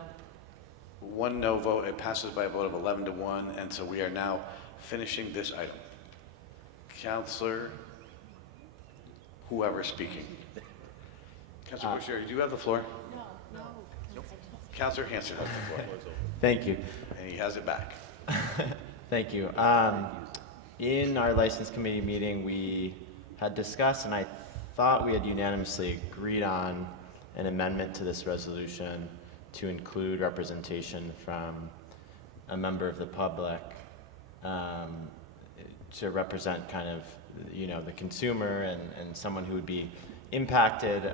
One no vote. It passes by a vote of 11-1, and so we are now finishing this item. Councilor, whoever speaking. Councilor Boucher, do you have the floor? No. Councilor Hanson has the floor. Thank you. And he has it back. Thank you. In our License Committee meeting, we had discussed, and I thought we had unanimously agreed on an amendment to this resolution to include representation from a member of the public to represent kind of, the consumer and someone who would be impacted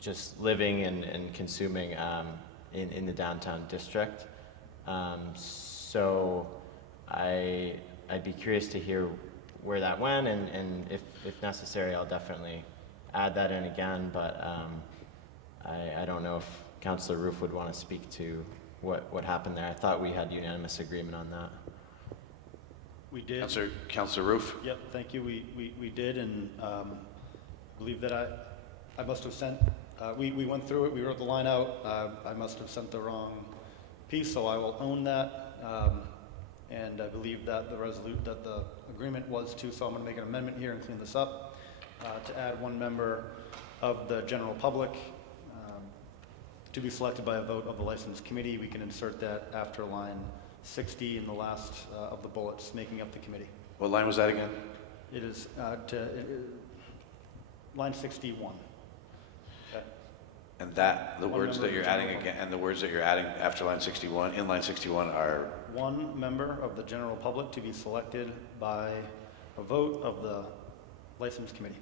just living and consuming in the downtown district. So I'd be curious to hear where that went, and if necessary, I'll definitely add that in again, but I don't know if Councilor Roof would want to speak to what happened there. I thought we had unanimous agreement on that. We did. Councilor Roof? Yep, thank you. We did, and believe that I must have sent, we went through it, we wrote the line out. I must have sent the wrong piece, so I will own that. And I believe that the agreement was to, so I'm going to make an amendment here and clean this up, to add one member of the general public to be selected by a vote of the License Committee. We can insert that after line 60 in the last of the bullets making up the committee. What line was that again? It is line 61. Okay. And the words that you're adding again, and the words that you're adding after line 61, in line 61 are? One member of the general public to be selected by a vote of the License Committee.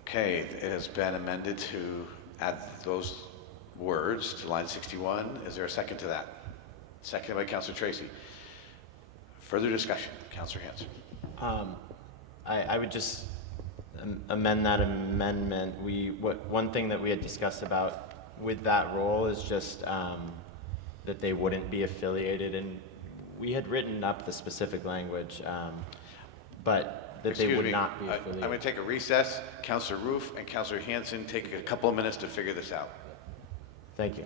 Okay, it has been amended to add those words to line 61. Is there a second to that? Seconded by Councilor Tracy. Further discussion, Councilor Hanson. I would just amend that amendment. One thing that we had discussed about with that role is just that they wouldn't be affiliated, and we had written up the specific language, but that they would not be affiliated. I'm going to take a recess. Councilor Roof and Councilor Hanson take a couple of minutes to figure this out. Thank you.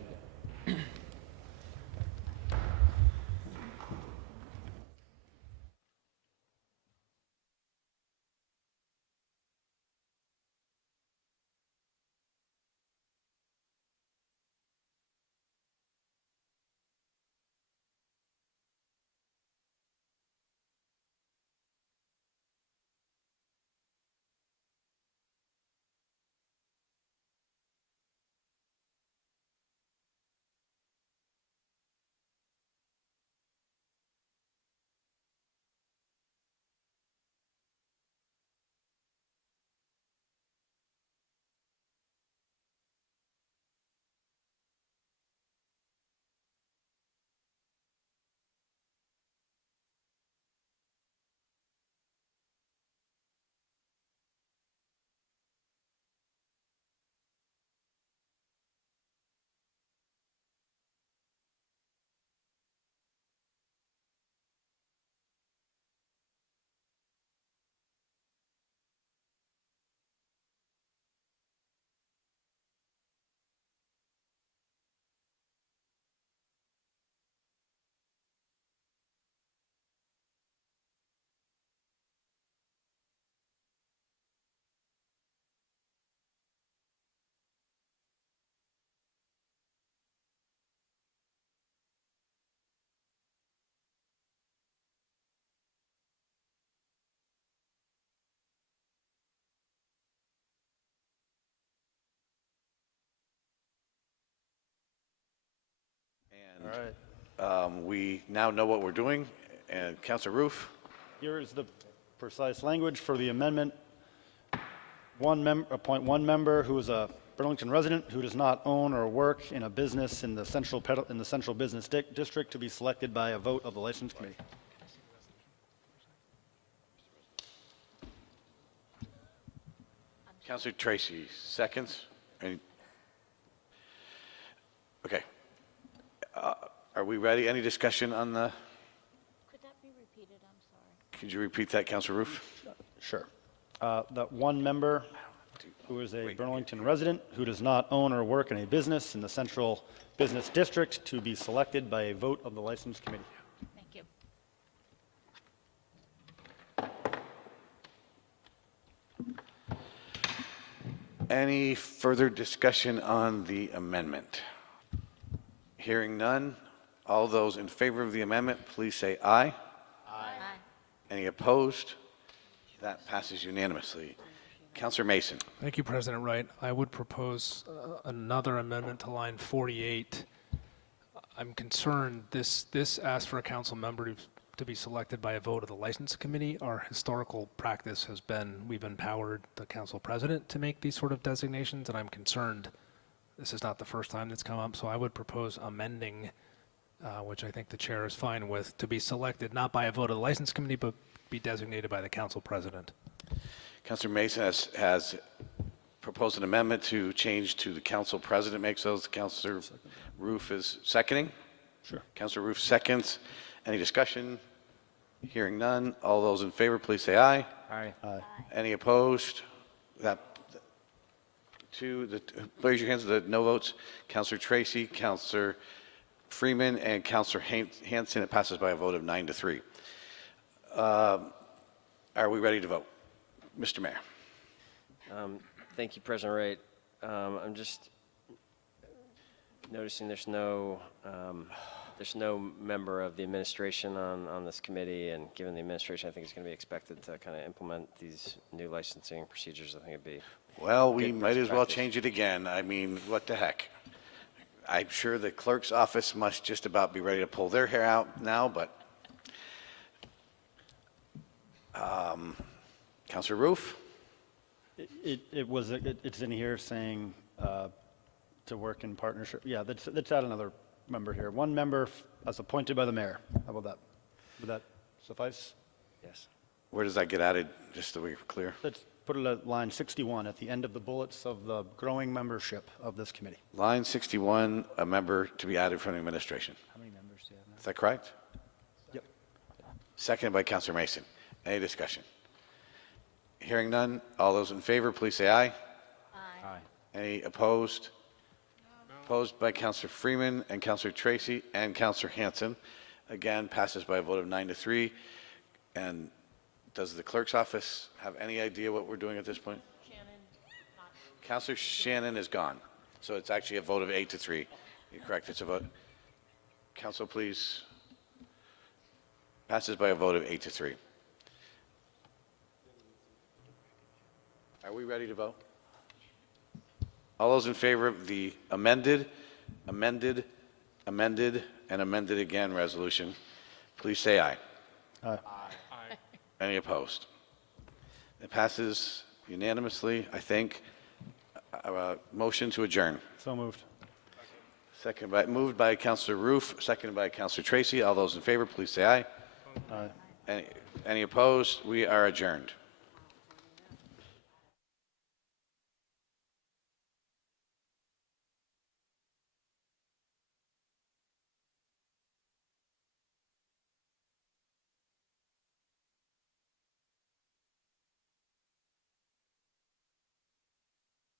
right. We now know what we're doing, and Councilor Roof, Here is the precise language for the amendment. Appoint one member who is a Burlington resident who does not own or work in a business in the central business district to be selected by a vote of the license committee. Councilor Tracy, seconds. Okay. Are we ready? Any discussion on the, Could that be repeated? I'm sorry. could you repeat that, Councilor Roof? Sure. That one member who is a Burlington resident who does not own or work in a business in the central business district to be selected by a vote of the license committee. Thank you. Any further discussion on the amendment? Hearing none, all those in favor of the amendment, please say aye. Aye. Any opposed? That passes unanimously. Councilor Mason. Thank you, President Wright. I would propose another amendment to line 48. I'm concerned this asks for a council member to be selected by a vote of the license committee. Our historical practice has been we've empowered the council president to make these sort of designations, and I'm concerned this is not the first time that's come up. So I would propose amending, which I think the chair is fine with, to be selected not by a vote of the license committee, but be designated by the council president. Councilor Mason has proposed an amendment to change to the council president makes those. Councilor Roof is seconding. Sure. Councilor Roof seconds. Any discussion? Hearing none. All those in favor, please say aye. Aye. Aye. Any opposed? Raise your hands. The no votes. Councilor Tracy, Councilor Freeman, and Councilor Hanson. It passes by a vote of 9-3. Are we ready to vote? Mr. Mayor. Thank you, President Wright. I'm just noticing there's no member of the administration on this committee, and given the administration, I think it's going to be expected to kind of implement these new licensing procedures. I think it'd be Well, we good might as well practice. change it again. I mean, what the heck? I'm sure the clerk's office must just about be ready to pull their hair out now, but Councilor Roof? It's in here saying to work in partnership. Yeah, let's add another member here. One member as appointed by the mayor. How about that? Would that suffice? Yes. Where does that get added, just so we're clear? Let's put it at line 61 at the end of the bullets of the growing membership of this committee. Line 61, a member to be added from the administration. How many members do you have now? Is that correct? Yep. Seconded by Councilor Mason. Any discussion? Hearing none, all those in favor, please say aye. Aye. Any opposed? Opposed by Councilor Freeman and Councilor Tracy and Councilor Hanson. Again, passes by a vote of 9-3. And does the clerk's office have any idea what we're doing at this point? Shannon, not. Councilor Shannon is gone. So it's actually a vote of 8-3. You're correct, it's a vote. Council, please. Passes by a vote of 8-3. Are we ready to vote? All those in favor of the amended, and amended again resolution, please say aye. Aye. Aye. Any opposed? It passes unanimously, I think. Motion to adjourn. So moved. Moved by Councilor Roof, seconded by Councilor Tracy. All those in favor, please say aye. Aye. Any opposed? We are adjourned.